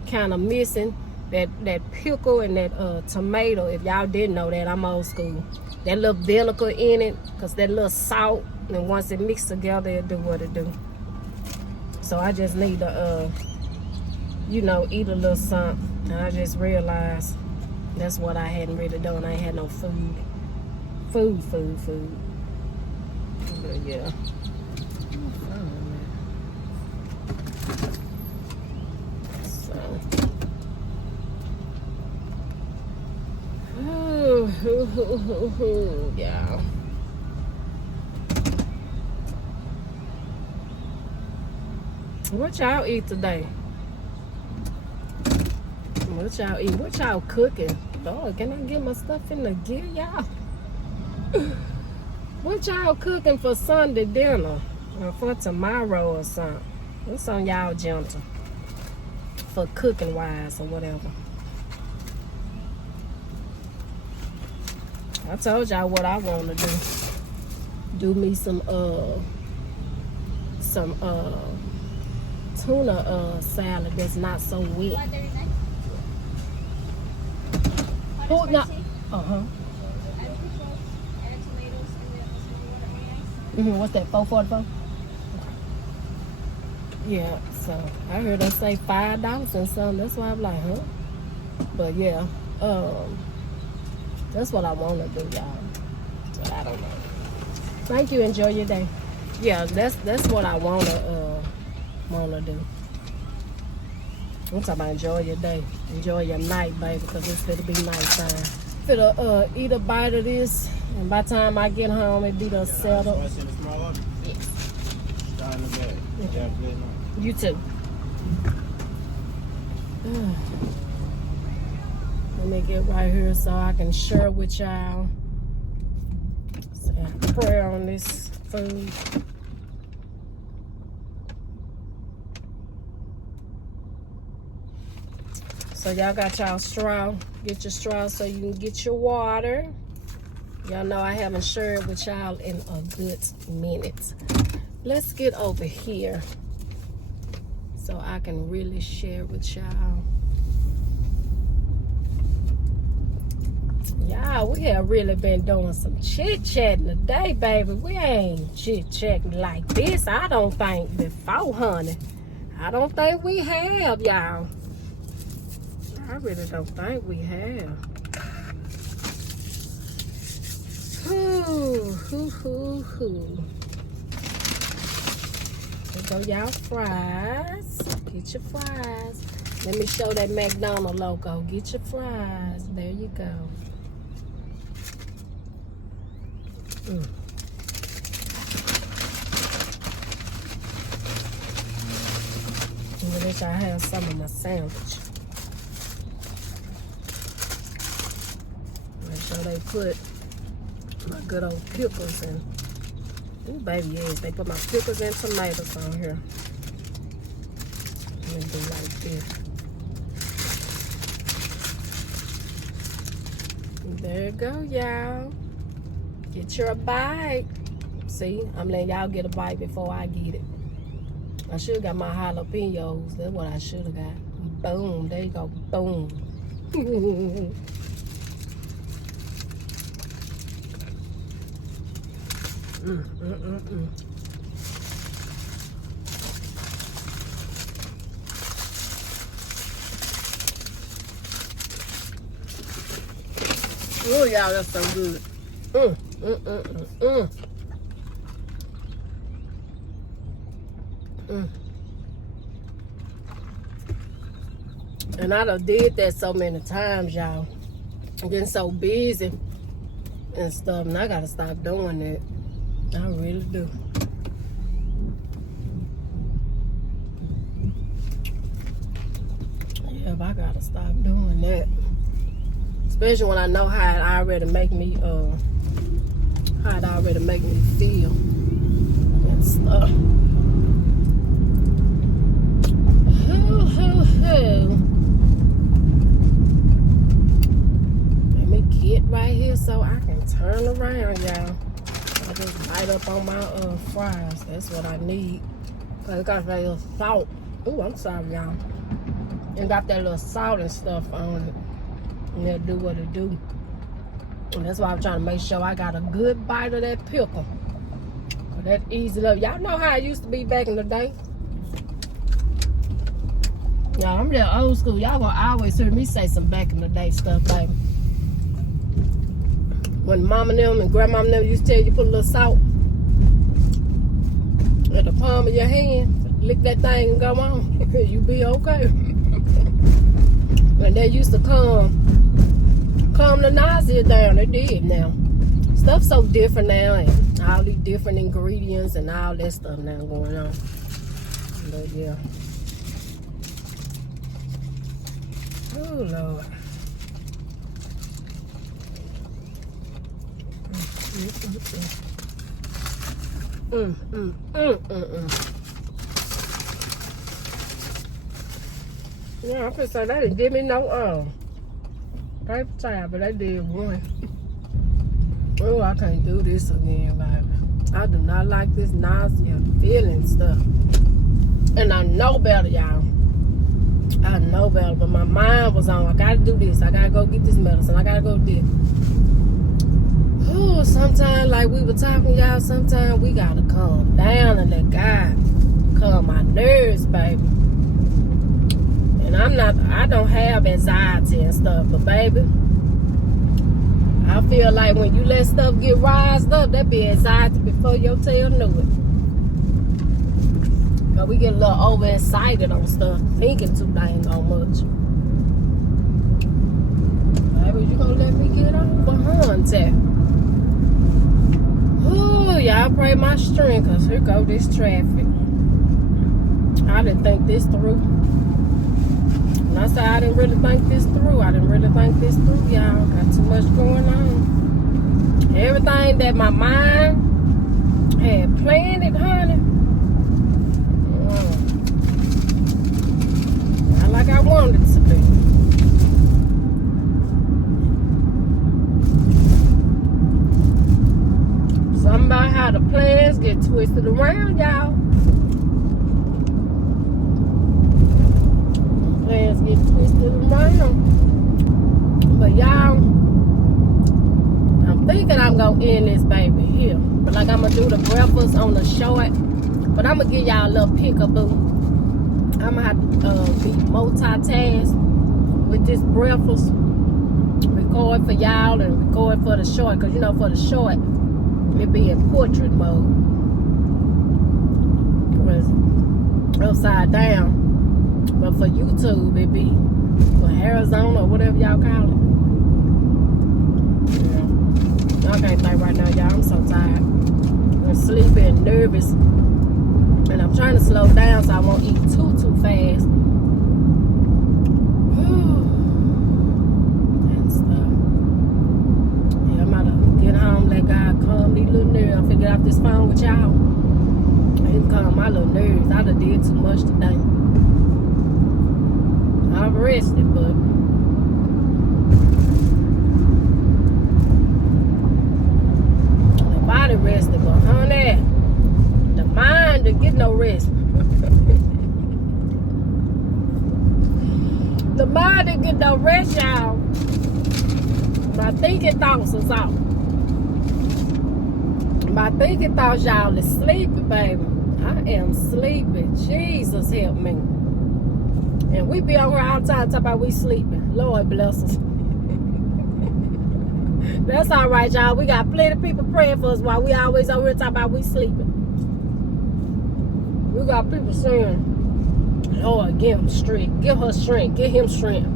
kind of missing. That pickle and that tomato, if y'all didn't know that, I'm old school. That little vinegar in it, because that little salt, and once it mixed together, it'll do what it do. So I just need to, eat a little something. And I just realized that's what I hadn't really done. I ain't had no food. Food. But yeah. So. Yeah. What y'all eat today? What y'all eat? What y'all cooking? Lord, can I get my stuff in the gear, y'all? What y'all cooking for Sunday dinner? Or for tomorrow or something? What's on y'all gentle? For cooking wise or whatever. I told y'all what I want to do. Do me some tuna salad that's not so wet. Oh, no. What's that? $4.44? Yeah. So I heard her say $5 and something. That's why I'm like, huh? But yeah, that's what I want to do, y'all. So I don't know. Thank you. Enjoy your day. Yeah, that's what I wanna do. I'm talking about enjoy your day, enjoy your night, baby, because it's gonna be nighttime. Finna eat a bite of this, and by the time I get home, it be the settle. Yes. You too. Let me get right here so I can share with y'all. Say a prayer on this food. So y'all got y'all straw. Get your straw so you can get your water. Y'all know I haven't shared with y'all in a good minute. Let's get over here so I can really share with y'all. Y'all, we have really been doing some chit-chatting today, baby. We ain't chit-chatting like this, I don't think, before, honey. I don't think we have, y'all. I really don't think we have. There go y'all fries. Get your fries. Let me show that McDonald logo. Get your fries. There you go. wish I had some of my sandwich. Make sure they put my good old pickles in. Ooh, baby, yes, they put my pickles and tomatoes on here. Let me do like this. There you go, y'all. Get your bite. See, I'm letting y'all get a bite before I get it. I should have got my jalapenos. That's what I should have got. Boom, there you go, boom. Oh, y'all, that's so good. And I done did that so many times, y'all. I'm getting so busy and stuff, and I gotta stop doing that. I really do. Yeah, but I gotta stop doing that. Especially when I know how it already make me feel and stuff. Let me get right here so I can turn around, y'all. I just bite up on my fries. That's what I need. Cause it got that little salt. Ooh, I'm sorry, y'all. It got that little salt and stuff on it. And it'll do what it do. And that's why I'm trying to make sure I got a good bite of that pickle. Cause that easy up. Y'all know how it used to be back in the day. Y'all, I'm just old school. Y'all gonna always hear me say some back in the day stuff, baby. When mama them and grandma them used to tell you put a little salt at the palm of your hand, lick that thing and go on. You be okay. And they used to calm the nausea down. They did now. Stuff's so different now, and all these different ingredients and all that stuff now going on. But yeah. Oh Lord. Yeah, I'm finna say they didn't give me no paper towel, but they did one. Oh, I can't do this again, baby. I do not like this nausea feeling stuff. And I know better, y'all. I know better, but my mind was on, I gotta do this. I gotta go get this medicine. I gotta go do this. Oh, sometimes, like we were talking, y'all, sometimes we gotta calm down and let God calm my nerves, baby. And I don't have anxiety and stuff, but baby, I feel like when you let stuff get rised up, that be anxiety before your tail knew it. But we get a little overexcited on stuff, thinking too dang on much. Baby, you gonna let me get on behind that? Oh, y'all pray my strength, cause here go this traffic. I didn't think this through. When I say I didn't really think this through, y'all. Got too much going on. Everything that my mind had planned it, honey. Not like I wanted it to be. Something about how the plans get twisted around, y'all. Plans get twisted around. But y'all, I'm thinking I'm gonna end this baby here. But like I'm gonna do the breakfast on the short. But I'm gonna give y'all a little peekaboo. I'm gonna have to be multitask with this breakfast. Record for y'all and record for the short. Cause you know for the short, it be in portrait mode. Upside down. But for YouTube, it be for Arizona or whatever y'all call it. Yeah. Y'all can't think right now, y'all. I'm so tired. I'm sleepy and nervous. And I'm trying to slow down so I won't eat too fast. get off this phone with y'all. It calm my little nerves. I done did too much today. I'm rested, but the body rested, but honey, the mind didn't get no rest. The mind didn't get no rest, y'all. My thinking thoughts is out. My thinking thoughts, y'all, is sleepy, baby. I am sleepy. Jesus help me. And we be over all the time talking about we sleeping. Lord bless us. That's all right, y'all. We got plenty of people praying for us while we always over here talking about we sleeping. We got people saying, Lord, give him strength. Give her strength. Give him strength.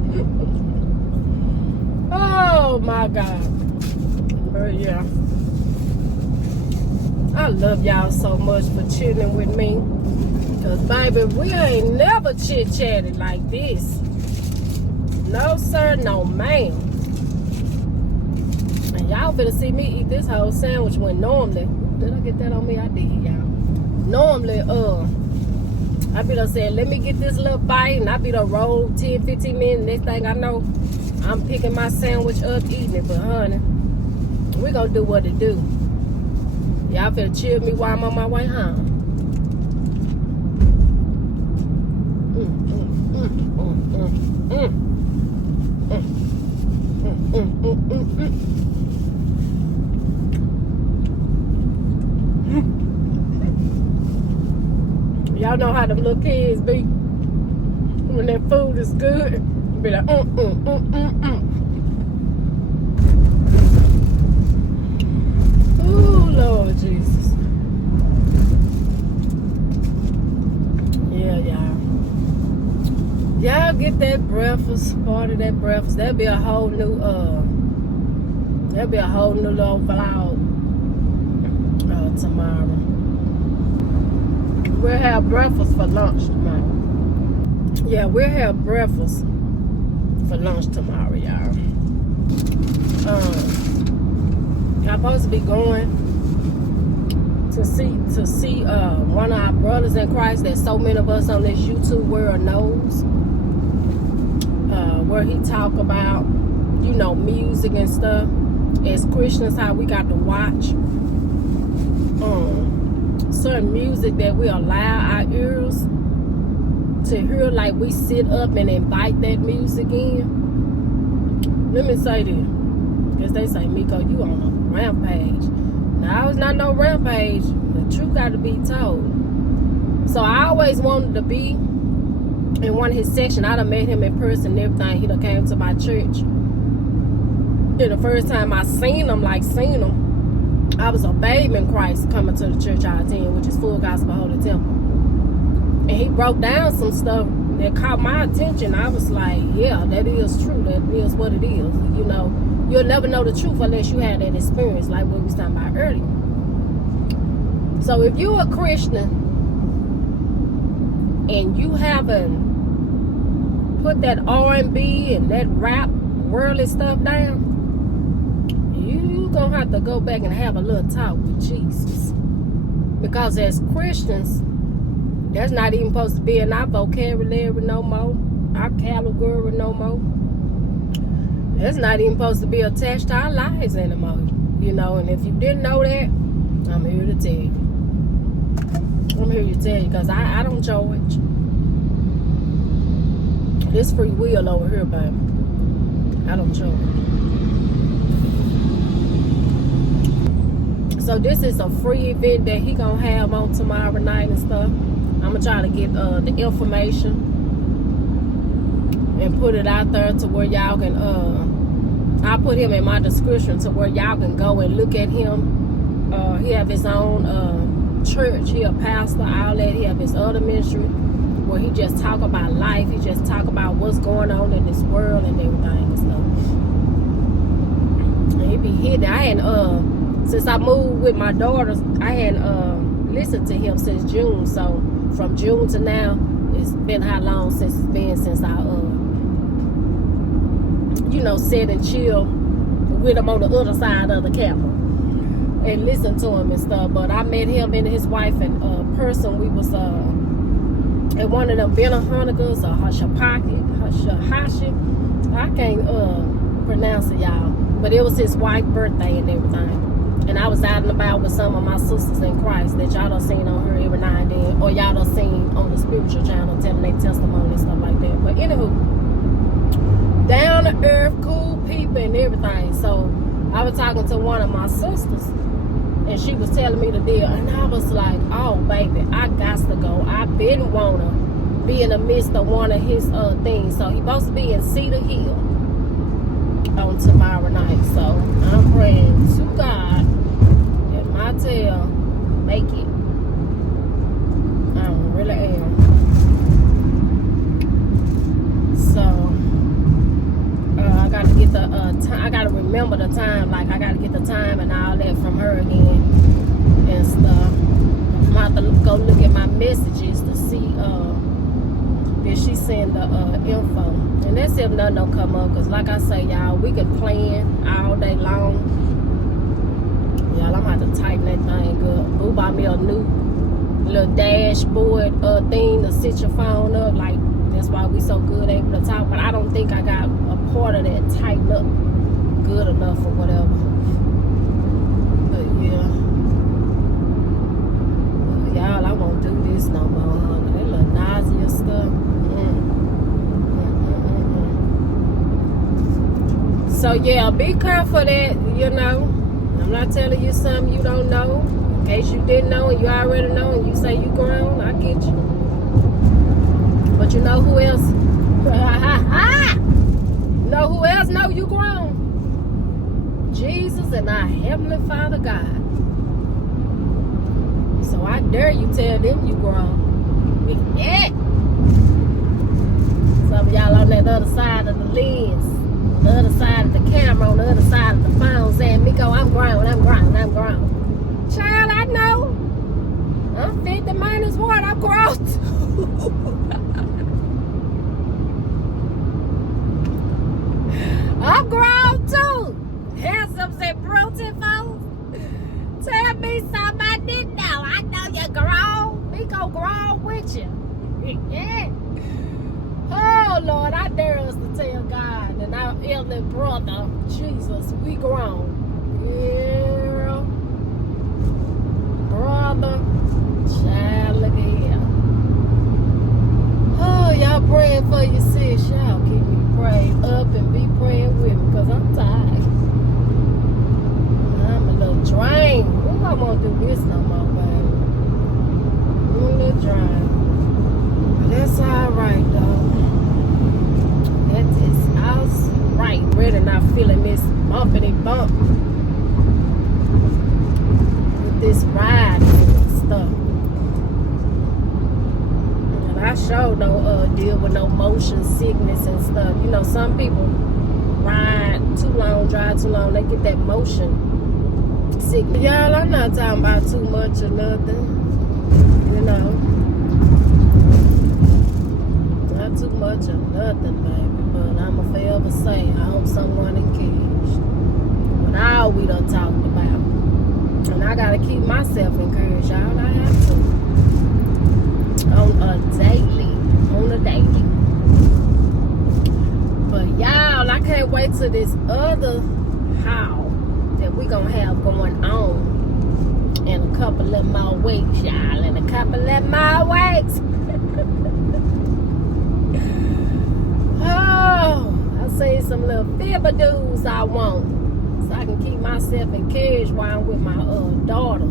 Oh, my God. But, yeah. I love y'all so much for chilling with me. Because, baby, we ain't never chit-chatted like this. No, sir. No, ma'am. And y'all finna see me eat this whole sandwich when normally, did I get that on me? I did, y'all. Normally, I be done saying, let me get this little bite, and I be done roll 10, 15 minutes. Next thing I know, I'm picking my sandwich up, eating it. But, honey, we gonna do what it do. Y'all finna chill me while I'm on my way home. Y'all know how them little kids be when their food is good. Be like, Ooh, Lord Jesus. Yeah, y'all. Y'all get that breakfast, part of that breakfast. That'll be a whole new little vlog tomorrow. We'll have breakfast for lunch tomorrow. Yeah, we'll have breakfast for lunch tomorrow, y'all. I'm supposed to be going to see one of our brothers in Christ that so many of us on this YouTube world knows. Where he talk about, you know, music and stuff. As Christians, how we got to watch certain music that we allow our ears to hear, like we sit up and invite that music in. Let me say this, because they say, Miko, you on a rampage. Now, it's not no rampage. The truth got to be told. So I always wanted to be in one of his sections. I done met him in person and everything. He done came to my church. And the first time I seen him, I was a babe in Christ coming to the church I attend, which is Full Gospel Holy Temple. And he broke down some stuff that caught my attention. I was like, yeah, that is true. That is what it is. You know, you'll never know the truth unless you have that experience, like what we was talking about earlier. So if you're a Christian and you haven't put that R&B and that rap worldly stuff down, you gonna have to go back and have a little talk with Jesus. Because as Christians, that's not even supposed to be in our vocabulary no more, our category no more. That's not even supposed to be attached to our lives anymore. You know, and if you didn't know that, I'm here to tell you. I'm here to tell you, because I don't charge. This free will over here, baby. I don't charge. So this is a free event that he gonna have on tomorrow night and stuff. I'm gonna try to get the information and put it out there to where y'all can I'll put him in my description to where y'all can go and look at him. He have his own church. He a pastor, all that. He have his other ministry where he just talk about life. He just talk about what's going on in this world and everything and stuff. And he be hitting. I hadn't since I moved with my daughters, I hadn't listened to him since June. So from June to now, it's been how long since it's been since I you know, sit and chill with him on the other side of the camera. and listen to him and stuff. But I met him and his wife in person. We was at one of them Benna Hanukkahs or Hashapaki. I can't pronounce it, y'all. But it was his wife's birthday and everything. And I was out and about with some of my sisters in Christ that y'all done seen on her every now and then, or y'all done seen on the spiritual channel telling their testimony and stuff like that. But anywho, down to earth, cool people and everything. So I was talking to one of my sisters, and she was telling me the deal, and I was like, oh baby, I got to go. I been wanna be in the midst of one of his things. So he supposed to be in Cedar Hill on tomorrow night. So I'm praying to God that my tail make it. I really am. So I gotta get the time. I gotta remember the time. Like I gotta get the time and all that from her again and stuff. I'm about to go look at my messages to see if she send the info. And that's if nothing don't come up. Cause like I say, y'all, we could plan all day long. Y'all, I'm about to tighten that thing up. Boo bought me a new little dashboard thing to sit your phone up. Like that's why we so good able to talk. But I don't think I got a part of that tightened up good enough or whatever. But yeah. Y'all, I won't do this no more, honey. That little nausea stuff. So yeah, be careful that, you know. I'm not telling you something you don't know. In case you didn't know and you already know and you say you grown, I get you. But you know who else? You know who else know you grown? Jesus and our Heavenly Father God. So I dare you tell them you grown. Yeah. Some of y'all on that other side of the lens, on the other side of the camera, on the other side of the phone saying, Miko, I'm grown, I'm grown, I'm grown. Child, I know. I'm 50 minus 1, I'm grown too. I'm grown too. Handsome and beautiful. Tell me something I didn't know. I know you're grown. Miko grown with you. Yeah. Oh Lord, I dare us to tell God and our elder brother, Jesus, we grown. Yeah. Brother, child, look at here. Oh, y'all praying for your sis. Y'all keep me prayed up and be praying with me because I'm tired. I'm a little drained. Ooh, I won't do this no more, baby. I'm a little drained. But that's all right, though. That is all right. Really not feeling this bumpity bump with this ride and stuff. And I sure don't deal with no motion sickness and stuff. You know, some people ride too long, drive too long, they get that motion sickness. Y'all, I'm not talking about too much or nothing. You know. Not too much or nothing, baby. But I'ma forever say, I hope someone encouraged. But all we done talked about. And I gotta keep myself encouraged, y'all. I have to. On a daily. But y'all, I can't wait till this other how that we gonna have going on in a couple of more weeks, y'all. In a couple of more weeks. Oh, I seen some little fibber-doos I want. So I can keep myself encouraged while I'm with my daughter.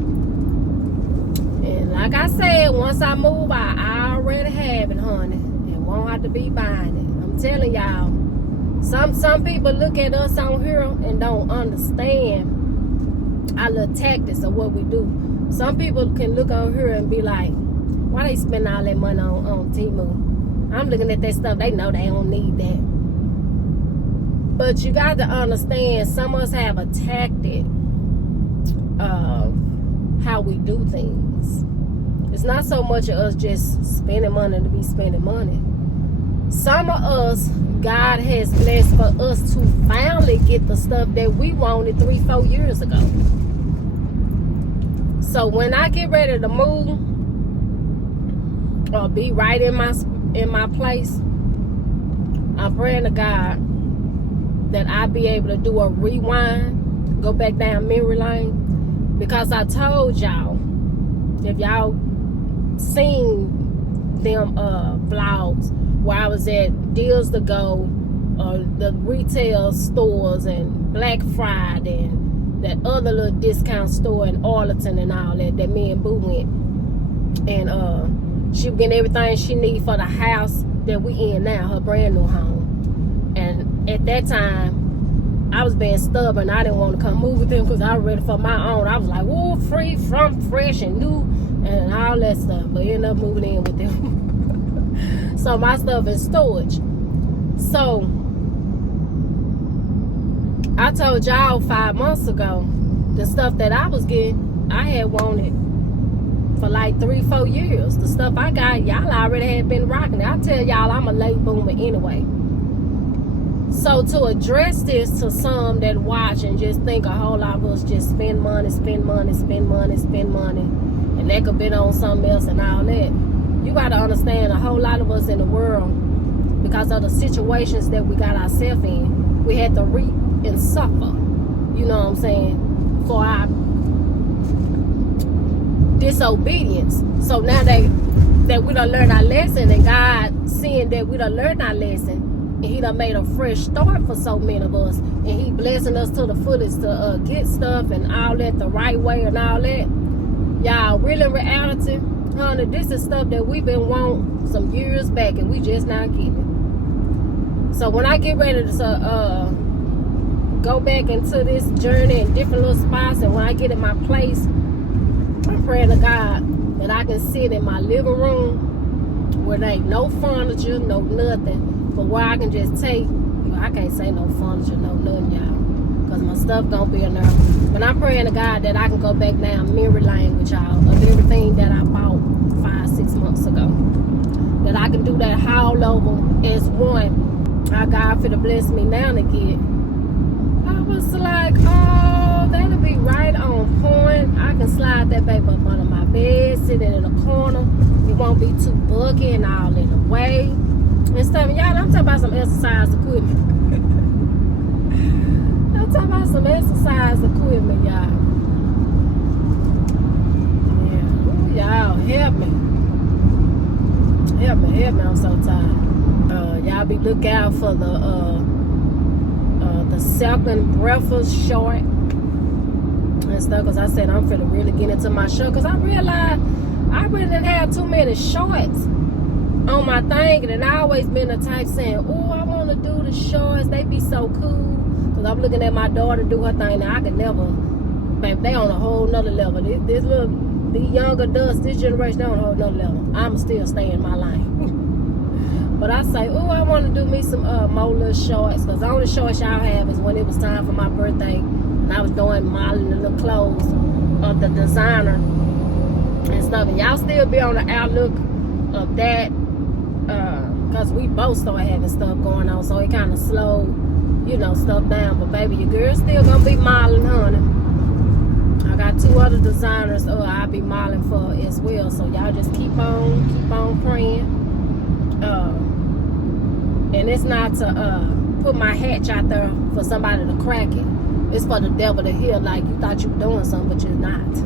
And like I said, once I move, I already have it, honey. And won't have to be buying it. I'm telling y'all. Some people look at us on here and don't understand our little tactics of what we do. Some people can look on here and be like, why they spend all that money on Temu? I'm looking at that stuff, they know they don't need that. But you got to understand, some of us have a tactic of how we do things. It's not so much of us just spending money to be spending money. Some of us, God has blessed for us to finally get the stuff that we wanted 3-4 years ago. So when I get ready to move or be right in my place, I'm praying to God that I be able to do a rewind, go back down memory lane, because I told y'all, if y'all seen them vlogs where I was at Deals to Go, the retail stores, and Black Friday, and that other little discount store in Arlington and all that me and Boo went, and she was getting everything she need for the house that we in now, her brand new home. And at that time, I was being stubborn. I didn't want to come move with them because I was ready for my own. I was like, whoa, free from fresh and new and all that stuff. But ended up moving in with them. So my stuff is storage. So I told y'all 5 months ago, the stuff that I was getting, I had wanted for like 3-4 years. The stuff I got, y'all already had been rocking it. I tell y'all, I'm a late boomer anyway. So to address this to some that watch and just think a whole lot of us just spend money, and that could be on something else and all that, you got to understand a whole lot of us in the world, because of the situations that we got ourselves in, we had to reap and suffer, you know what I'm saying, for our disobedience. So now that we done learned our lesson, and God seeing that we done learned our lesson, and he done made a fresh start for so many of us, and he blessing us to the fullest to get stuff and all that the right way and all that. Y'all, real in reality, honey, this is stuff that we've been wanting some years back, and we just not getting it. So when I get ready to go back into this journey in different little spots, and when I get in my place, I'm praying to God that I can sit in my living room where there ain't no furniture, no nothing, but where I can just take, I can't say no furniture, no nothing, y'all, because my stuff gonna be in there. But I'm praying to God that I can go back down memory lane with y'all of everything that I bought 5-6 months ago. That I can do that haul over as one. Our God for to bless me now to get. I was like, oh, that'll be right on point. I can slide that baby up under my bed, sit it in a corner. It won't be too buggy and all in the way. And stuff. Y'all, I'm talking about some exercise equipment. I'm talking about some exercise equipment, y'all. Yeah. Ooh, y'all, help me. Help me, I'm so tired. Y'all be looking out for the second breakfast short and stuff, because I said I'm finna really get into my short, because I realized I really didn't have too many shorts on my thing, and I always been the type saying, oh, I want to do the shorts, they be so cool, because I'm looking at my daughter do her thing. Now I could never, babe, they on a whole nother level. These young adults, this generation, they on a whole nother level. I'm still staying in my lane. But I say, oh, I want to do me some more little shorts, because the only shorts y'all have is when it was time for my birthday, and I was doing modeling the little clothes of the designer and stuff. And y'all still be on the outlook of that, because we both started having stuff going on, so it kind of slowed, you know, stuff down. But baby, your girl's still gonna be modeling, honey. I got 2 other designers I'll be modeling for as well, so y'all just keep on praying. And it's not to put my hatch out there for somebody to crack it. It's for the devil to hear like you thought you were doing something, but you're not.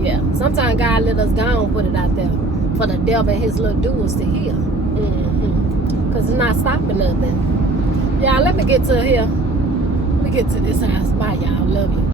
Yeah, sometimes God let us go and put it out there for the devil and his little doers to hear. Because it's not stopping nothing. Y'all, let me get to here. Let me get to this house. Bye, y'all. Love you.